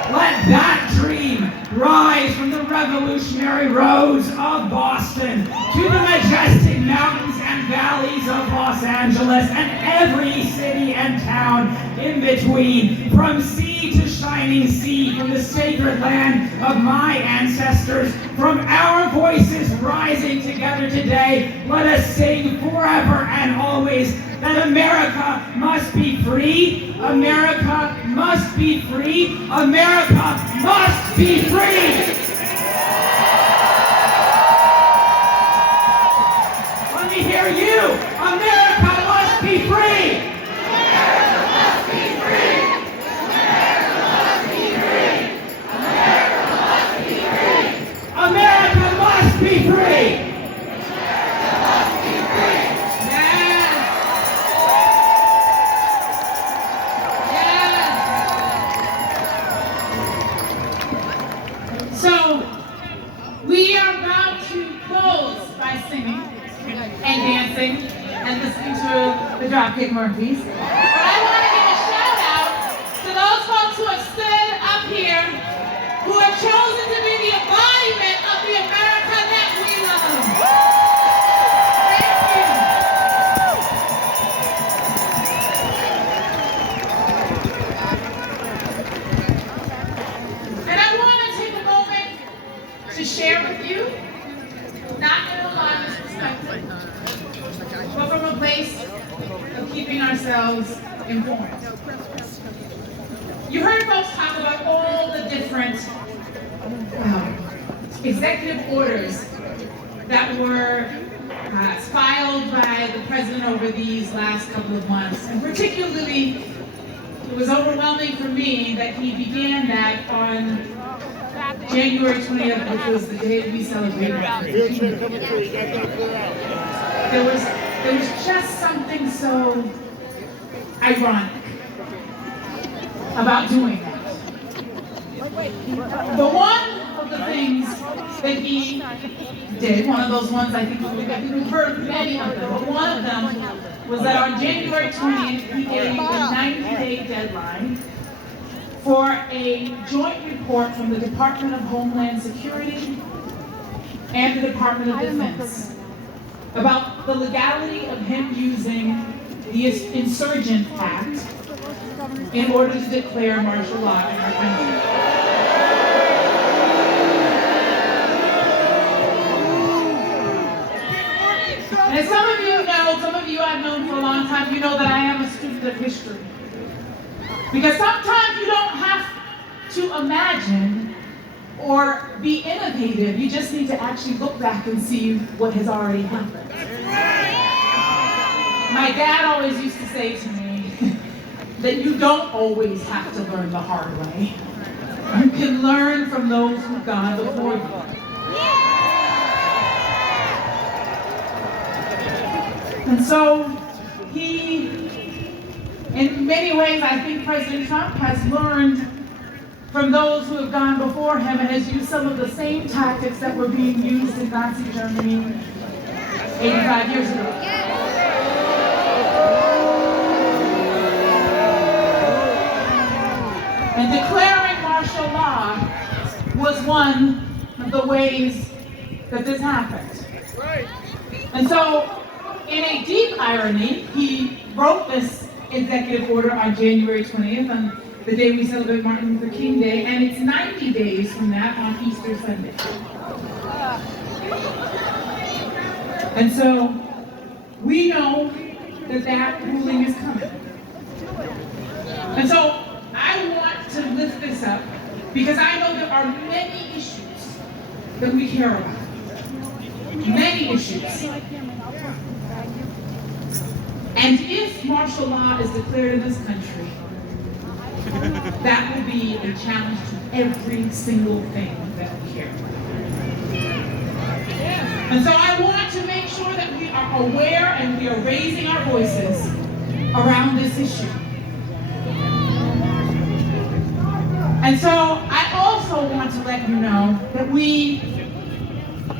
Let that dream rise from the revolutionary roads of Boston to the majestic mountains and valleys of Los Angeles and every city and town in between, from sea to shining sea, from the sacred land of my ancestors. From our voices rising together today, let us sing forever and always that America must be free. America must be free. America must be free. Let me hear you. America must be free. America must be free. America must be free. America must be free. America must be free. America must be free. So, we are about to close by singing and dancing and listening to the Dropkick Murphys. But I want to give a shout out to those folks who have stood up here, who have chosen to be the embodiment of the America that we love. Thank you. And I want to take a moment to share with you, not in a lion's perspective, but from a place of keeping ourselves informed. You heard folks talk about all the different executive orders that were filed by the president over these last couple of months, and particularly it was overwhelming for me that he began that on January 20th, which was the day that we celebrated. There was just something so ironic about doing that. But one of the things that he did, one of those ones I think we've heard many of them, but one of them was that on January 20th, he gave a 90-day deadline for a joint report from the Department of Homeland Security and the Department of Defense about the legality of him using the Insurgent Act in order to declare martial law in our country. And as some of you know, some of you I've known for a long time, you know that I am a student of history. Because sometimes you don't have to imagine or be innovative. You just need to actually look back and see what has already happened. My dad always used to say to me that you don't always have to learn the hard way. You can learn from those who've gone before you. And so he, in many ways, I think President Trump has learned from those who have gone before him and has used some of the same tactics that were being used in Nazi Germany 85 years ago. And declaring martial law was one of the ways that this happened. And so, in a deep irony, he wrote this executive order on January 20th, on the day we celebrate Martin Luther King Day, and it's 90 days from that on Easter Sunday. And so we know that that ruling is coming. And so I want to lift this up because I know there are many issues that we care about. Many issues. And if martial law is declared in this country, that will be a challenge to every single thing that we care about. And so I want to make sure that we are aware and we are raising our voices around this issue. And so I also want to let you know that we,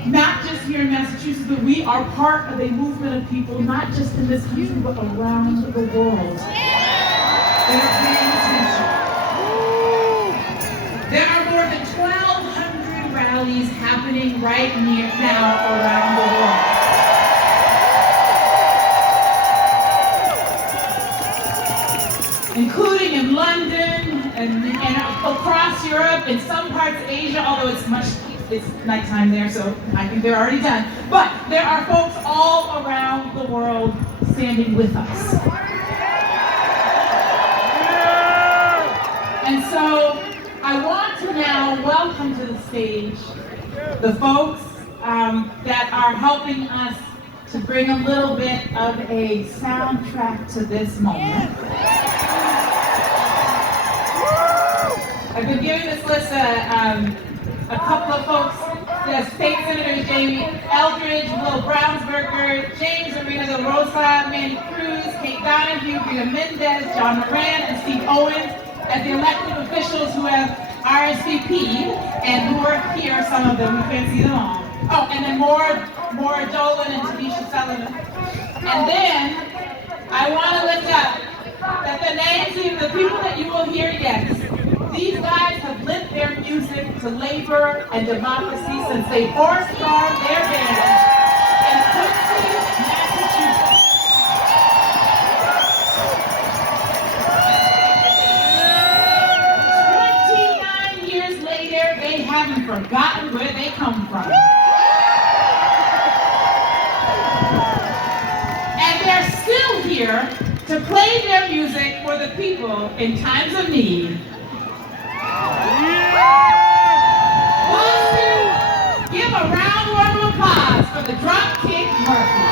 not just here in Massachusetts, but we are part of a movement of people, not just in this country, but around the world, that are paying attention. There are more than 1,200 rallies happening right now around the world, including in London and across Europe, in some parts of Asia, although it's nighttime there, so I think they're already done. But there are folks all around the world standing with us. And so I want to now welcome to the stage the folks that are helping us to bring a little bit of a soundtrack to this moment. I've been giving this list a couple of folks, the State Senators Jamie Eldridge, Will Brownsberger, James Arena de Rosa, Manny Cruz, Kate Donahue, Rita Mendez, John Moran, and Steve Owens, as the elected officials who have RSVP'd and who are here, some of them, we can't see them all. Oh, and then Maura Dolan and Tanisha Sullivan. And then I want to lift up that the names of the people that you will hear next. These guys have lent their music to labor and democracy since they force-formed their band in Quincy, Massachusetts. They haven't forgotten where they come from. And they're still here to play their music for the people in times of need. Boston, give a round of applause for the Dropkick Murphys.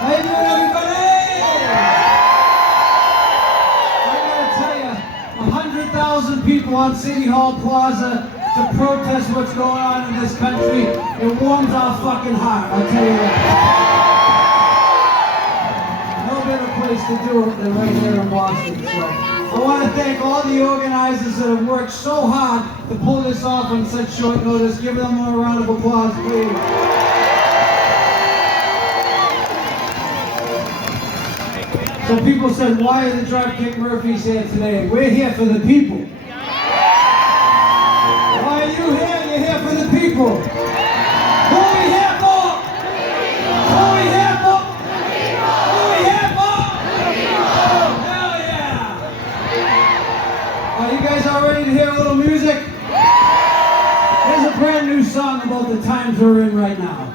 How you doing, everybody? I gotta tell you, 100,000 people on City Hall Plaza to protest what's going on in this country. It warms our fucking heart, I'll tell you that. No better place to do it than right here in Boston. So I want to thank all the organizers that have worked so hard to pull this off on such short notice. Give them a round of applause, please. So people said, why are the Dropkick Murphys here today? We're here for the people. Why are you here? You're here for the people. Who are we here for? Who are we here for? Who are we here for? Hell yeah! Are you guys all ready to hear a little music? Here's a brand new song about the times we're in right now.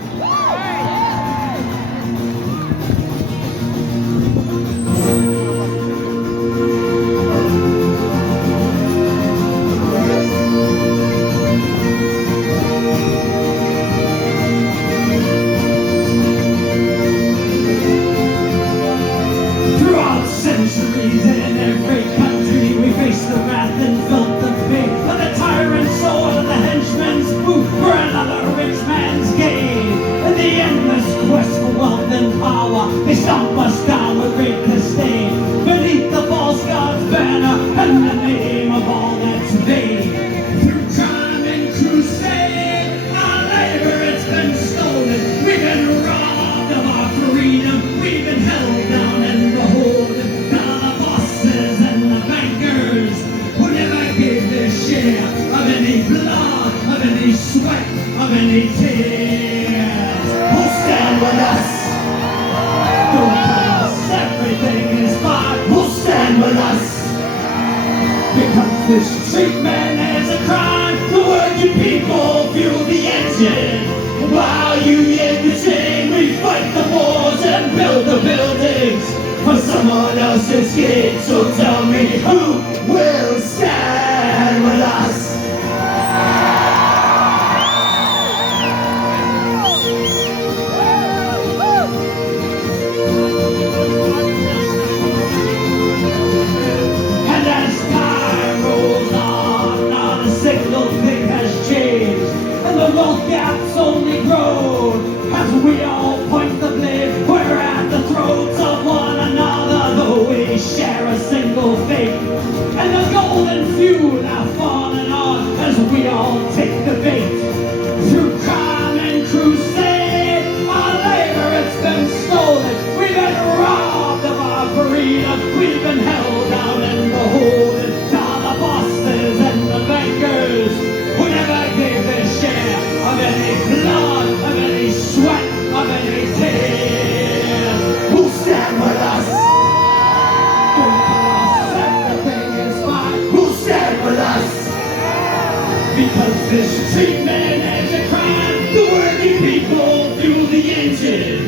Centuries in every country we face the wrath and filth of fate of the tyrant's soul and the henchman's boot for another rich man's gain. In the endless quest for wealth and power, they stomp us down with great disdain. Beneath the false god's banner and the name of all that's vain. Through time and crusade, our labor it's been stolen. We've been robbed of our freedom. We've been held down and beholden. someone else's gate. So tell me, who will stand with us? And as time rolls on, not a single thing has changed, and the wealth gap's only grown as we all point the blame. We're at the throats of one another, though we share a single fate. And the golden few laugh on and on as we all take the bait. Through crime and crusade, our labor, it's been stolen. We've been robbed of our freedom. We've been held down and beholden to the bosses and the bankers who never gave their share of any blood, of any sweat, of any tears. Who'll stand with us? Don't tell us everything is fine. Who'll stand with us? Because this treatment is a crime. The worthy people fuel the engine.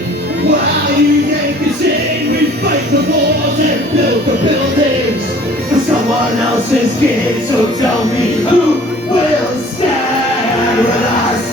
While you yank the chain, we fight the wars and build the buildings for someone else's gain. So tell me, who will stand with us?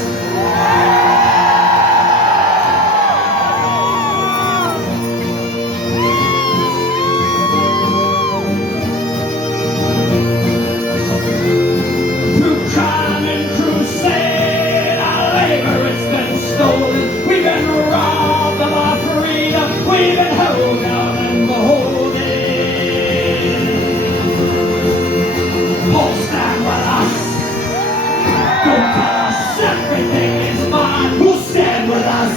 Through crime and crusade, our labor, it's been stolen. We've been robbed of our freedom. We've been held down and beholden. Who'll stand with us? Don't tell us everything is fine. Who'll stand with us?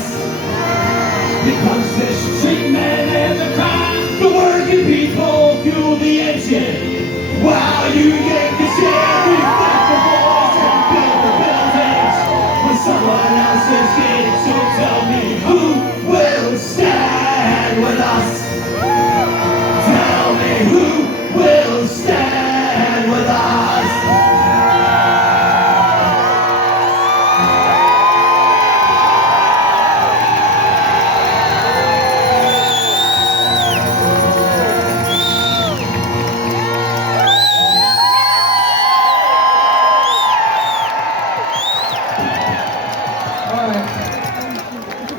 Because this treatment is a crime. The working people fuel the engine. While you yank the chain, we fight the wars and build the buildings with someone else's gate. So tell me, who will stand with us? Tell me, who will stand with us?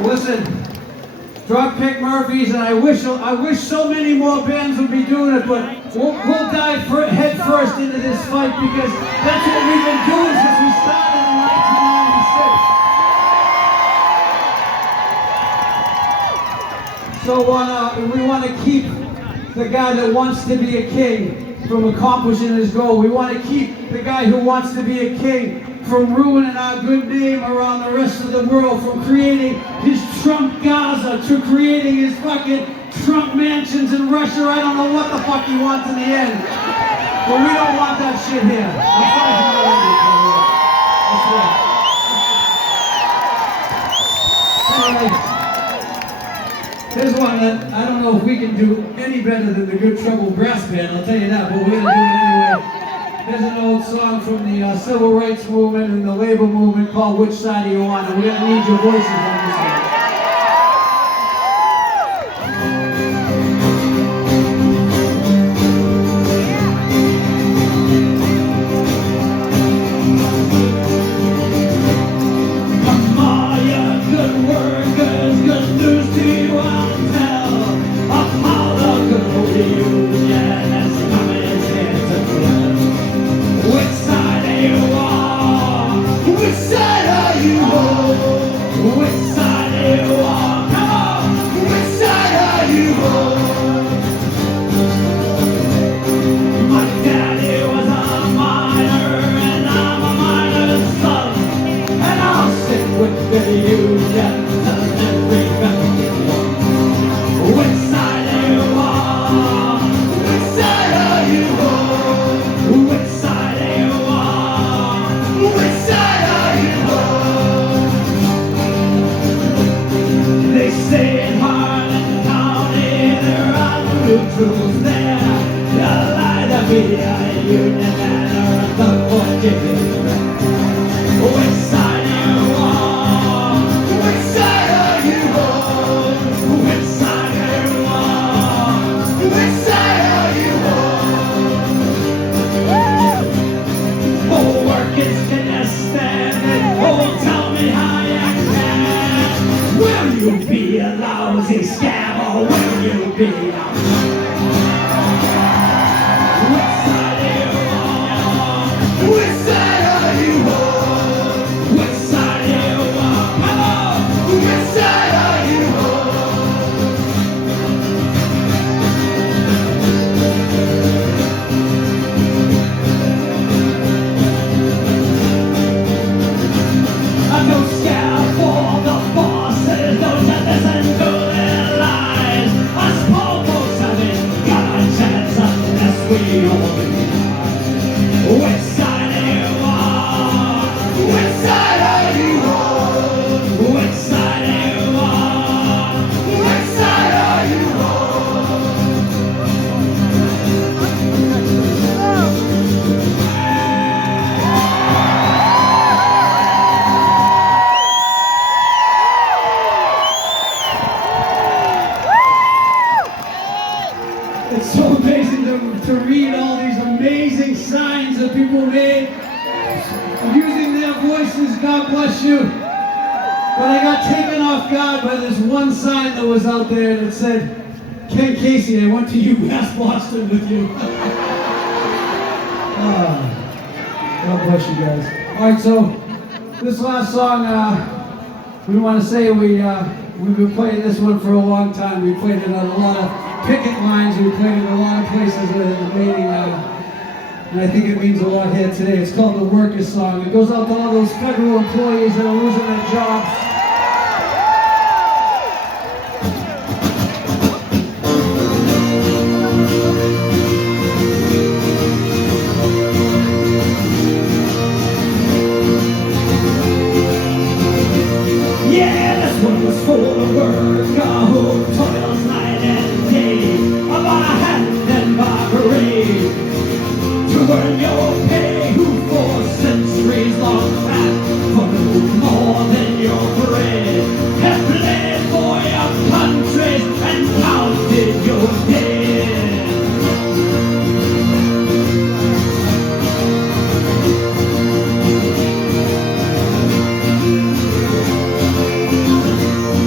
Listen, Dropkick Murphys, and I wish so many more bands would be doing it, but we'll dive head first into this fight because that's what we've been doing since we started in 1996. So we want to keep the guy that wants to be a king from accomplishing his goal. We want to keep the guy who wants to be a king from ruining our good name around the rest of the world, from creating his Trump Gaza to creating his fucking Trump mansions in Russia. I don't know what the fuck he wants in the end. But we don't want that shit here. I'm sorry for the language. That's right. Anyway, here's one that I don't know if we can do any better than the Good Trouble Brass Band, I'll tell you that, but we're going to do it anyway. There's an old song from the Civil Rights Movement and the Labor Movement called Which Side Are You On? And we're going to need your voices on this one. Come on, you good workers, good news to you I'll tell of how the good old union is coming here to dwell. Which side are you on? Which side are you on? Which side are you on? Come on! Which side are you on? My daddy was a miner and I'm a miner's son, and I'll stick with the union till every breath is won. Which side are you on? Which side are you on? Which side are you on? Which side are you on? They say in Harlan County there are no neutrals there. You'll either be a union man or a thug or chicken bread. Which side are you on? Which side are you on? Which side are you on? all mine. Which side are you on? Which side are you on? Which side are you on? Which side are you It's so amazing to read all these amazing signs that people made using their voices. God bless you. But I got taken off guard by this one sign that was out there that said, Ken Casey, I went to UMass Boston with you. God bless you guys. All right, so this last song, we want to say we've been playing this one for a long time. We played it on a lot of picket lines. We played it in a lot of places that meeting, and I think it means a lot here today. It's called the Workers' Song. It goes out to all those federal employees that are losing their jobs. Yeah, this one was for the worker who toils night and day, by hand and by parade, to earn your pay, who for centuries long past, for no more than your bread, have bled for your countries and counted your dead.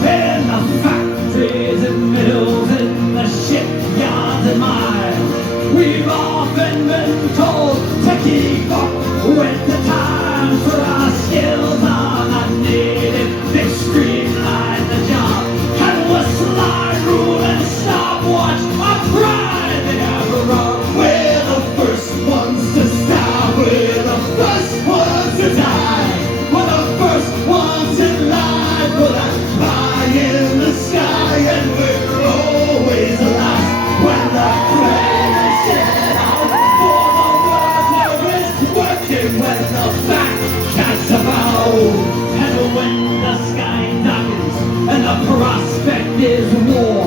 In the factories and mills, in the shipyards and mines, we've often been told to keep up with the times, for our skills are not needed. They streamline the job, and we'll slide rule and stopwatch our pride they ever run. We're the first ones to start, we're the first ones to die, we're the first ones in line for that pie in the sky, and we're always the last when the flame is shed out. For the worker is working when the fact casts about, and when the sky darkens and the prospect is war,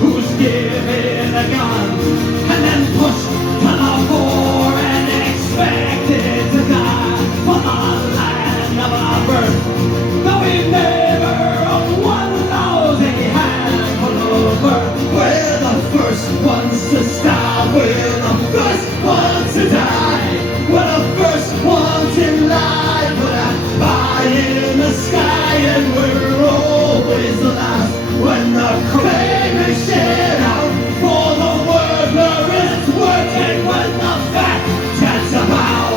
who's given a gun and then pushed to the floor and expected to die for the land of our birth? Though we never owned one lousy handful of birth, we're the first ones to start, we're the first ones to die, we're the first ones in line for that pie in the sky, and we're always the last when the flame is shed out. For the worker is working when the fact gets about.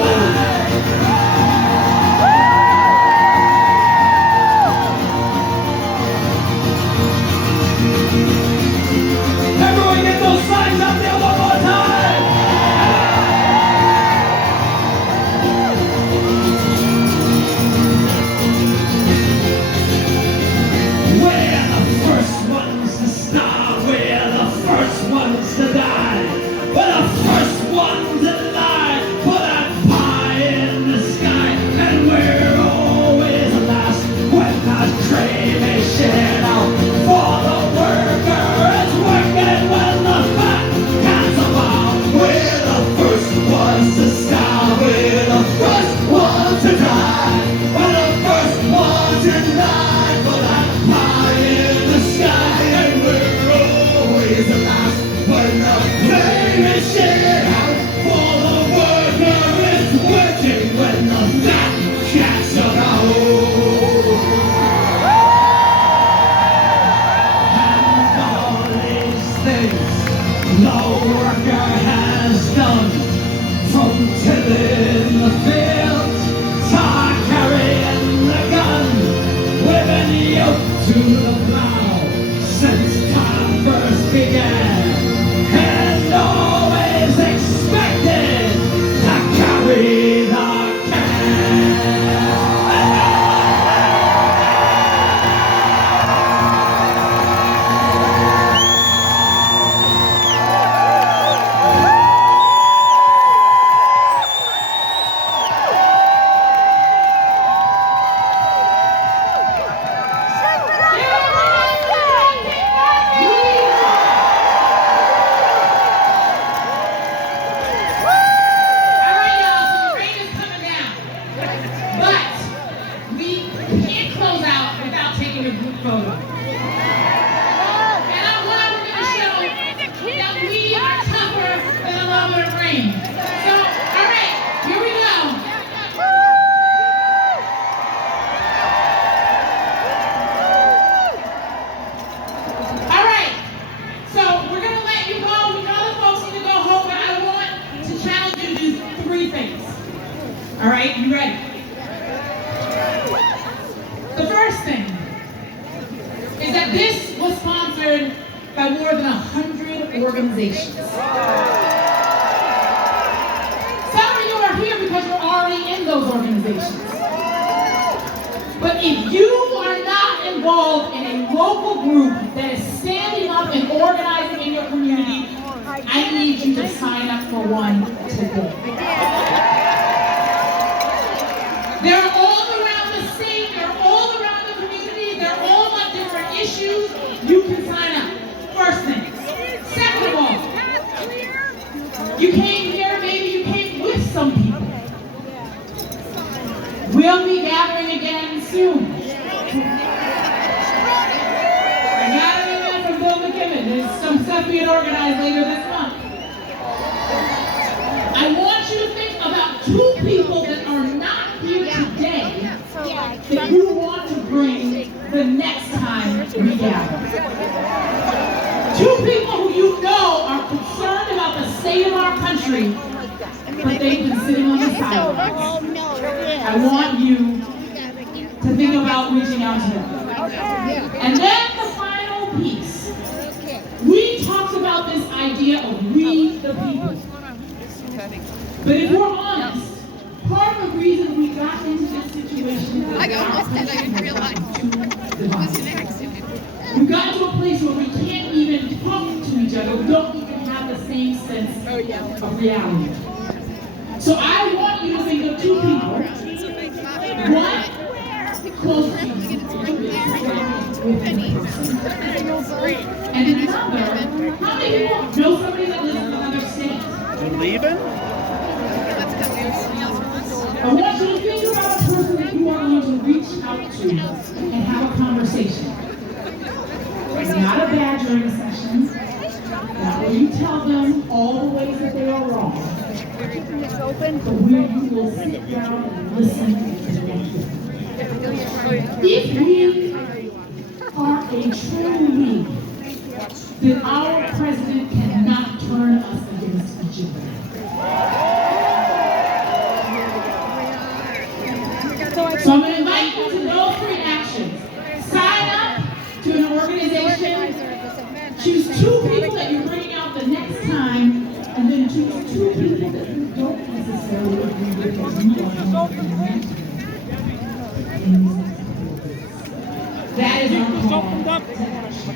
Everyone get those signs up there one more time! We're the first ones to start, we're the first ones to die, we're the first ones in line for that pie in the sky, and we're always the last when that train is shed out. For the worker is working when the fat comes about. We're the first ones to start, we're the first ones to die, we're the first ones in line for that pie in the sky, and we're always the last when the flame is shed out. For the worker is working when the fat cats are out. And all these things the worker has done, from tilling the fields to carrying the gun, we've been yoked to the plow since time first began, and always expected to carry the can. will it rain. So, all right, here we go. All right, so we're going to let you go. We know the folks need to go home, but I want to challenge you to do 3 things. All right, you ready? The first thing is that this was sponsored by more than 100 organizations. Some of you are here because you're already in those organizations. But if you are not involved in a local group that is standing up and organizing in your community, I need you to sign up for one today. They're all around the state, they're all around the community, they're all on different issues. You can sign up. First thing. Second of all, you came here, maybe you came with some people. We'll be gathering again soon. I got an email from Bill McKibben. There's some stuff being organized later this month. I want you to think about 2 people that are not here today that you want to bring the next time we gather. 2 people who you know are concerned about the state of our country, but they've been sitting on the sidelines. I want you to think about reaching out to them. And then the final piece. We talked about this idea of we the people. But if we're honest, part of the reason we got into this situation is I didn't realize. we got to a place where we can't even talk to each other. We don't even have the same sense of reality. So I want you to think of 2 people. One, close to you, and another, how many people know somebody that lives in another state? You leaving? I want you to think about a person that you are going to reach out to and have a conversation. It's not a badgering session. Not where you tell them all the ways that they are wrong. But where you will sit down and listen to them. If we are a true we, then our president cannot turn us against each other. So I'm going to invite you to know 3 actions. Sign up to an organization. Choose 2 people that you're bringing out the next time, and then choose 2 people that you don't necessarily agree with that you want to implement. That is our call to action.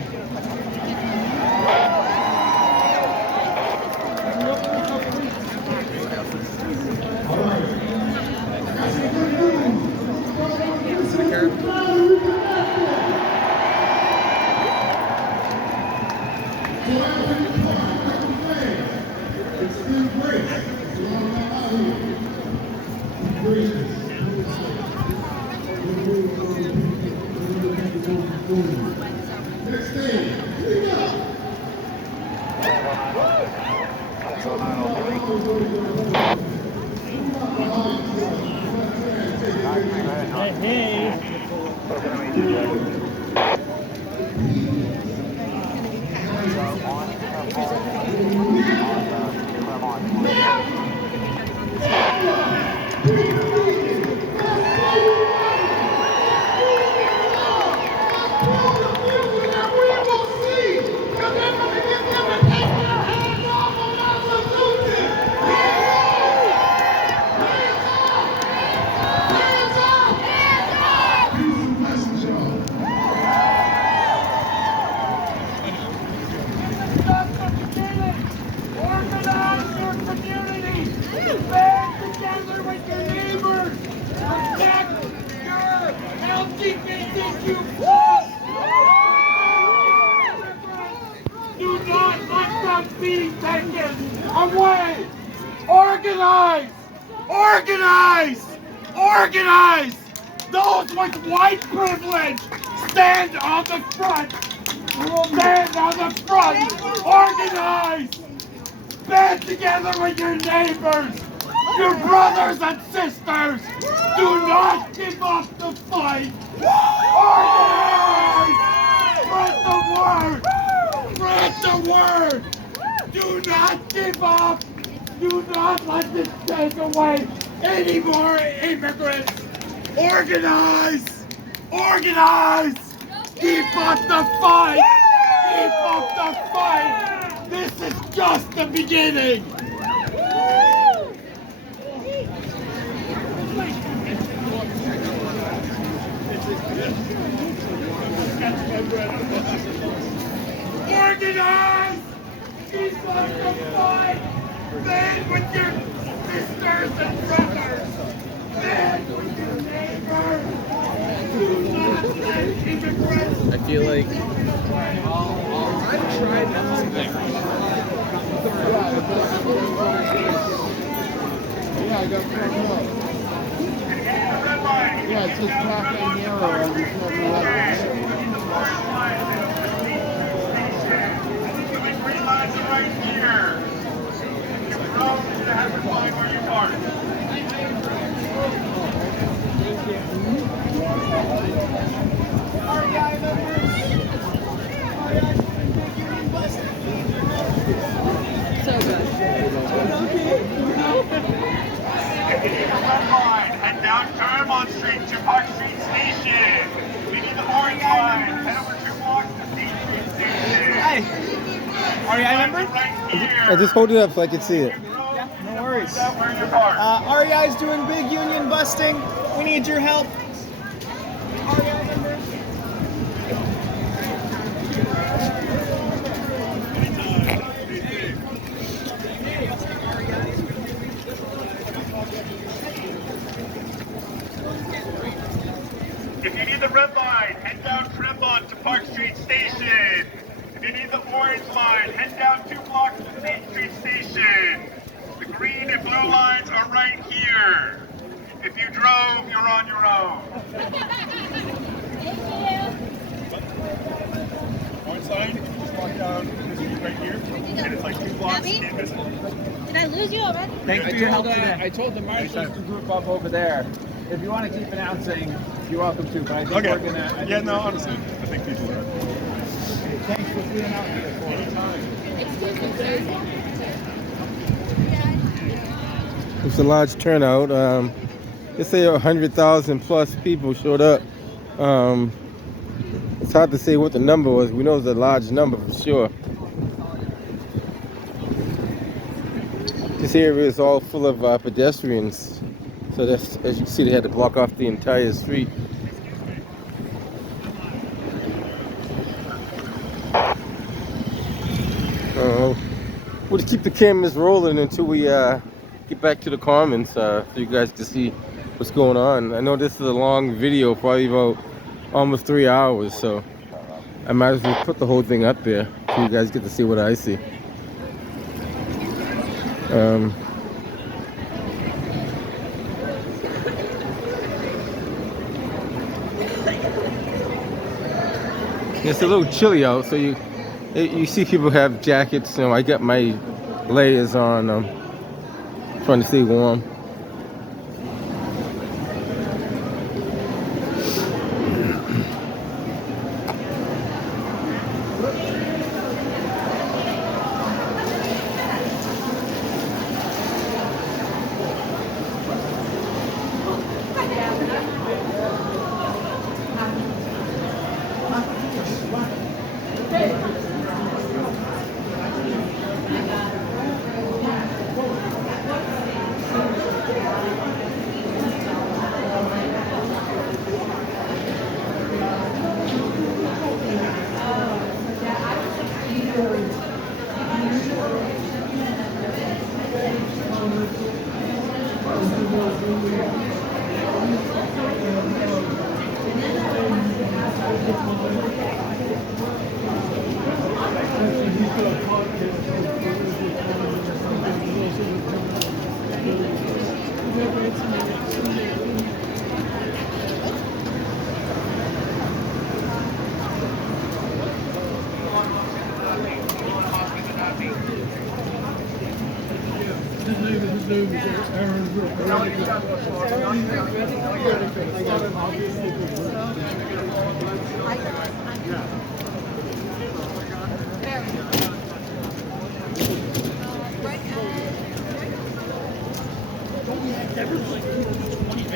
Away! Organize! Organize! Organize! Those with white privilege, stand on the front! Stand on the front! Organize! Get together with your neighbors, your brothers and sisters. Do not give up the fight. Organize! Spread the word! Spread the word! Do not give up! Do not let this take away any more immigrants! Organize! Organize! Keep up the fight! Keep up the fight! This is just the beginning! Organize! Keep up the fight! Stand with your sisters and brothers! Stand with your neighbors! Do not let immigrants... I feel like I tried that. Yeah, I got fucked up. Yeah, it's just black and yellow. I just never let it. Green lines are right here. Your road is going to have to find where you park. So good. If you need the red line, head down Claremont Street to Park Street Station. If you need the orange line, head over 2 blocks to State Street Station. Hey, REI member? I just hold it up so I can see it. Yeah, no worries. REI is doing big union busting. We need your help. REI members. If you need the red line, head down Tremont to Park Street Station. If you need the orange line, head down 2 blocks to State Street Station. The green and blue lines are right here. If you drove, you're on your own. Orange line, you just walk down this street right here, and it's like 2 blocks invisible. Did I lose you already? Thanks for your help today. I told the marshals to group up over there. If you want to keep announcing, you're welcome to. But I think we're gonna. Yeah, no, honestly, I think people are. Thanks for being out here for the time. It's a large turnout. Let's say 100,000 plus people showed up. It's hard to say what the number was. We know it's a large number for sure. This area is all full of pedestrians. So that's, as you can see, they had to block off the entire street. We'll just keep the cameras rolling until we get back to the Commons so you guys can see what's going on. I know this is a long video, probably about almost 3 hours, so I might as well put the whole thing up there so you guys get to see what I see. It's a little chilly out, so you see people have jackets. You know, I got my layers on, trying to stay warm.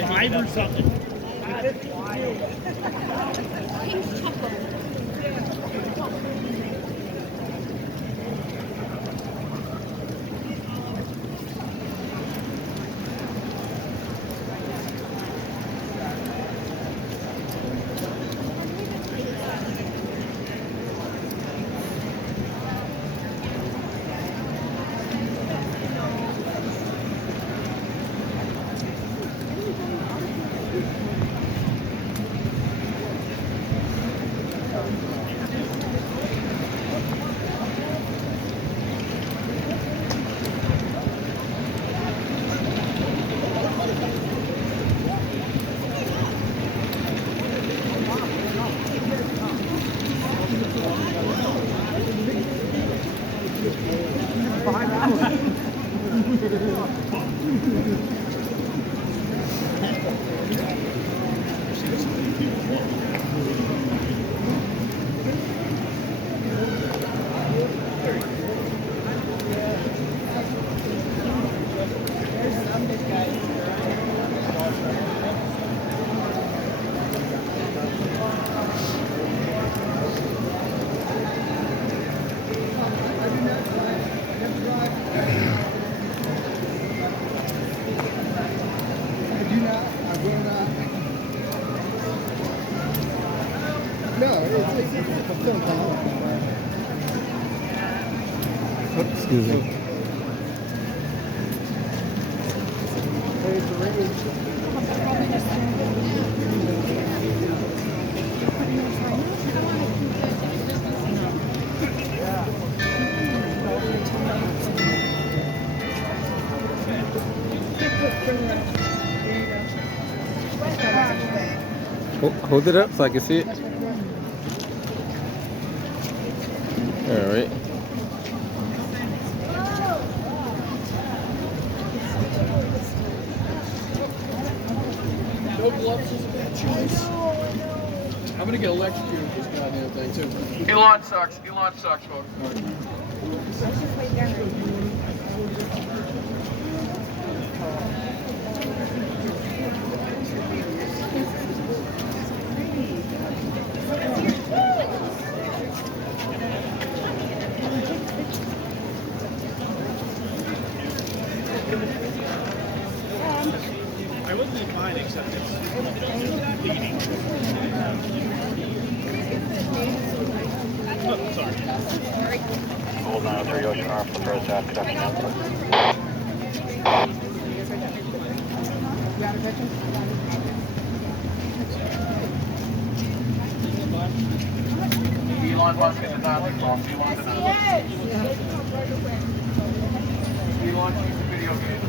Five or something. Excuse me. Hold it up so I can see it. All right. No gloves is a bad choice. I'm gonna get electrocuted with this goddamn thing too. Elon sucks. Elon sucks, folks. I wasn't fine except it's bleeding. Oh, sorry. Hold on, 3 Ocean R for the first half, conduction output. Elon Musk is a Nazi, folks. Elon's a Nazi. Elon keeps the video games.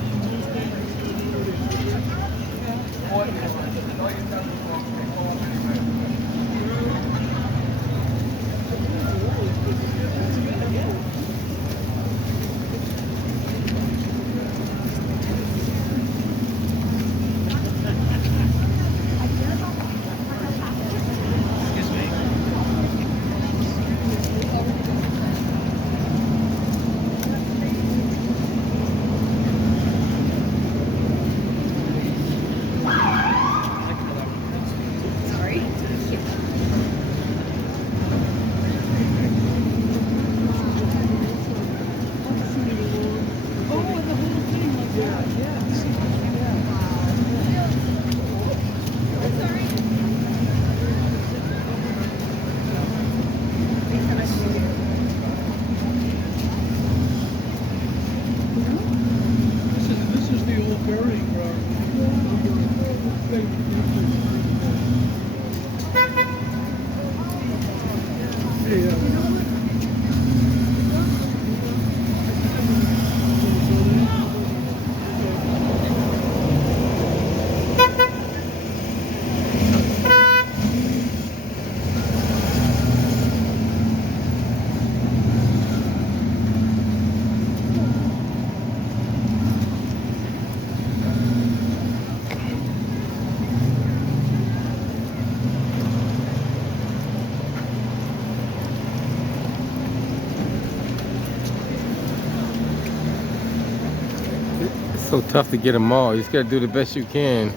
so tough to get them all. You just gotta do the best you can.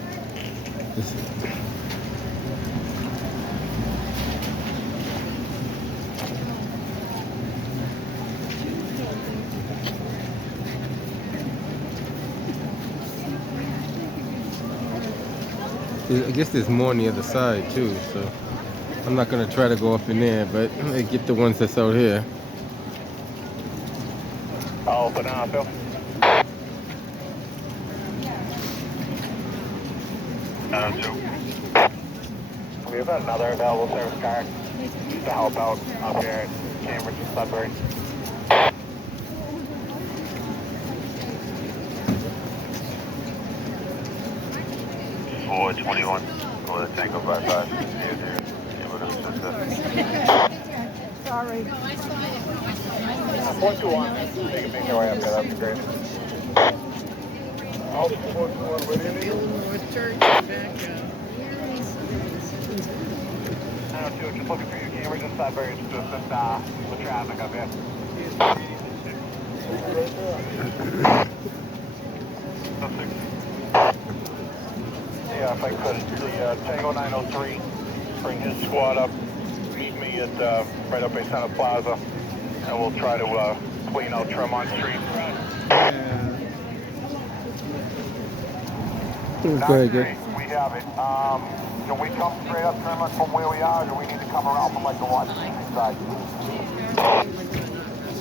I guess there's more on the other side too, so I'm not gonna try to go up in there, but I get the ones that's out here. I'll open up, Phil. We have another available service car to help out up here at Cambridge and Sudbury. $421 for the Tango bypass. Sorry. 421. You can make your way up there, that'd be great. I'll 421, where do you need? Church back I don't know, just looking for you, Cambridge and Sudbury, just with traffic up here. Yeah, if I could, the Tango 903, bring his squad up, meet me at right up at Center Plaza, and we'll try to clean out Tremont Street. Very good. We have it. Can we come straight up Tremont from where we are, or do we need to come around from like the Washington side?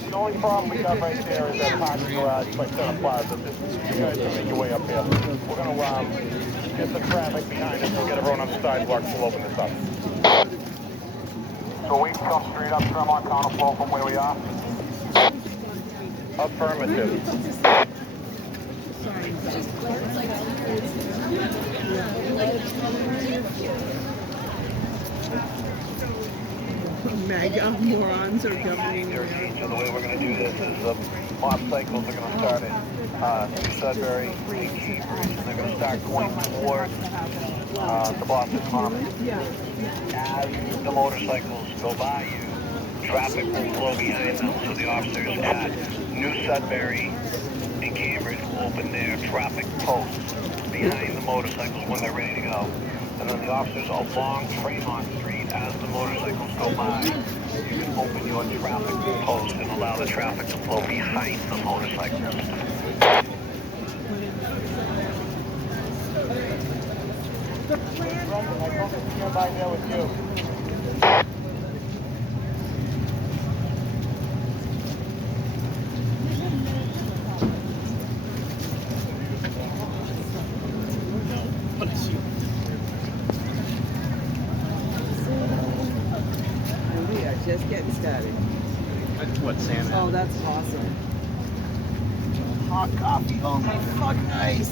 The only problem we got right there is that parking garage by Center Plaza. You guys can make your way up here. We're going to get the traffic behind us. We'll get everyone on the sidewalk. We'll open this up. So we can come straight up Tremont counter flow from where we are? Affirmative. MAGA morons are governing. So the way we're going to do this is mob cycles are going to start at Sudbury, and they're going to start going towards the Boston Common. As the motorcycles go by you, traffic will flow behind them, so the officers at New Sudbury and Cambridge will open their traffic posts behind the motorcycles when they're ready to go. And then the officers along Tremont Street, as the motorcycles go by, you can open your traffic post and allow the traffic to flow behind the motorcycles. By there with you. We are just getting started. That's what Sam had. Oh, that's awesome. Hot coffee only. Fuck nice.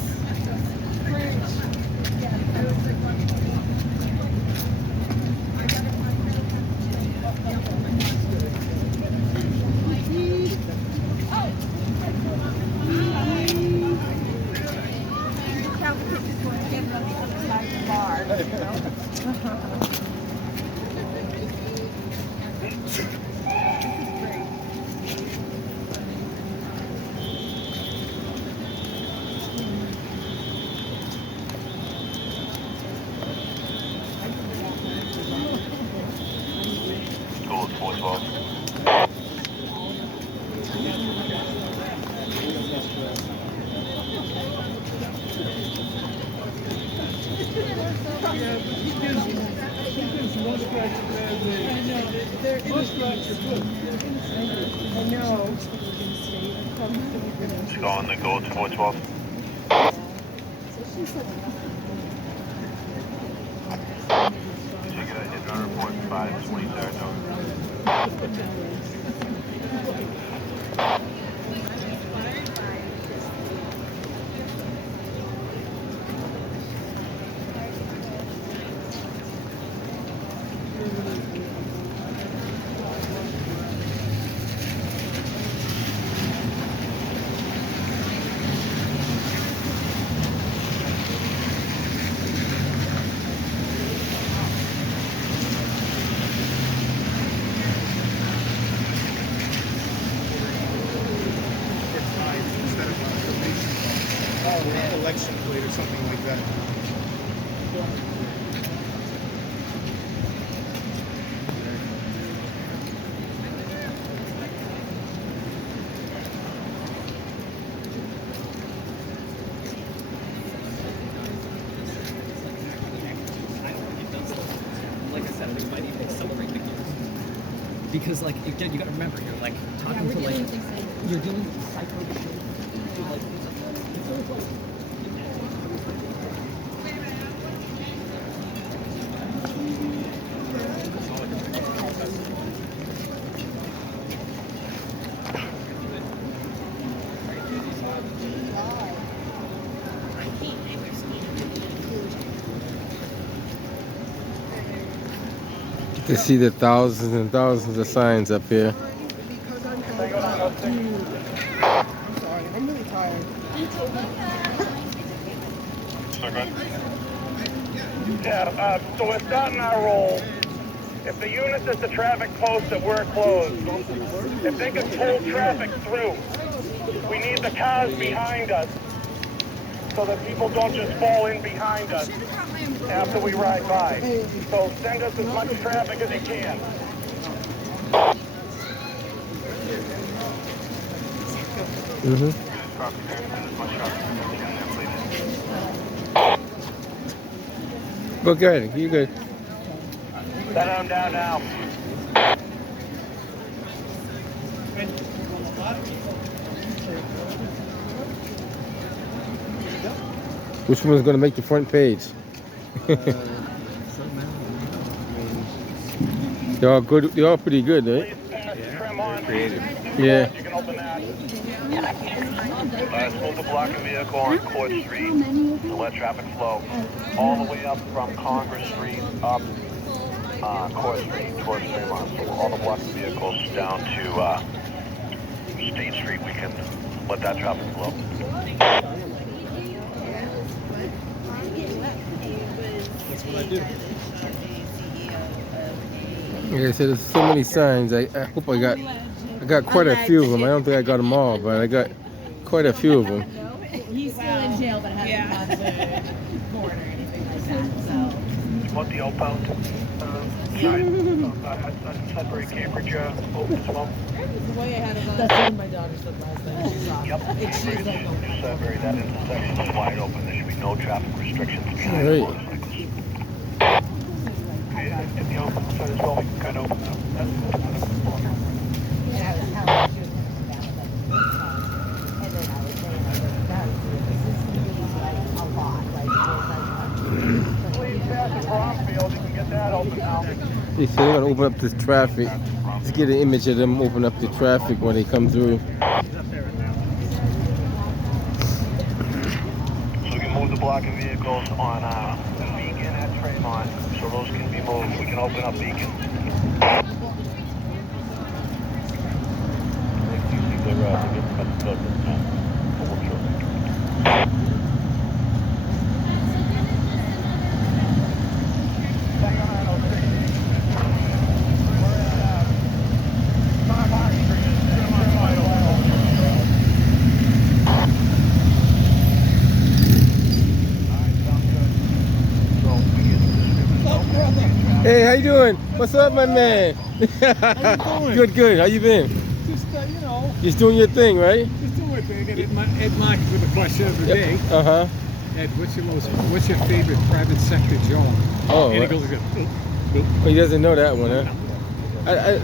Let's go on the go to 412. Check it out, hit our report 523rd. election plate or something like that. Like I said, we might even accelerate the gears. Because, like, again, you got to remember, you're like talking to like, you're dealing with psycho shit. Like, it's always like, You can see the thousands and thousands of signs up here. I'm sorry, I'm really tired. Yeah, so we're starting our roll. If the unit is the traffic post that we're closed, if they can pull traffic through, we need the cars behind us so that people don't just fall in behind us after we ride by. So send us as much traffic as you can. Go good. You good. Set them down now. Which one's going to make the front page? They're all good. They're all pretty good, right? Yeah, creative. Yeah. Supposed to block a vehicle on Court Street to let traffic flow all the way up from Congress Street up Court Street towards Fremont. So all the blocked vehicles down to State Street, we can let that traffic flow. That's what I do. Like I said, there's so many signs. I hope I got quite a few of them. I don't think I got them all, but I got quite a few of them. He's still in jail, but hasn't gone to court or anything like that. So. You want the outbound Sudbury, Cambridge open as well? That's what my daughter said last night. She saw. Yep. Cambridge, Sudbury, that intersection is wide open. There should be no traffic restrictions behind the motorcycles. If the open side as well, we can kind of open up. They say they're going to open up this traffic. Let's get an image of them open up the traffic when they come through. So we can move the block of vehicles on Beacon at Fremont, so those can be moved. We can open up Beacon. Hey, how you doing? What's up, my man? How you doing? Good, good. How you been? Just, you know. Just doing your thing, right? Just doing my thing. Ed Markey with the question of the day. Uh-huh. Ed, what's your favorite private sector job? Oh, and he goes, he doesn't know that one, huh?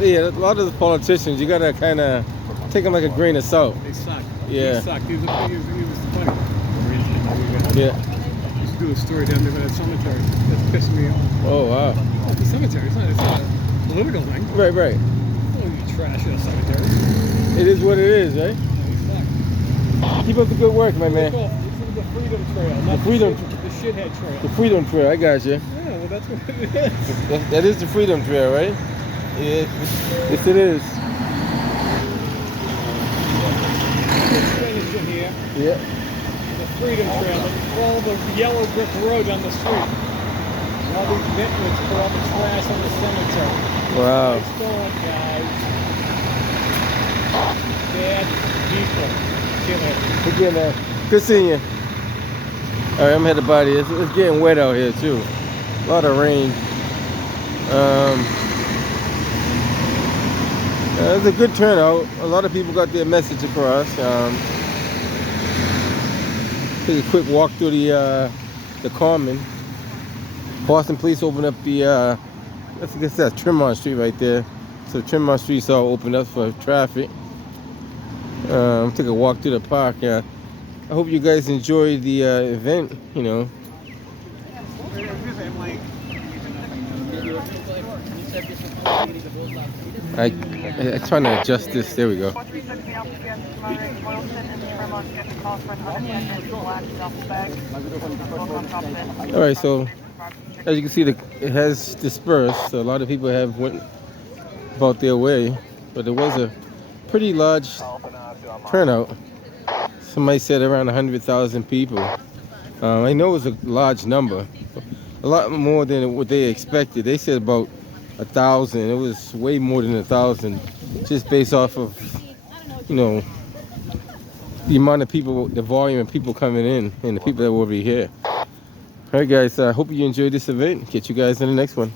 Yeah, a lot of the politicians, you gotta kind of take them like a grain of salt. They suck. Yeah. He sucked. He was funny. Yeah. Used to do a story down there by that cemetery. That's pissing me off. Oh, wow. Oh, it's a cemetery. It's not a political thing. Right, right. Oh, you trash at a cemetery. It is what it is, right? Keep up the good work, my man. This is the Freedom Trail, not the shithead trail. The Freedom Trail, I got you. Yeah, well, that's what it is. That is the Freedom Trail, right? Yeah. Yes, it is. Finish in here. Yeah. The Freedom Trail, all the yellow brick road on the street. And all these veterans put all the trash on the cemetery. Wow. Nice going, guys. Bad people. Get it. Again, man. Good seeing you. All right, I'm headed by this. It's getting wet out here too. A lot of rain. It was a good turnout. A lot of people got their message across. Take a quick walk through the Common. Boston Police opened up the I guess that's Tremont Street right there. So Tremont Street's all opened up for traffic. Took a walk through the park. I hope you guys enjoyed the event. You know. I try to adjust this. There we go. All right, so as you can see, it has dispersed. So a lot of people have went about their way, but there was a pretty large turnout. Somebody said around 100,000 people. I know it was a large number, a lot more than what they expected. They said about 1,000. It was way more than 1,000, just based off of, you know, the amount of people, the volume of people coming in, and the people that will be here. All right, guys. I hope you enjoyed this event. Catch you guys in the next one.